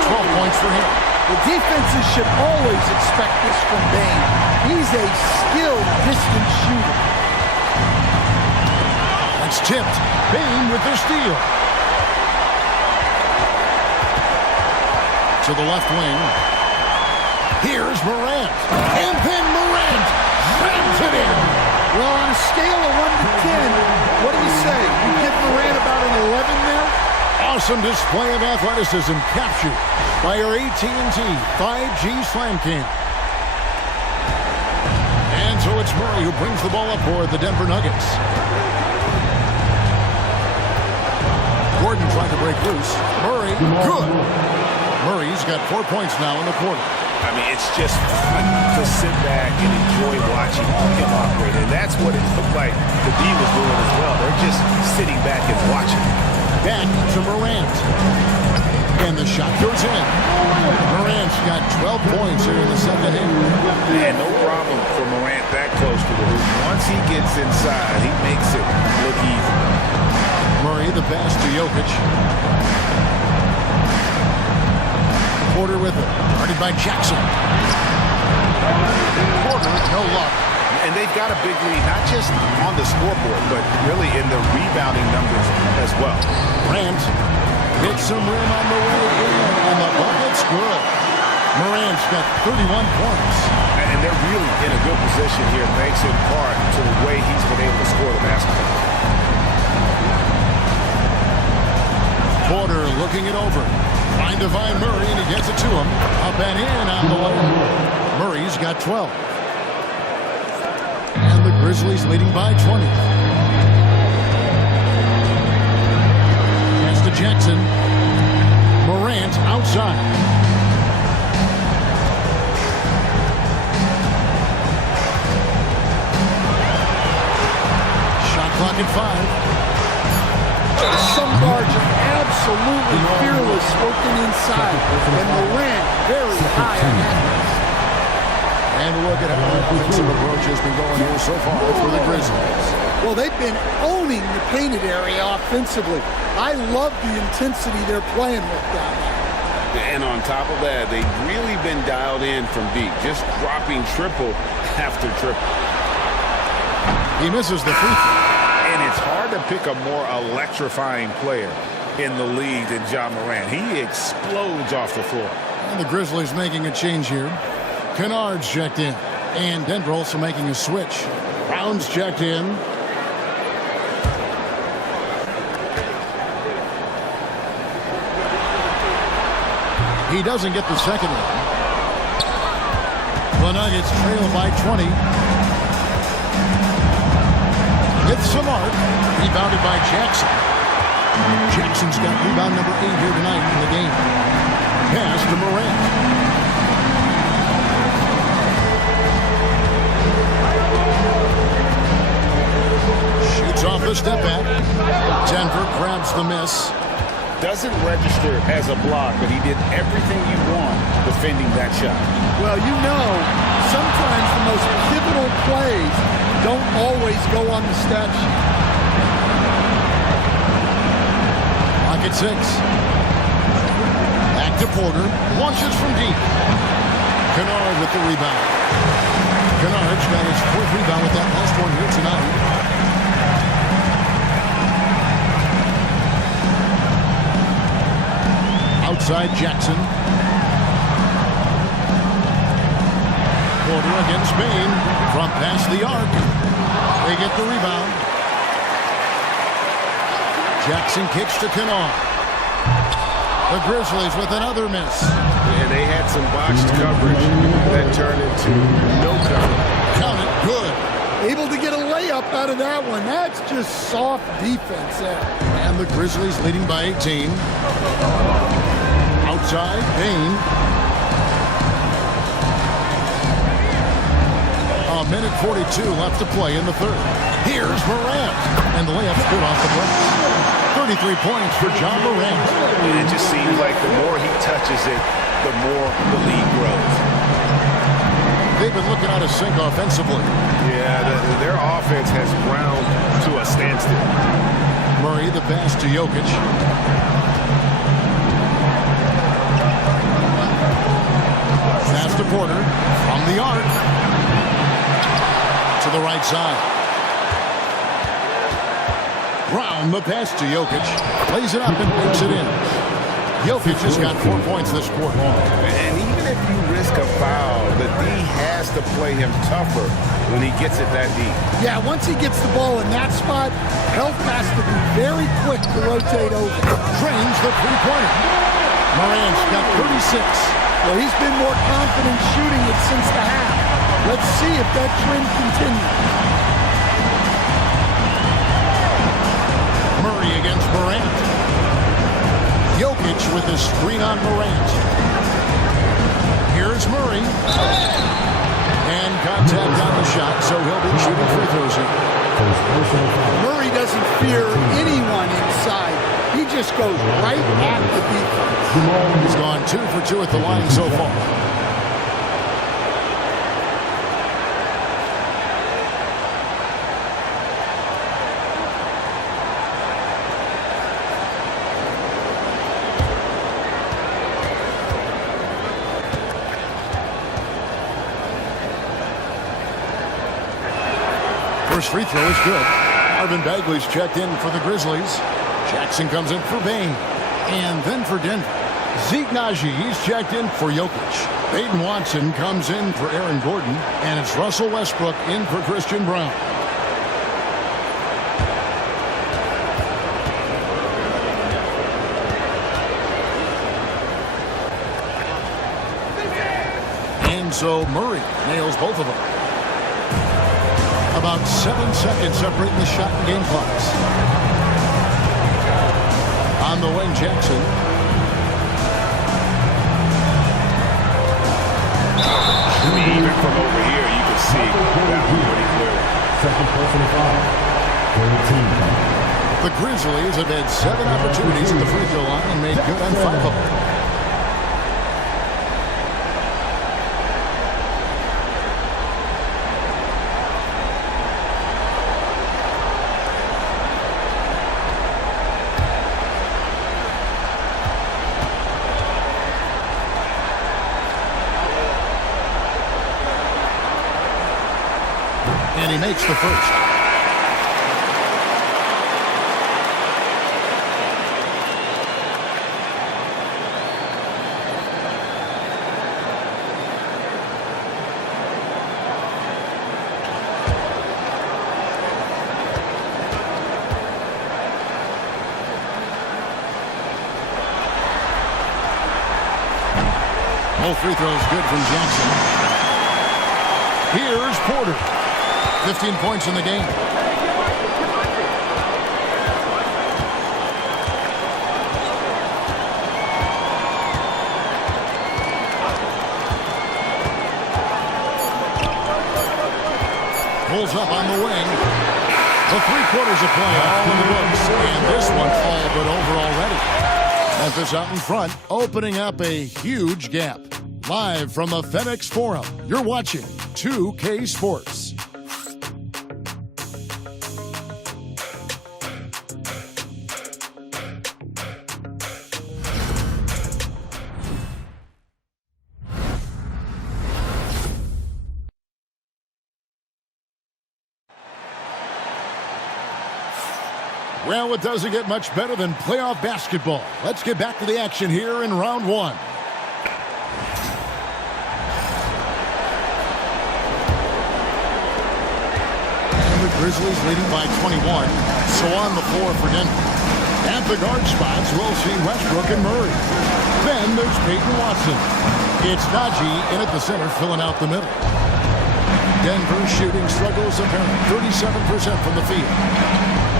12 points for him. The defenses should always expect this from Bane. He's a skilled distance shooter. That's tipped. Bane with the steal. To the left wing. Here's Morant. And then Morant rams it in. Well, on a scale of 1 to 10, what do you say? You give Morant about an 11 there? Awesome display of athleticism captured by our AT&T 5G Slam Cam. And so it's Murray who brings the ball up for the Denver Nuggets. Gordon trying to break loose. Murray, good. Murray's got 4 points now in the quarter. I mean, it's just fun to sit back and enjoy watching him operate. And that's what it looked like the D was doing as well. They're just sitting back and watching. Back to Morant. And the shot goes in. Morant's got 12 points here in the second half. And no problem for Morant that close to the hoop. Once he gets inside, he makes it look easy. Murray, the pass to Jokic. Porter with it. Guarded by Jackson. Porter, no luck. And they've got a big lead, not just on the scoreboard, but really in the rebounding numbers as well. Morant hits some rim on the way in, and the bucket's good. Morant's got 31 points. And they're really in a good position here, thanks in part to the way he's been able to score the basketball. Porter looking it over. Trying to find Murray, and he gets it to him. Up and in on the way. Murray's got 12. And the Grizzlies leading by 20. Pass to Jackson. Morant outside. Shot clock at 5. Some guards are absolutely fearless working inside. And Morant very high on that list. And look at how the offensive approach has been going here so far for the Grizzlies. Well, they've been owning the painted area offensively. I love the intensity they're playing with down there. And on top of that, they've really been dialed in from deep, just dropping triple after triple. He misses the free throw. And it's hard to pick a more electrifying player in the league than Ja Morant. He explodes off the floor. And the Grizzlies making a change here. Kennard's checked in. And Denver also making a switch. Brown's checked in. He doesn't get the second one. The Nuggets trail by 20. With some arc, rebounded by Jackson. Jackson's got rebound number 8 here tonight in the game. Pass to Morant. Shoots off the step back. Denver grabs the miss. Doesn't register as a block, but he did everything you want defending that shot. Well, you know, sometimes the most pivotal plays don't always go on the stat sheet. Pocket 6. Back to Porter. Launches from deep. Kennard with the rebound. Kennard's got his 4th rebound with that last one here tonight. Outside Jackson. Porter against Bane. From past the arc. They get the rebound. Jackson kicks to Kennard. The Grizzlies with another miss. And they had some boxed coverage that turned into no cover. Count it, good. Able to get a layup out of that one. That's just soft defense there. And the Grizzlies leading by 18. Outside, Bain. A minute 42 left to play in the third. Here's Morant. And the layup's good off the glass. 33 points for John Morant. And it just seems like the more he touches it, the more the lead grows. They've been looking out of sync offensively. Yeah, their offense has ground to a standstill. Murray, the pass to Jokic. Pass to Porter from the arc. To the right side. Brown, the pass to Jokic. Plays it up and puts it in. Jokic has got 4 points this quarter. And even if you risk a foul, the D has to play him tougher when he gets it that deep. Yeah, once he gets the ball in that spot, help has to be very quick to rotate over. Drains the three-pointer. Morant's got 36. Well, he's been more confident shooting it since the half. Let's see if that trend continues. Murray against Morant. Jokic with his screen on Morant. Here's Murray. And contact on the shot, so he'll be shooting free throws here. Murray doesn't fear anyone inside. He just goes right at the defense. He's gone 2 for 2 at the line so far. First free throw is good. Marvin Bagley's checked in for the Grizzlies. Jackson comes in for Bain. And then for Denver. Zeke Naji, he's checked in for Jokic. Peyton Watson comes in for Aaron Gordon. And it's Russell Westbrook in for Christian Brown. And so Murray nails both of them. About 7 seconds separating the shot and game clocks. On the wing, Jackson. Even from over here, you can see that pretty clearly. Second personal foul. 13. The Grizzlies have had 7 opportunities at the free throw line and made good on 5 of them. And he makes the first. Both free throws good from Jackson. Here's Porter. 15 points in the game. Pulls up on the wing. The 3/4 of play all in the books. And this one all but over already. Memphis out in front, opening up a huge gap. Live from the FedEx Forum, you're watching 2K Sports. Well, it doesn't get much better than playoff basketball. Let's get back to the action here in round 1. And the Grizzlies leading by 21. So on the floor for Denver. At the guard spots, we'll see Westbrook and Murray. Then there's Peyton Watson. It's Najee in at the center, filling out the middle. Denver's shooting struggles apparent, 37% from the field.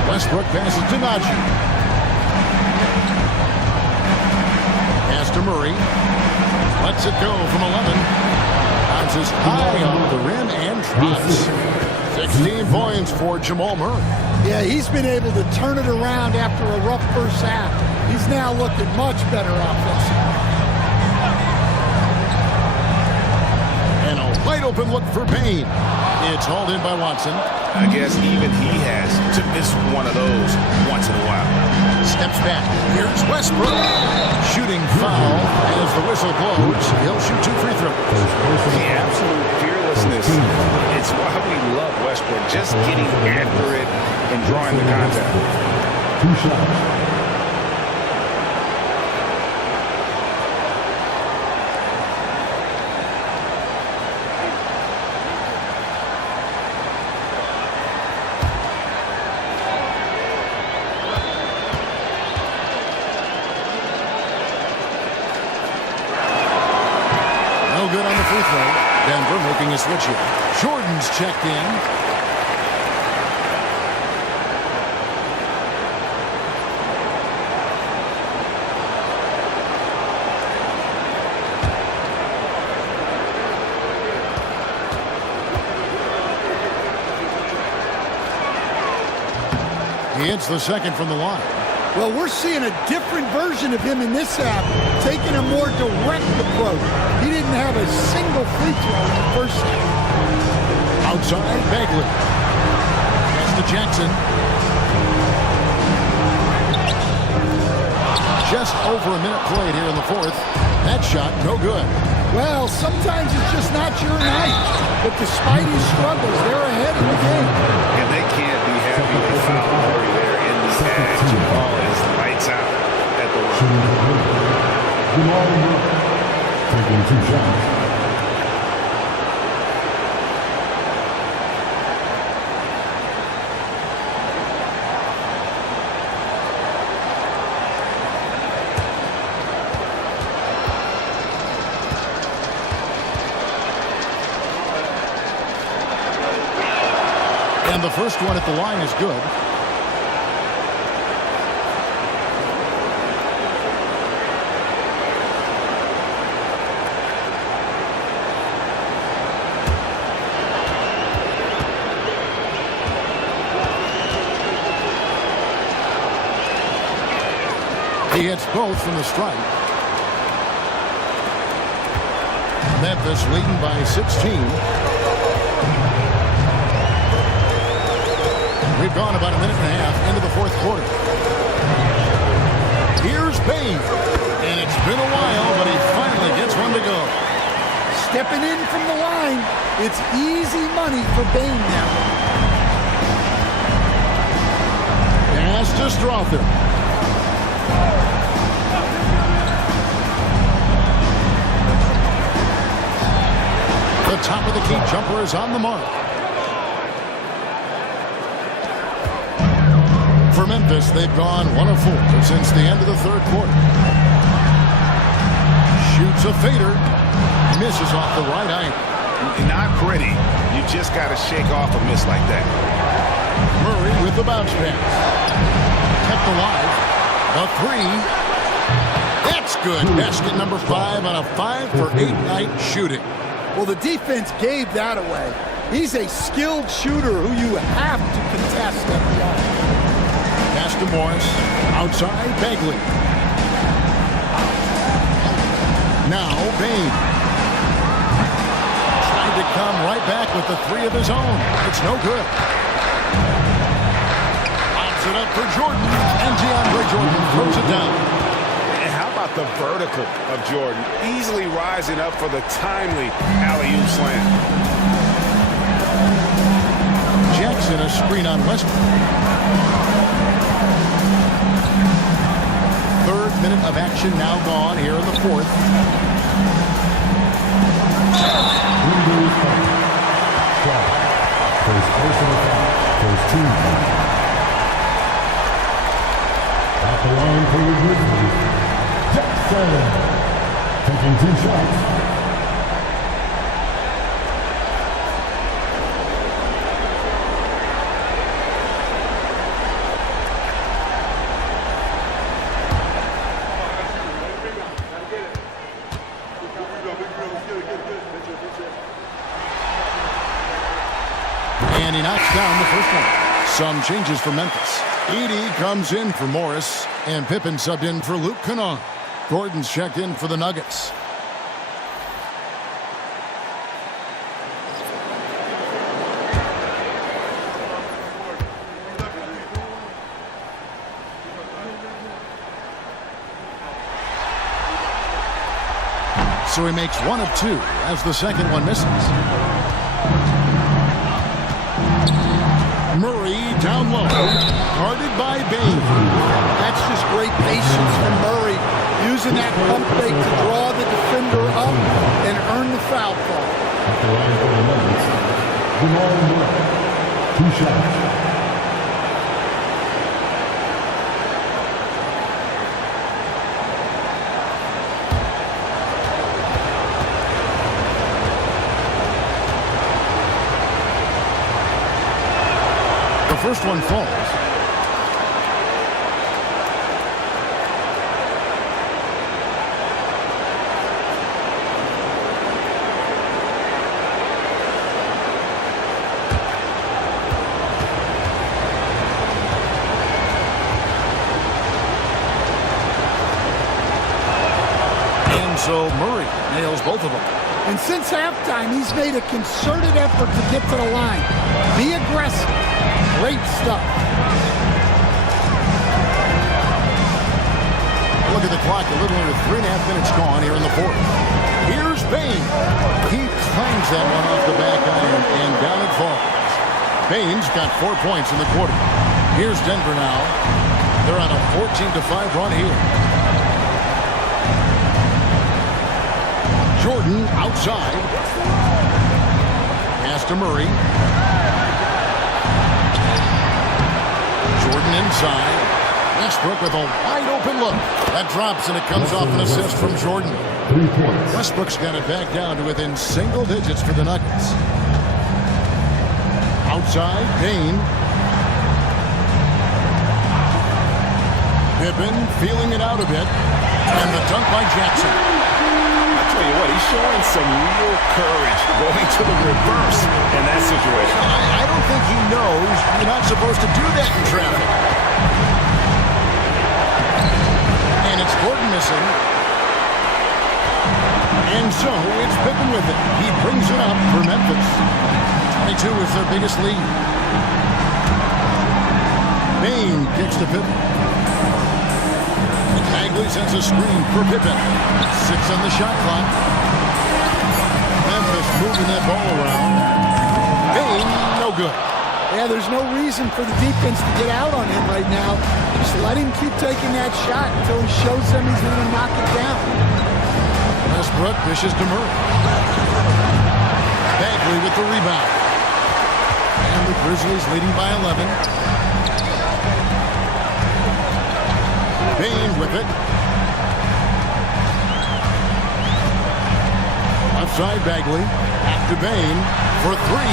Westbrook passes to Najee. Pass to Murray. Lets it go from 11. Bounces high off the rim and drops. 16 points for Jamal Murray. Yeah, he's been able to turn it around after a rough first half. He's now looking much better offensively. And a wide open look for Payne. It's hauled in by Watson. I guess even he has to miss one of those once in a while. Steps back. Here's Westbrook. Shooting foul as the whistle blows. He'll shoot 2 free throws. The absolute fearlessness. It's why we love Westbrook. Just getting after it and drawing the contact. 2 shots. Good on the free throw. Denver making a switch here. Jordan's checked in. He hits the second from the line. Well, we're seeing a different version of him in this half, taking a more direct approach. He didn't have a single free throw in the first half. Outside, Bagley. Pass to Jackson. Just over a minute played here in the fourth. That shot, no good. Well, sometimes it's just not your night. But despite his struggles, they're ahead in the game. And they can't be happy they fouled Murray there in the act. Jamal is lights out at the line. Jamal Murray taking 2 shots. And the first one at the line is good. He hits both from the stripe. Memphis leading by 16. We've gone about a minute and a half into the fourth quarter. Here's Payne. And it's been a while, but he finally gets one to go. Stepping in from the line. It's easy money for Payne now. Pass to Strother. The top of the key jumper is on the mark. For Memphis, they've gone 1 of 4 since the end of the third quarter. Shoots a fader. Misses off the right eye. Not pretty. You just got to shake off a miss like that. Murray with the bounce pass. Kept alive. A 3. That's good. Basket number 5 on a 5-for-8 night shooting. Well, the defense gave that away. He's a skilled shooter who you have to contest every line. Pass to Morris. Outside, Bagley. Now, Payne. Trying to come right back with the 3 of his own. It's no good. Pops it up for Jordan. And DeAndre Jordan throws it down. And how about the vertical of Jordan? Easily rising up for the timely alley-oop slam. Jackson a screen on Westbrook. Third minute of action now gone here in the fourth. First personal foul. First team foul. the line for the Grizzlies, Jackson, taking 2 shots. And he knocks down the first one. Some changes for Memphis. Edey comes in for Morris, and Pippen subbed in for Luke Kennard. Gordon's checked in for the Nuggets. So he makes 1 of 2 as the second one misses. Murray down low, guarded by Bain. That's just great patience from Murray, using that pump fake to draw the defender up and earn the foul call. At the line for the Nuggets, Jamal Murray, 2 shots. The first one falls. And so Murray nails both of them. And since halftime, he's made a concerted effort to get to the line. Be aggressive. Great stuff. Look at the clock. A little under 3.5 minutes gone here in the fourth. Here's Bain. He clangs that one off the back iron, and down it falls. Bain's got 4 points in the quarter. Here's Denver now. They're on a 14-5 run here. Jordan outside. Pass to Murray. Jordan inside. Westbrook with a wide open look. That drops and it comes off an assist from Jordan. Westbrook's got it back down to within single digits for the Nuggets. Outside, Bain. Pippen feeling it out a bit. And the dunk by Jackson. I tell you what, he's showing some real courage going to the reverse in that situation. I don't think he knows you're not supposed to do that in traffic. And it's Gordon missing. And so it's Pippen with it. He brings it up for Memphis. 22 is their biggest lead. Bain kicks to Pippen. Bagley sends a screen for Pippen. 6 on the shot clock. Memphis moving that ball around. Bain, no good. Yeah, there's no reason for the defense to get out on him right now. Just let him keep taking that shot until he shows them he's going to knock it down. Westbrook dishes to Murray. Bagley with the rebound. And the Grizzlies leading by 11. Bain with it. Outside Bagley. Back to Bain for 3.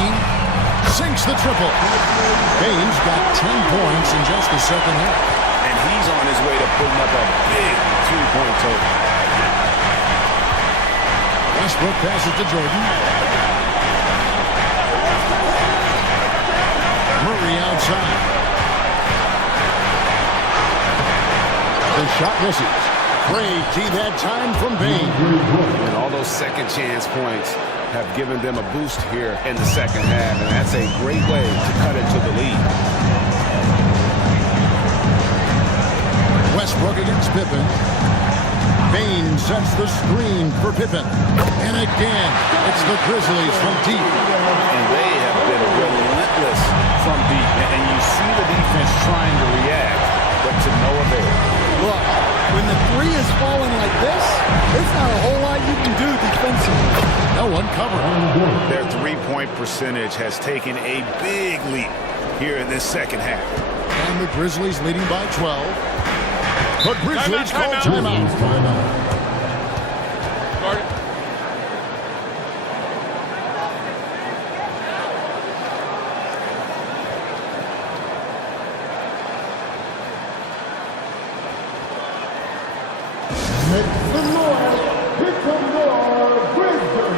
Sinks the triple. Bain's got 10 points in just the second half. And he's on his way to putting up a big 2-point total. Westbrook passes to Jordan. Murray outside. The shot misses. Great key that time from Bain. And all those second chance points have given them a boost here in the second half, and that's a great way to cut into the lead. Westbrook against Pippen. Bain sets the screen for Pippen. And again, it's the Grizzlies from deep. And they have been relentless from deep. And you see the defense trying to react, but to no avail. Look, when the 3 is falling like this, there's not a whole lot you can do defensively. No one covering. Their 3-point percentage has taken a big leap here in this second half. And the Grizzlies leading by 12. The Grizzlies call timeout. Make some noise. Get some more Grizzlies.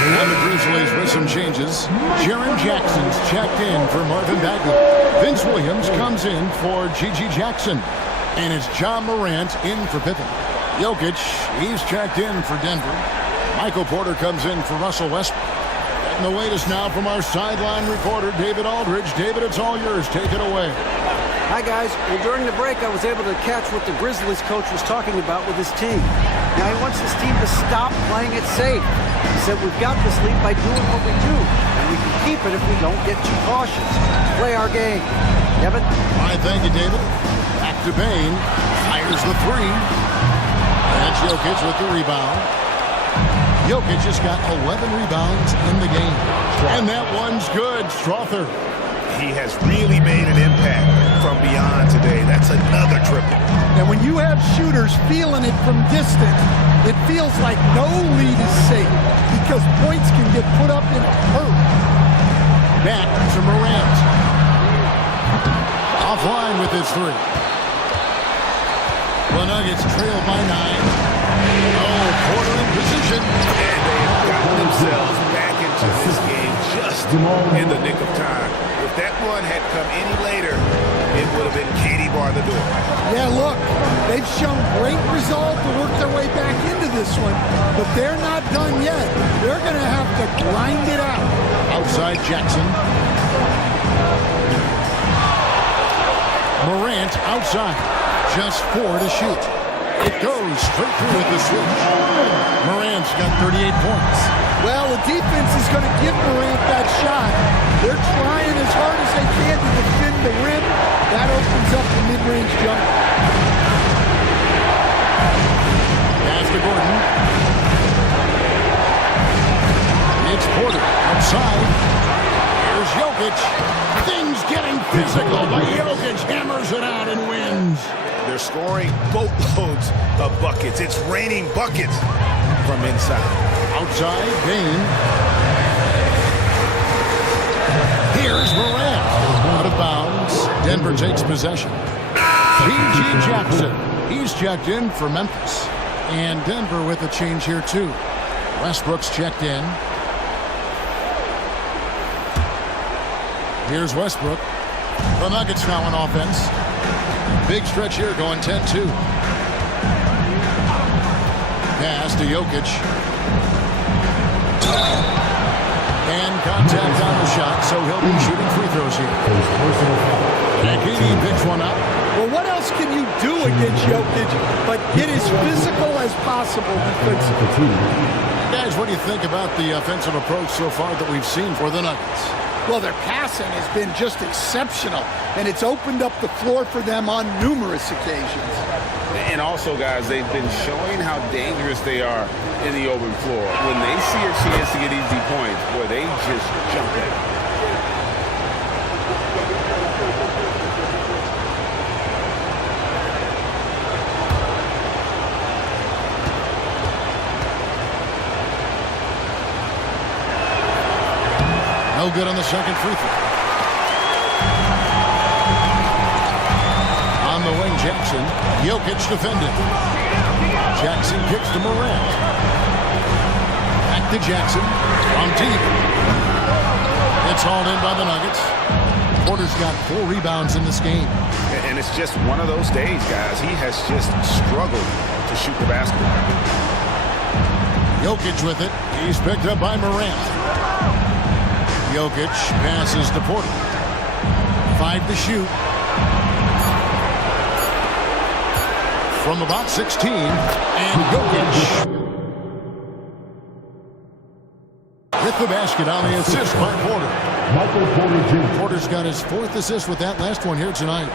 And the Grizzlies with some changes. Jaren Jackson's checked in for Marvin Bagley. Vince Williams comes in for Gigi Jackson. And it's John Morant in for Pippen. Jokic, he's checked in for Denver. Michael Porter comes in for Russell Westbrook. And the latest now from our sideline reporter, David Aldridge. David, it's all yours. Take it away. Hi, guys. Well, during the break, I was able to catch what the Grizzlies coach was talking about with his team. Now, he wants his team to stop playing it safe. He said, we've got this lead by doing what we do, and we can keep it if we don't get too cautious. Play our game. Devin? All right, thank you, David. Back to Bain. Fires the three. That's Jokic with the rebound. Jokic just got 11 rebounds in the game. And that one's good. Strother. He has really made an impact from beyond today. That's another triple. And when you have shooters feeling it from distance, it feels like no lead is safe because points can get put up in a hurry. Back to Morant. Offline with his three. The Nuggets trail by 9. Oh, Porter in position. And they have gotten themselves back into this game just in the nick of time. If that one had come any later, it would have been Katie bar the door. Yeah, look, they've shown great resolve to work their way back into this one, but they're not done yet. They're going to have to grind it out. Outside Jackson. Morant outside. Just 4 to shoot. It goes straight through with the switch. Morant's got 38 points. Well, the defense is going to give Morant that shot. They're trying as hard as they can to defend the rim. That opens up the mid-range jumper. Pass to Gordon. It's Porter outside. Here's Jokic. Things getting physical, but Jokic hammers it out and wins. They're scoring boatloads of buckets. It's raining buckets from inside. Outside, Bain. Here's Morant. Out of bounds. Denver takes possession. Gigi Jackson. He's checked in for Memphis. And Denver with a change here, too. Westbrook's checked in. Here's Westbrook. The Nuggets now on offense. Big stretch here going 10-2. Pass to Jokic. And contact on the shot, so he'll be shooting free throws here. He picks one up. Well, what else can you do against Jokic but get as physical as possible defensively? Guys, what do you think about the offensive approach so far that we've seen for the Nuggets? Well, their passing has been just exceptional, and it's opened up the floor for them on numerous occasions. And also, guys, they've been showing how dangerous they are in the open floor. When they see a chance to get easy points, boy, they just jump at it. No good on the second free throw. On the wing, Jackson. Jokic defended. Jackson kicks to Morant. Back to Jackson. From deep. It's hauled in by the Nuggets. Porter's got 4 rebounds in this game. And it's just one of those days, guys. He has just struggled to shoot the basketball. Jokic with it. He's picked up by Morant. Jokic passes to Porter. 5 to shoot. From about 16. And Jokic with the basket on the assist by Porter. Michael Porter Jr. Porter's got his 4th assist with that last one here tonight.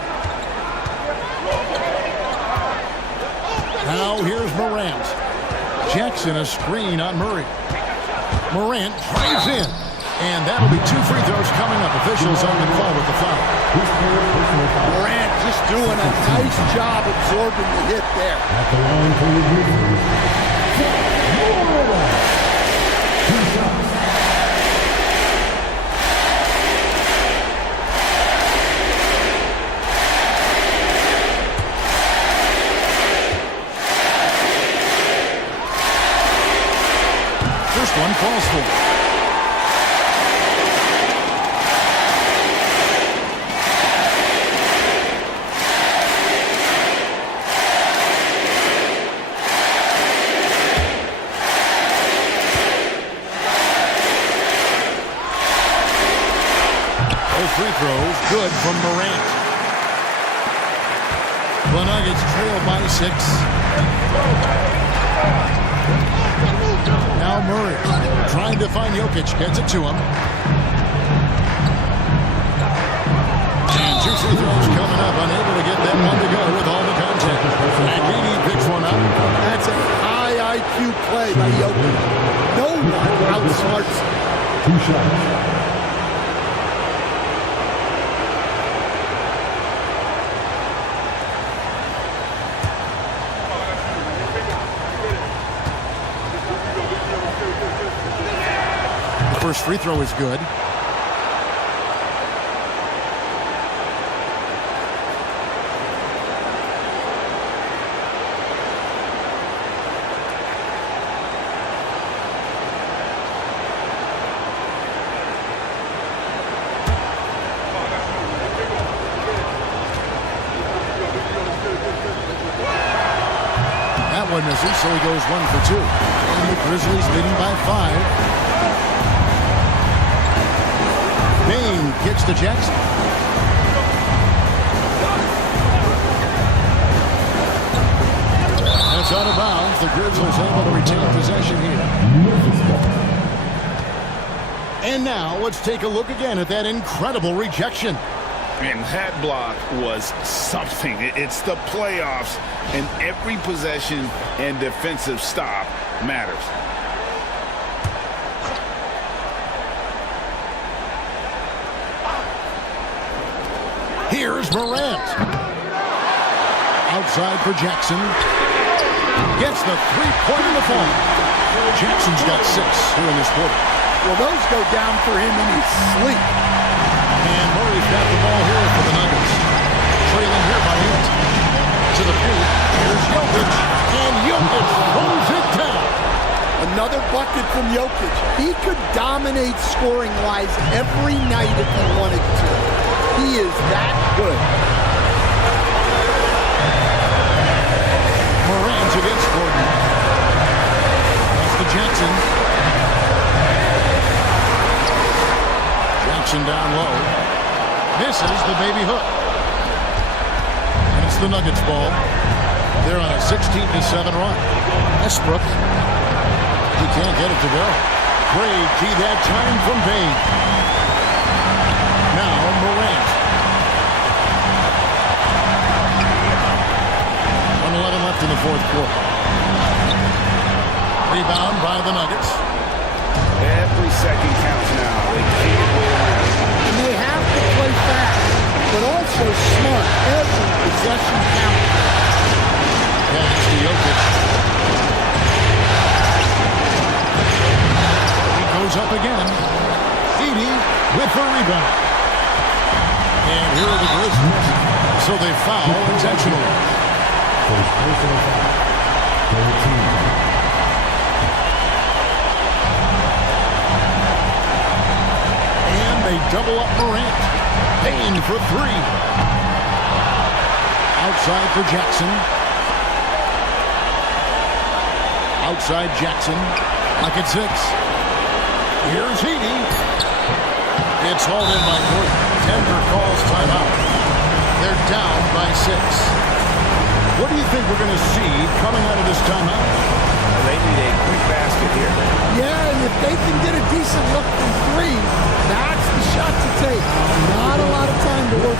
Now here's Morant. Jackson a screen on Murray. Morant drives in. And that'll be 2 free throws coming up. Officials on the call with the foul. Morant just doing a nice job absorbing the hit there. At the line for review. First one falls for. Free throws good from Morant. The Nuggets trail by 6. Now Murray trying to find Jokic. Gets it to him. And 2 free throws coming up. Unable to get that one to go with all the contact. And picks one up. That's a high IQ play by Jokic. No one outsmarts him. 2 shots. First free throw is good. That one misses, so he goes 1 for 2. And the Grizzlies leading by 5. Bain kicks to Jackson. That's out of bounds. The Grizzlies able to retain possession here. And now let's take a look again at that incredible rejection. And that block was something. It's the playoffs, and every possession and defensive stop matters. Here's Morant. Outside for Jackson. Gets the 3-point in the fall. Jackson's got 6 here in this quarter. Well, those go down for him in his sleep. And Murray's got the ball here for the Nuggets. Trailing here by 8. To the paint. Here's Jokic. And Jokic throws it down. Another bucket from Jokic. He could dominate scoring-wise every night if he wanted to. He is that good. Morant against Gordon. That's to Jackson. Jackson down low. Misses the baby hook. And it's the Nuggets ball. They're on a 16-7 run. Westbrook. He can't get it to go. Great key that time from Bain. Now Morant. 1:11 left in the 4th quarter. Rebound by the Nuggets. Every second counts now. They can't wait around. And they have to play fast, but also smart. Every possession counts. Pass to Jokic. He goes up again. Edey with the rebound. And here are the Grizzlies. So they foul intentionally. First personal foul. 13. They double up Morant. Payne for three. Outside for Jackson. Outside Jackson. Like it's 6. Here's Edey. It's hauled in by Gordon. Denver calls timeout. They're down by 6. What do you think we're going to see coming out of this timeout? They need a quick basket here. Yeah, and if they can get a decent look from 3, that's the shot to take. Not a lot of time to work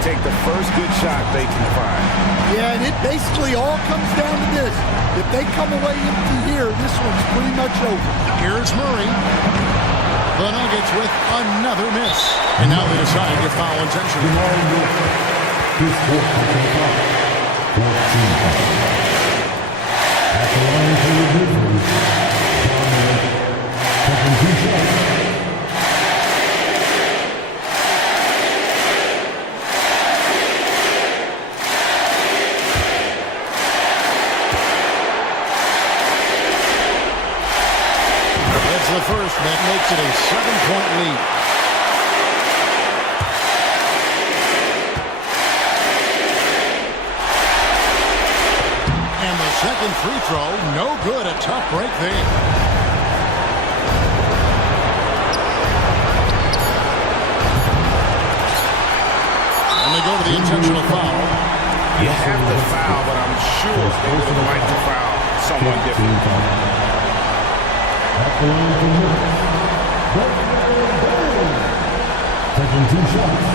Take the first good shot they can find. Yeah, and it basically all comes down to this. If they come away empty here, this one's pretty much over. Here's Murray. The Nuggets with another miss. And now they decide to foul intentionally. His fourth personal foul. 14. At the line for the Grizzlies, John Morant, taking 2 shots. The first that makes it a 7-point lead. And the second free throw, no good. A tough break there. And they go to the intentional foul. You have to foul, but I'm sure they would like to foul someone different. At the line for taking 2 shots.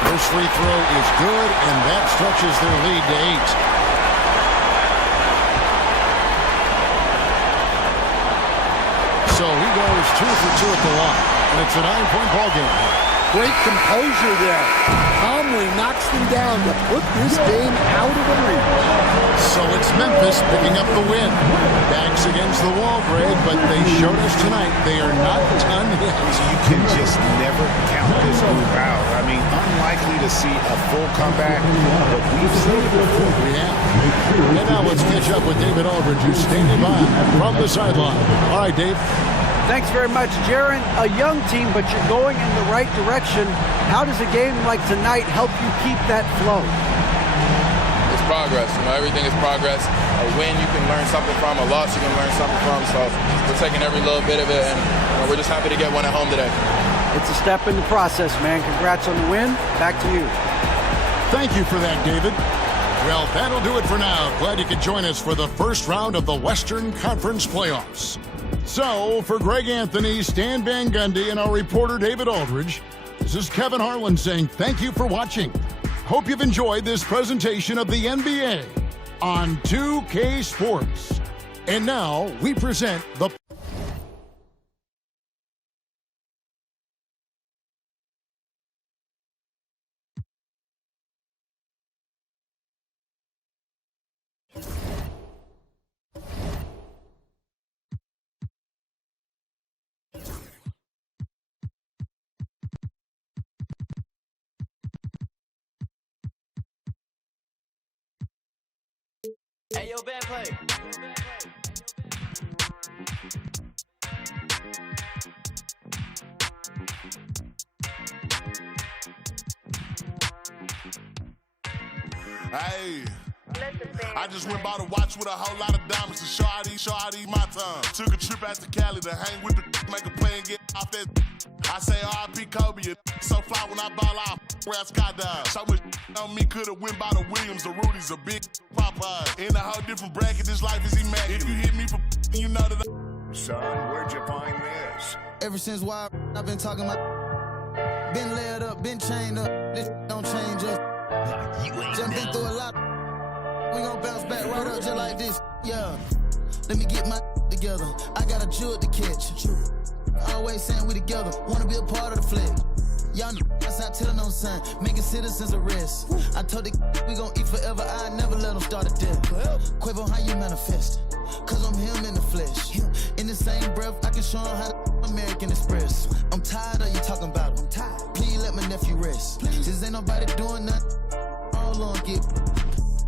First free throw is good, and that stretches their lead to 8. So he goes 2 for 2 at the line. And it's a 9-point ball game. Great composure there. Calmly knocks them down to put this game out of the league. So it's Memphis picking up the win. Backs against the wall, Greg, but they showed us tonight they are not done yet. You can just never count this move out. I mean, unlikely to see a full comeback, but we've seen it before. We have. And now let's catch up with David Aldridge, who's standing by from the sideline. All right, Dave. Thanks very much, Jaron. A young team, but you're going in the right direction. How does a game like tonight help you keep that flow? It's progress. Everything is progress. A win you can learn something from. A loss you can learn something from. So we're taking every little bit of it, and we're just happy to get one at home today. It's a step in the process, man. Congrats on the win. Back to you. Thank you for that, David. Well, that'll do it for now. Glad you could join us for the first round of the Western Conference playoffs. So, for Greg Anthony, Stan Van Gundy, and our reporter David Aldridge, this is Kevin Harlan saying thank you for watching. Hope you've enjoyed this presentation of the NBA on 2K Sports. And now, we present the... Hey, yo, bad play. Hey, I just went by the watch with a whole lot of diamonds to show out my time. Took a trip out to Cali to hang with the make a play and get off that. I say R.I.P. Kobe, so fly when I ball out, around skydive. So much on me could've went by the Williams, the Rudies, a big Popeye. In a whole different bracket, this life is immaculate. If you hit me for you know that Son, where'd you find this? Ever since why I've been talking about, been laid up, been chained up, this don't change us. Jumping through a lot, we gon' bounce back right up just like this, yeah. Let me get my together, I got a jewel to catch. Always saying we together, wanna be a part of the flick. Y'all know that's how telling no sign, making citizens arrest. I told the we gon' eat forever, I never let them start a death. Quavo, how you manifest? Cause I'm him in the flesh. In the same breath, I can show him how to American Express. I'm tired of you talking about it. Please let my nephew rest. This ain't nobody doing nothing. All on get.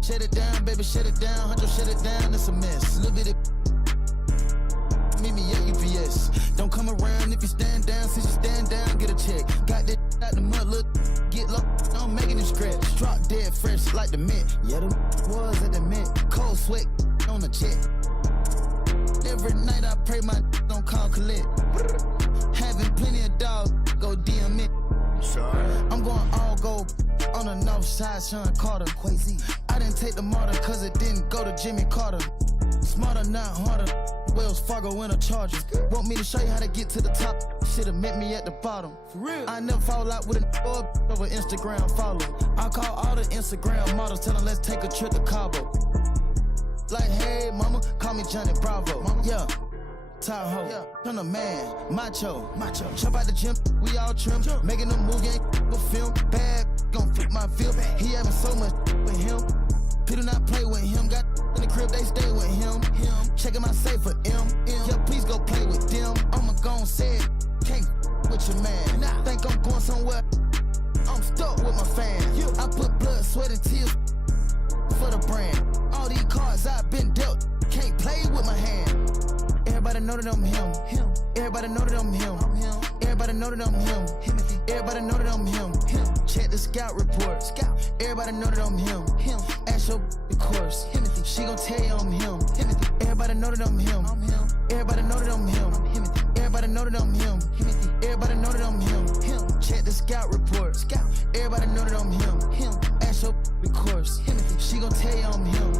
Shut it down, baby, shut it down. Huncho, shut it down, it's a mess. Little bit of meet me at UPS. Don't come around if you stand down. Since you stand down, get a check. Got that out the mud, look, get low. I'm making it scratch. Drop dead fresh like the mint. Yeah, the was at the mint. Cold sweat on the jet. Every night I pray my don't call collect. Having plenty of dogs, go DM it. I'm going all gold on the north side, Sean Carter. Crazy. I didn't take the martyr cause it didn't go to Jimmy Carter. Smarter, not harder. Wells Fargo in a Charger. Want me to show you how to get to the top? Should've met me at the bottom. For real. I never fall out with an over Instagram follow. I call all the Instagram models, tell them let's take a trip to Cabo. Like, hey, mama, call me Johnny Bravo. Mama. Yeah. Tahoe, yeah. Turn a man, macho. Jump out the gym, we all trim. Making a movie, ain't a film. Bad, gon' flip my film. He having so much with him. People not play with him. Got in the crib, they stay with him. Checking my safe for M. Yeah, please go play with them. I'ma gon' say it. Can't with your man. Think I'm going somewhere. I'm stuck with my fans. I put blood, sweat, and tears for the brand. All these cards I've been dealt. Can't play with my hand. Everybody know that I'm him. Everybody know that I'm him. Everybody know that I'm him. Everybody know that I'm him. Check the scout report. Everybody know that I'm him. Ask your of course. She gon' tell you I'm him. Everybody know that I'm him. Everybody know that I'm him. Everybody know that I'm him. Everybody know that I'm him. Check the scout report. Everybody know that I'm him. Ask your of course. She gon' tell you I'm him.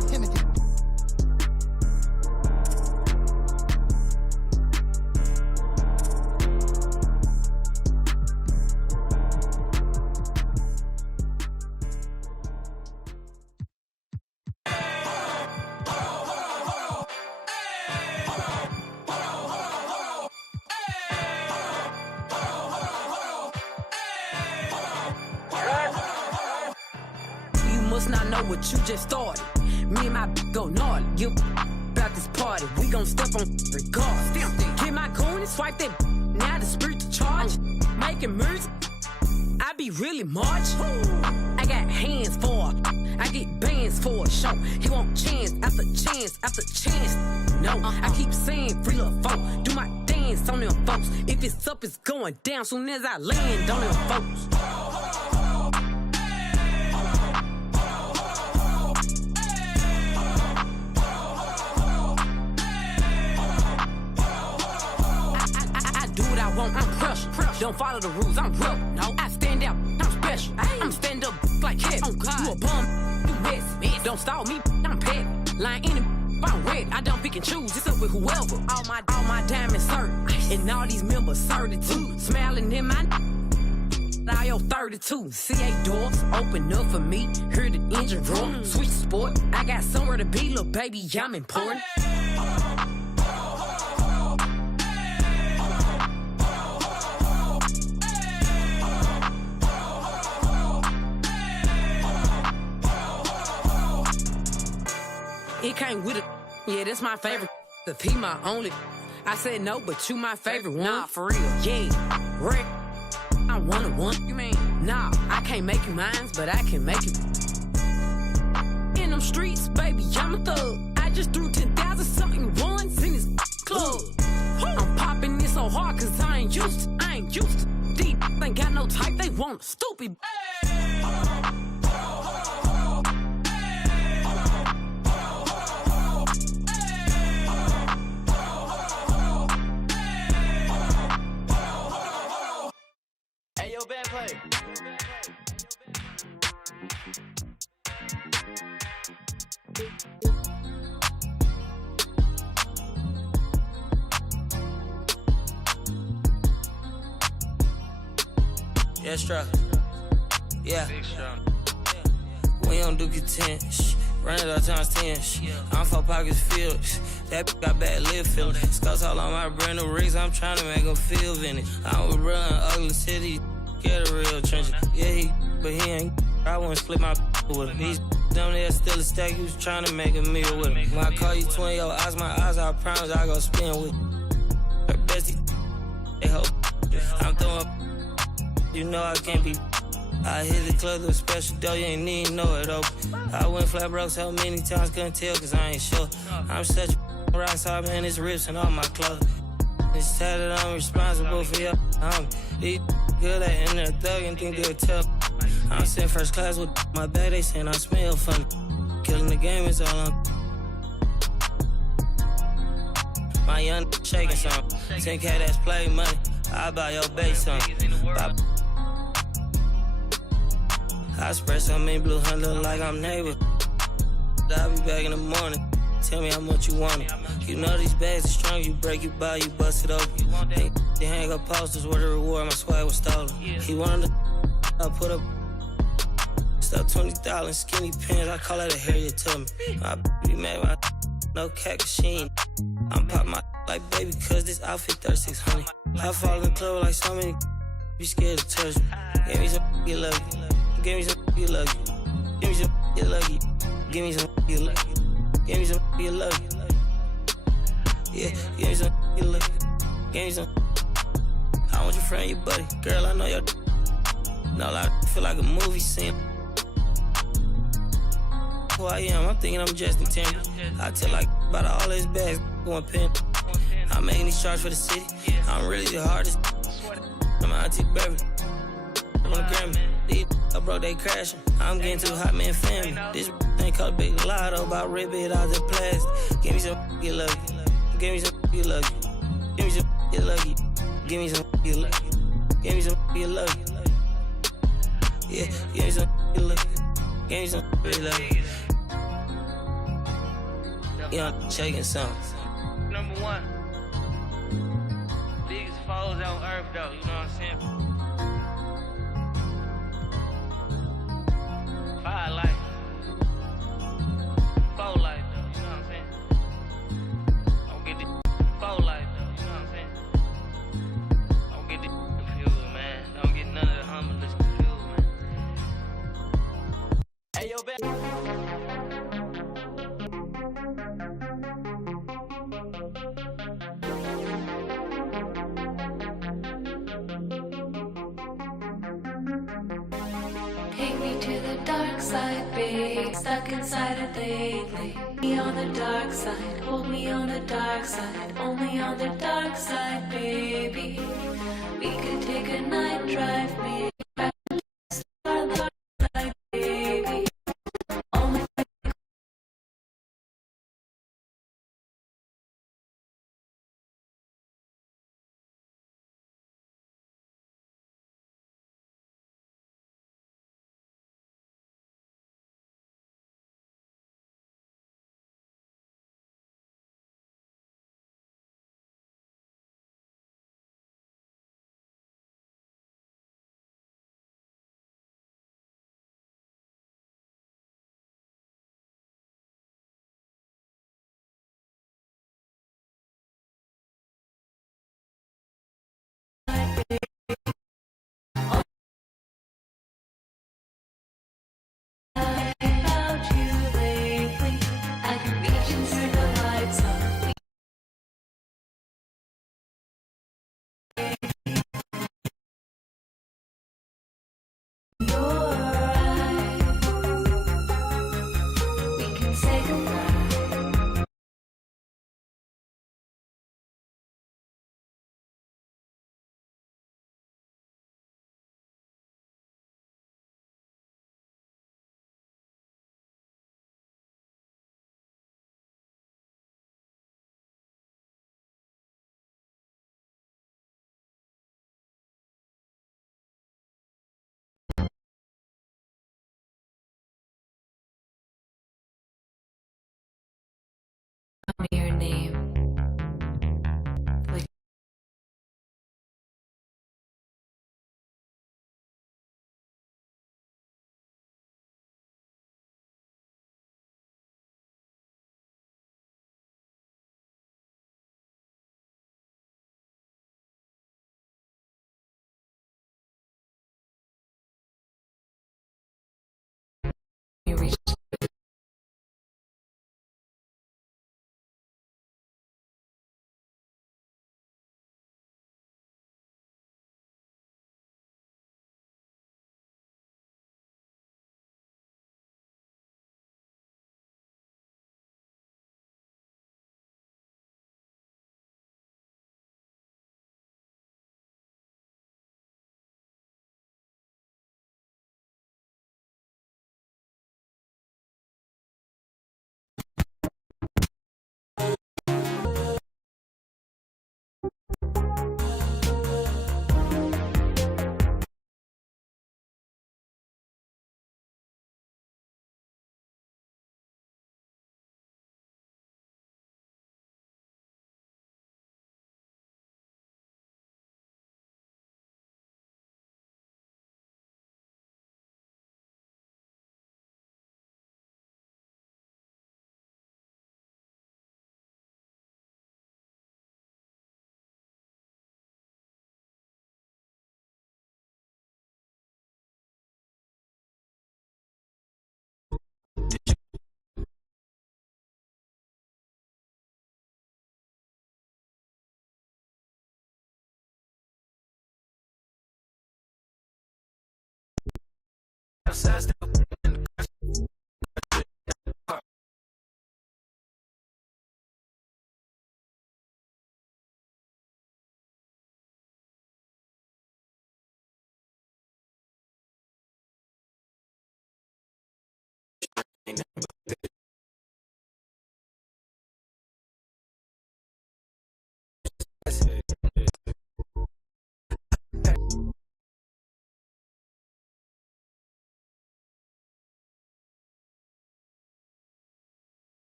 Must not know what you just started. Me and my go gnarly. You about this party. We gon' step on regardless. Get my coin and swipe that. Now the spirit to charge. Making music. I be really march. I got hands for it. I get bands for a show. He want chance after chance after chance. No, I keep saying free little folk. Do my dance on them folks. If it's up, it's going down soon as I land on them folks. I'm pressure. Don't follow the rules, I'm real. No, I stand out, I'm special. I'm stand up like head. Oh God, you a bum, you mess. Don't stall me, I'm petty. Lying in it, I'm ready. I don't pick and choose, it's up with whoever. All my diamonds hurt, and all these members 32. Smiling in my I owe 32. C8 doors open up for me. Hear the engine roar. Switch sport. I got somewhere to be, little baby. I'm important. It came with it. Yeah, that's my favorite. If he my only. I said no, but you my favorite one. Nah, for real. Yeah. Rick. I want a one. You mean? Nah, I can't make you mine, but I can make you. In them streets, baby, I'm a thug. I just threw 10,000 something ones in this club. I'm popping this so hard cause I ain't used to. Deep ain't got no type, they want a stupid. Hey, yo, bad play. Yeah, strap. Yeah. We don't do content. Run it up times 10. I'm 4 pockets filled. That got bad lip feeling. Scouts all on my brand new rigs. I'm trying to make them feel vintage. I would run ugly city. Get a real trench. Yeah, but he ain't. I wouldn't split my with him. These down there still a stack. He was trying to make a meal with him. When I call you twin, your eyes, my eyes, I promise I go spin with her bestie. They hope. I'm throwing. You know I can't be. I hit the club with a special dough, you ain't need know it open. I went flat broke so many times, couldn't tell cause I ain't sure. I'm such a rock star, man, it's rips and all my clothes. It's tatted, I'm responsible for your homie. These good at in there thug and think they'll tell. I'm sitting first class with my bag, they saying I smell funny. Killing the game is all I'm. My young shaking some. 10K that's play money. I buy your base something. I spread so many blue hunt, look like I'm neighbor. I'll be back in the morning. Tell me how much you want it. You know these bags are strong. You break, you buy, you bust it open. They hang up posters where the reward, my swag was stolen. He wanted to I put up stuff 20,000 skinny pants. I call that a Harriet to me. I be mad my no cat machine. I'm pop my like baby cause this outfit 3600. I fall in the club like so many. Be scared to touch me. Give me some get lucky. Give me some get lucky. Give me some get lucky. Give me some get lucky. Give me some get lucky. Yeah, give me some get lucky. Give me some. I want your friend, your buddy. Girl, I know your. No, I feel like a movie scene. Who I am, I'm thinking I'm Justin Timberlake. I tell like about all his bags going pin. I'm making these charts for the city. I'm really the hardest. I'm auntie baby. I'm on the Grammy. These I broke, they crashing. I'm getting too hot, man, family. This thing called Big Lotto, about rip it out the plastic. Give me some get lucky. Give me some get lucky. Give me some get lucky. Give me some get lucky. Give me some get lucky. Yeah, give me some get lucky. Give me some get lucky. Yeah, I'm shaking something. Number one. Biggest foes on earth, though. You know what I'm saying? Fire life. Foe life, though. You know what I'm saying? Don't get this foe life, though. You know what I'm saying? Don't get this confused, man. Don't get none of the humblest confused, man. Hey, yo, back. Take me to the dark side, babe. Stuck inside it lately. Me on the dark side, hold me on the dark side. Only on the dark side, baby. We could take a night drive, me.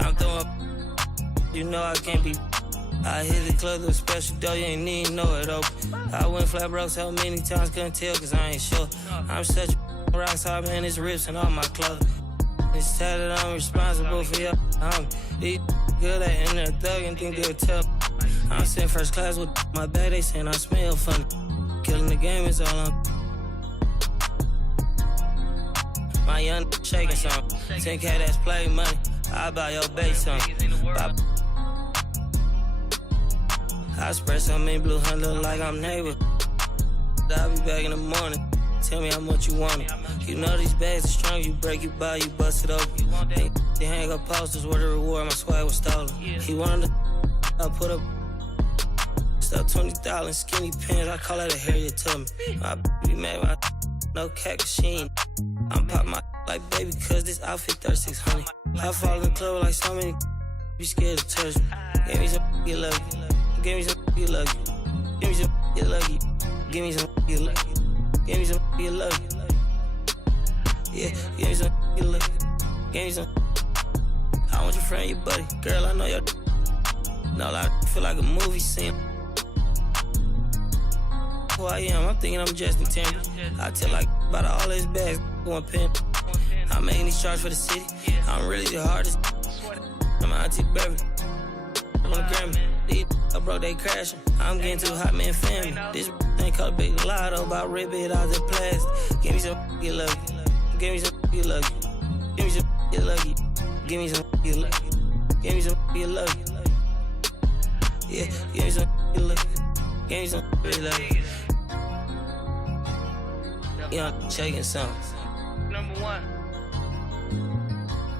I'm throwing, you know I can't be. I hit the club with a special dough, you ain't even know it open. I went flat broke so many times, couldn't tell cause I ain't sure. I'm such a rock star, man, it's rips and all my clothes. It's tatted, I'm responsible for your These good at in there thuggin', think they'll tell. I'm sitting first class with my bag, they saying I smell funny. Killing the game is all I'm. My young shaking some 10K that's play money. I buy your base some. I spread some in blue hunt, look like I'm neighbor. I'll be back in the morning. Tell me how much you want it. You know these bags are strong. You break, you buy, you bust it open. They hang up posters where the reward. My swag was stolen. He wanted to. I put up. Stuff $20 skinny pants. I call that a Harriet to me. My be mad. My no cat machine. I'm pop my like baby, cause this outfit 3600. I fall in the club like so many. Be scared to touch me. Give me some get lucky. Give me some get lucky. Give me some get lucky. Give me some get lucky. Give me some get lucky. Yeah, give me some get lucky. Give me some. I want your friend, your buddy. Girl, I know your. No, I feel like a movie scene. Who I am, I'm thinking I'm Justin Timberlake. I tell like about all these bags, one pen. I'm making these charts for the city. I'm really the hardest. I'm an auntie baby. I'm on the Grammy. These broke, they crashing. I'm getting too hot, man, family. This ain't called a big lotto about red bit out the plastic. Give me some get lucky. Give me some get lucky. Give me some get lucky. Give me some get lucky. Give me some get lucky. Yeah, give me some get lucky. Give me some get lucky. Young shaking something. Number one.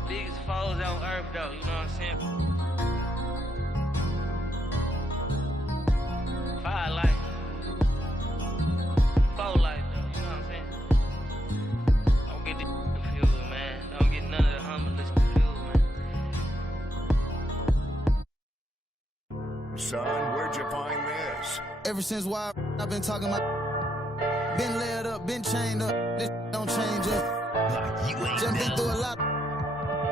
Biggest foes on earth, though, you know what I'm saying? Fire life. Foe life, though, you know what I'm saying? Don't get this confused, man. Don't get none of the humblest confused, man. Son, where'd you find this? Ever since why I've been talking about. Been laid up, been chained up. This don't change up. Just been through a lot.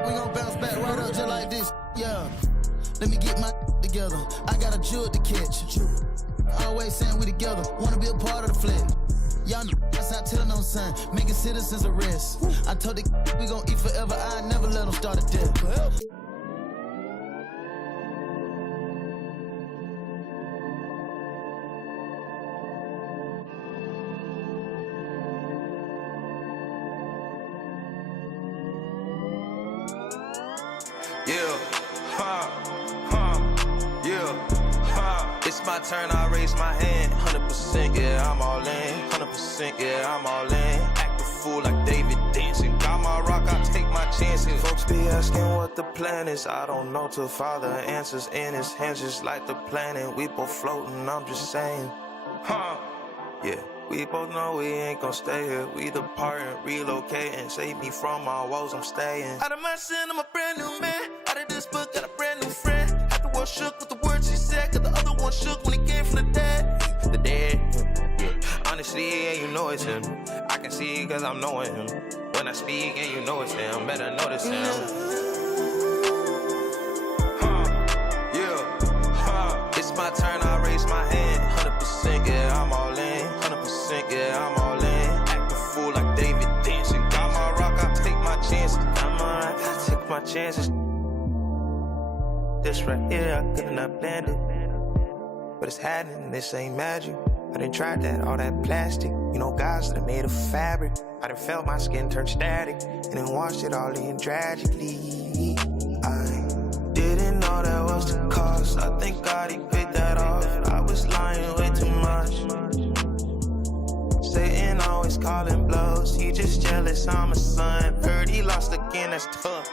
We gon' bounce back right up just like this. Yeah. Let me get my together. I got a jewel to catch. Always saying we together. Wanna be a part of the flag. Y'all know that's how I tell no son. Making citizens arrest. I told the we gon' eat forever. I never let them start a death. It's my turn, I raise my hand. 100%, yeah, I'm all in. 100%, yeah, I'm all in. Act a fool like David dancing. Got my rock, I take my chances. Folks be asking what the plan is. I don't know till Father answers in his hands, just like the planet. We both floating, I'm just saying. Yeah, we both know we ain't gon' stay here. We departing, relocating. Save me from my woes, I'm staying. Out of my sin, I'm a brand new man. Out of this book, got a brand new friend. Half the world shook with the words he said, cause the other one shook when he came from the dead. The dead, yeah. Honestly, yeah, you know it's him. I can see it cause I'm knowing him. When I speak and you know it's him, better notice him. It's my turn, I raise my hand. 100%, yeah, I'm all in. 100%, yeah, I'm all in. Act a fool like David dancing. Got my rock, I take my chances. Got my rock, I take my chances. This right here, I couldn't have planned it. But it's happening, this ain't magic. I done tried that, all that plastic. You know, guys that are made of fabric. I done felt my skin turn static. And then watched it all in tragically. I didn't know that was the cost. I think God, he paid that off. I was lying way too much. Satan always calling blows. He just jealous, I'm a son. Heard he lost again, that's tough.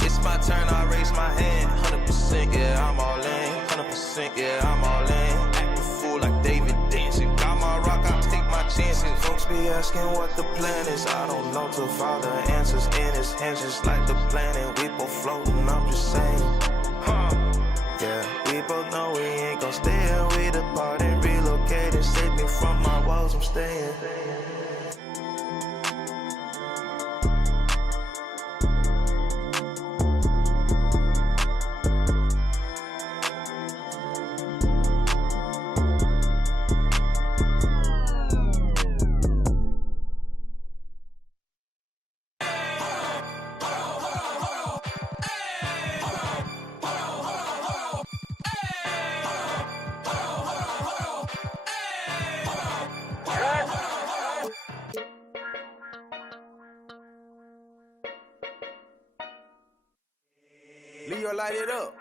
It's my turn, I raise my hand. 100%, yeah, I'm all in. 100%, yeah, I'm all in. Act a fool like David dancing. Got my rock, I take my chances. Folks be asking what the plan is. I don't know till Father answers in his hands, just like the planet. We both floating, I'm just saying. Yeah, we both know we ain't gon' stay here. We departing, relocating. Save me from my woes, I'm staying. Leo, light it up.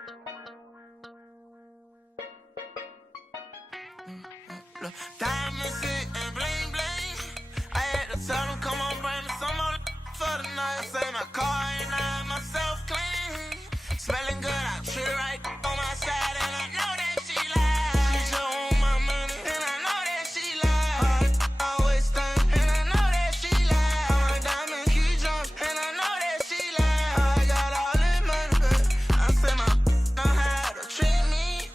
Diamonds sit and bling bling. I had to tell them, come on, bring me some more for the night. I say my car ain't not myself clean. Smelling good, I treat her right on my side, and I know that she lies. She just want my money, and I know that she lies. Always think, and I know that she lies. My diamond keep drunk, and I know that she lies. I got all this money, but I say my know how to treat me,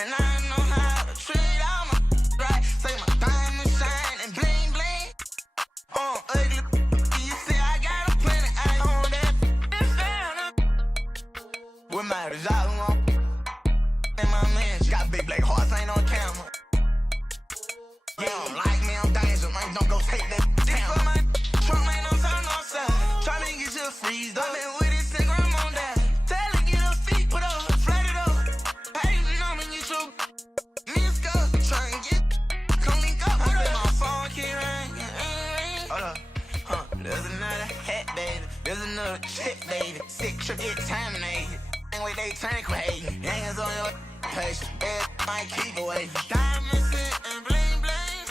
and I know how to treat all my right. Say my diamond shine and bling bling. Ugly, you see I got a plenty. I own that. This down. With my result on, and my man got big black hearts, ain't on camera. You don't like me, I'm dangerous, man. Don't go take that down. My trunk ain't no time, no side. Tryna get you a freeze, though. I been with it, sick, I'm on that. Tell her, get her feet, put her, flat it up. Hey, you know me, you should. Me and Scott, tryna get, come link up with her. My phone keep ringing, hold up. There's another hat, baby. There's another chick, baby. Sick trip, get terminated. Ain't with they turn crazy. Hands on your patient. Might keep away. Diamonds sit and bling bling.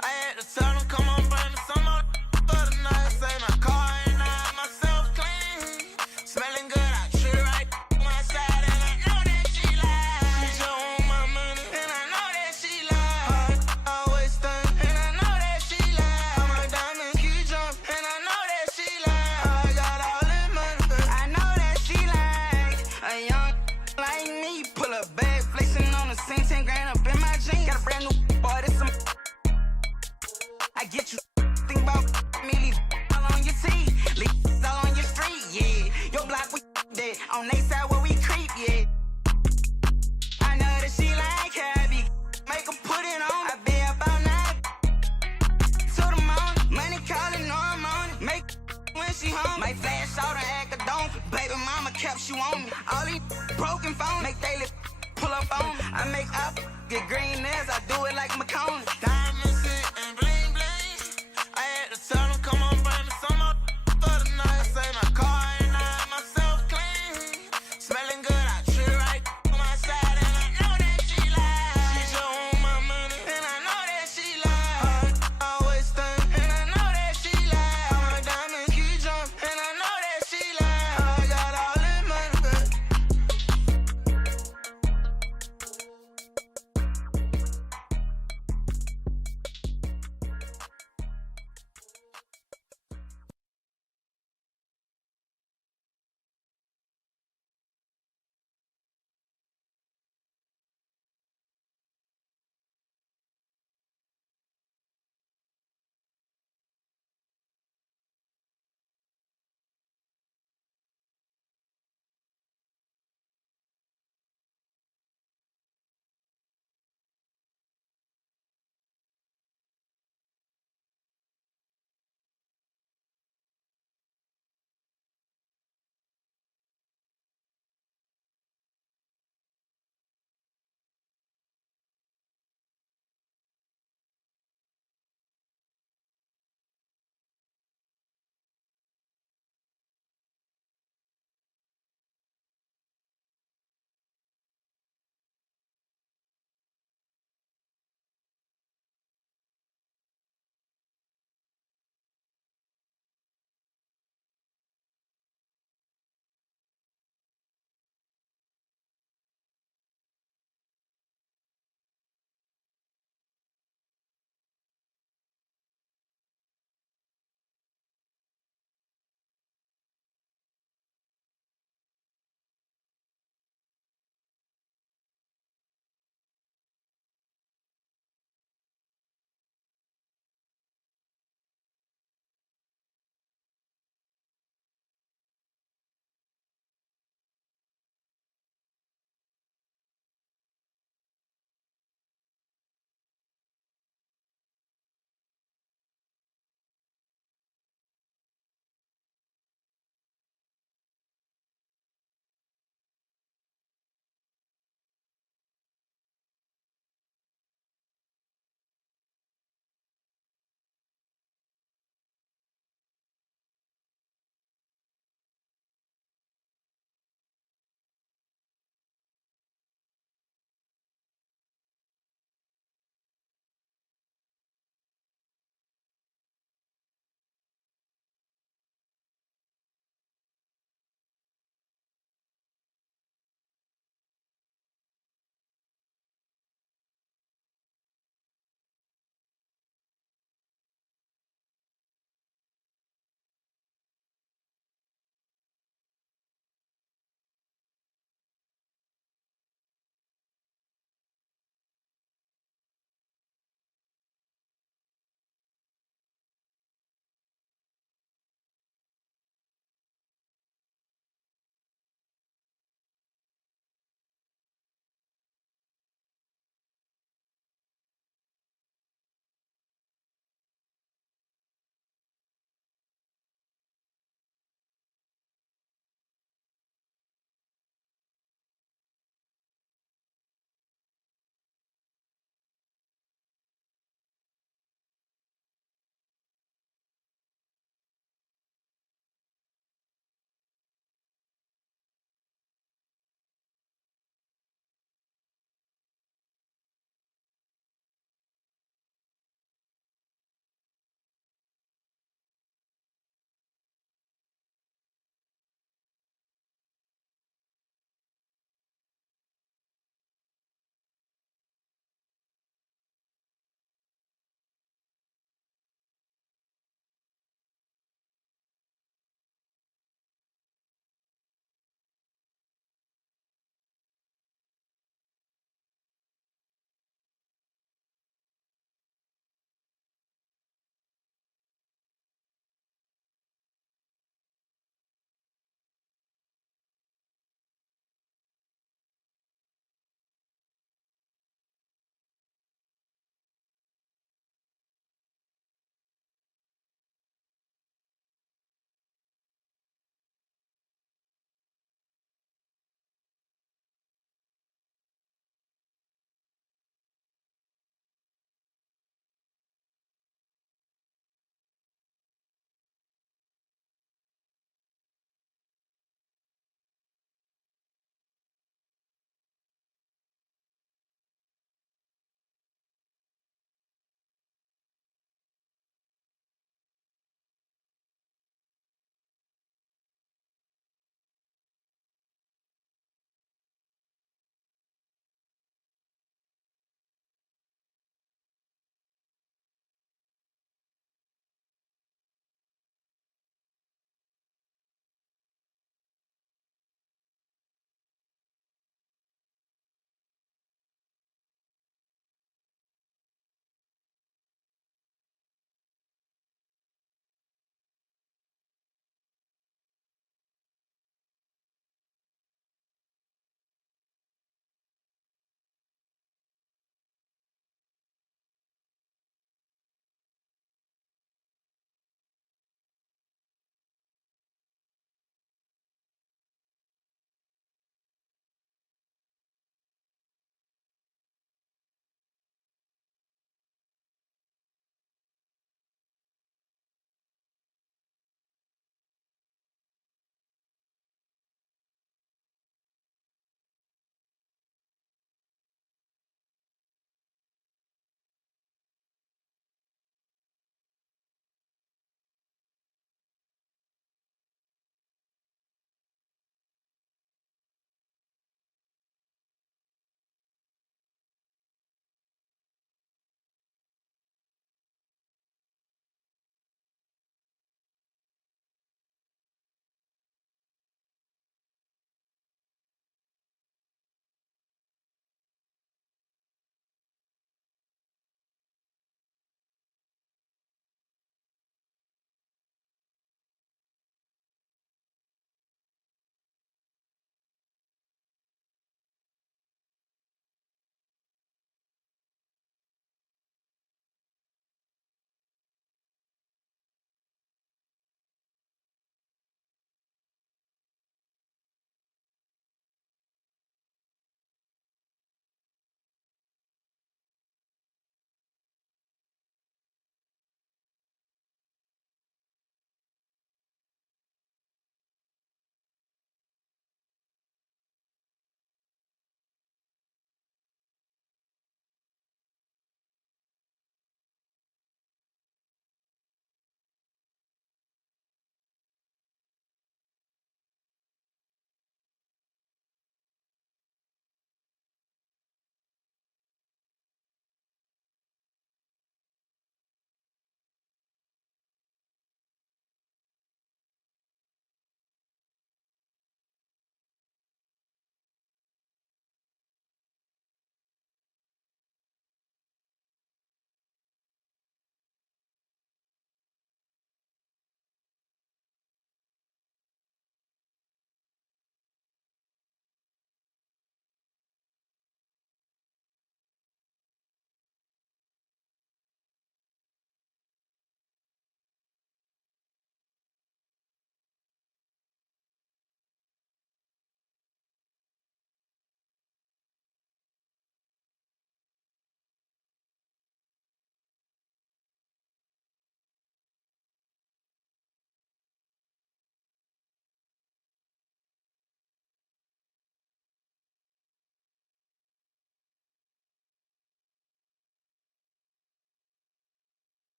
I had to tell them, come on, bring me some more for the night. Say my car ain't not myself clean. Smelling good, I treat her right on my side, and I know that she lies. She just want my money, and I know that she lies. Always think, and I know that she lies. My diamond keep drunk, and I know that she lies. I got all this money, but I know that she lies. A young like me, pull a bag, flexing on the scene, 10 grand up in my jeans. Got a brand new boy, this some. I get you think about me, leave all on your teeth, leave all on your street, yeah. Your block we dead, on they side where we creep, yeah. I know that she like happy, make her put it on. I be about 9 to the morning, money calling, no I'm on it. Make when she home, might flash out and act a donkey. Baby mama kept you on me, all these broken phones make they pull up on me. I make up, get green nails, I do it like McCone.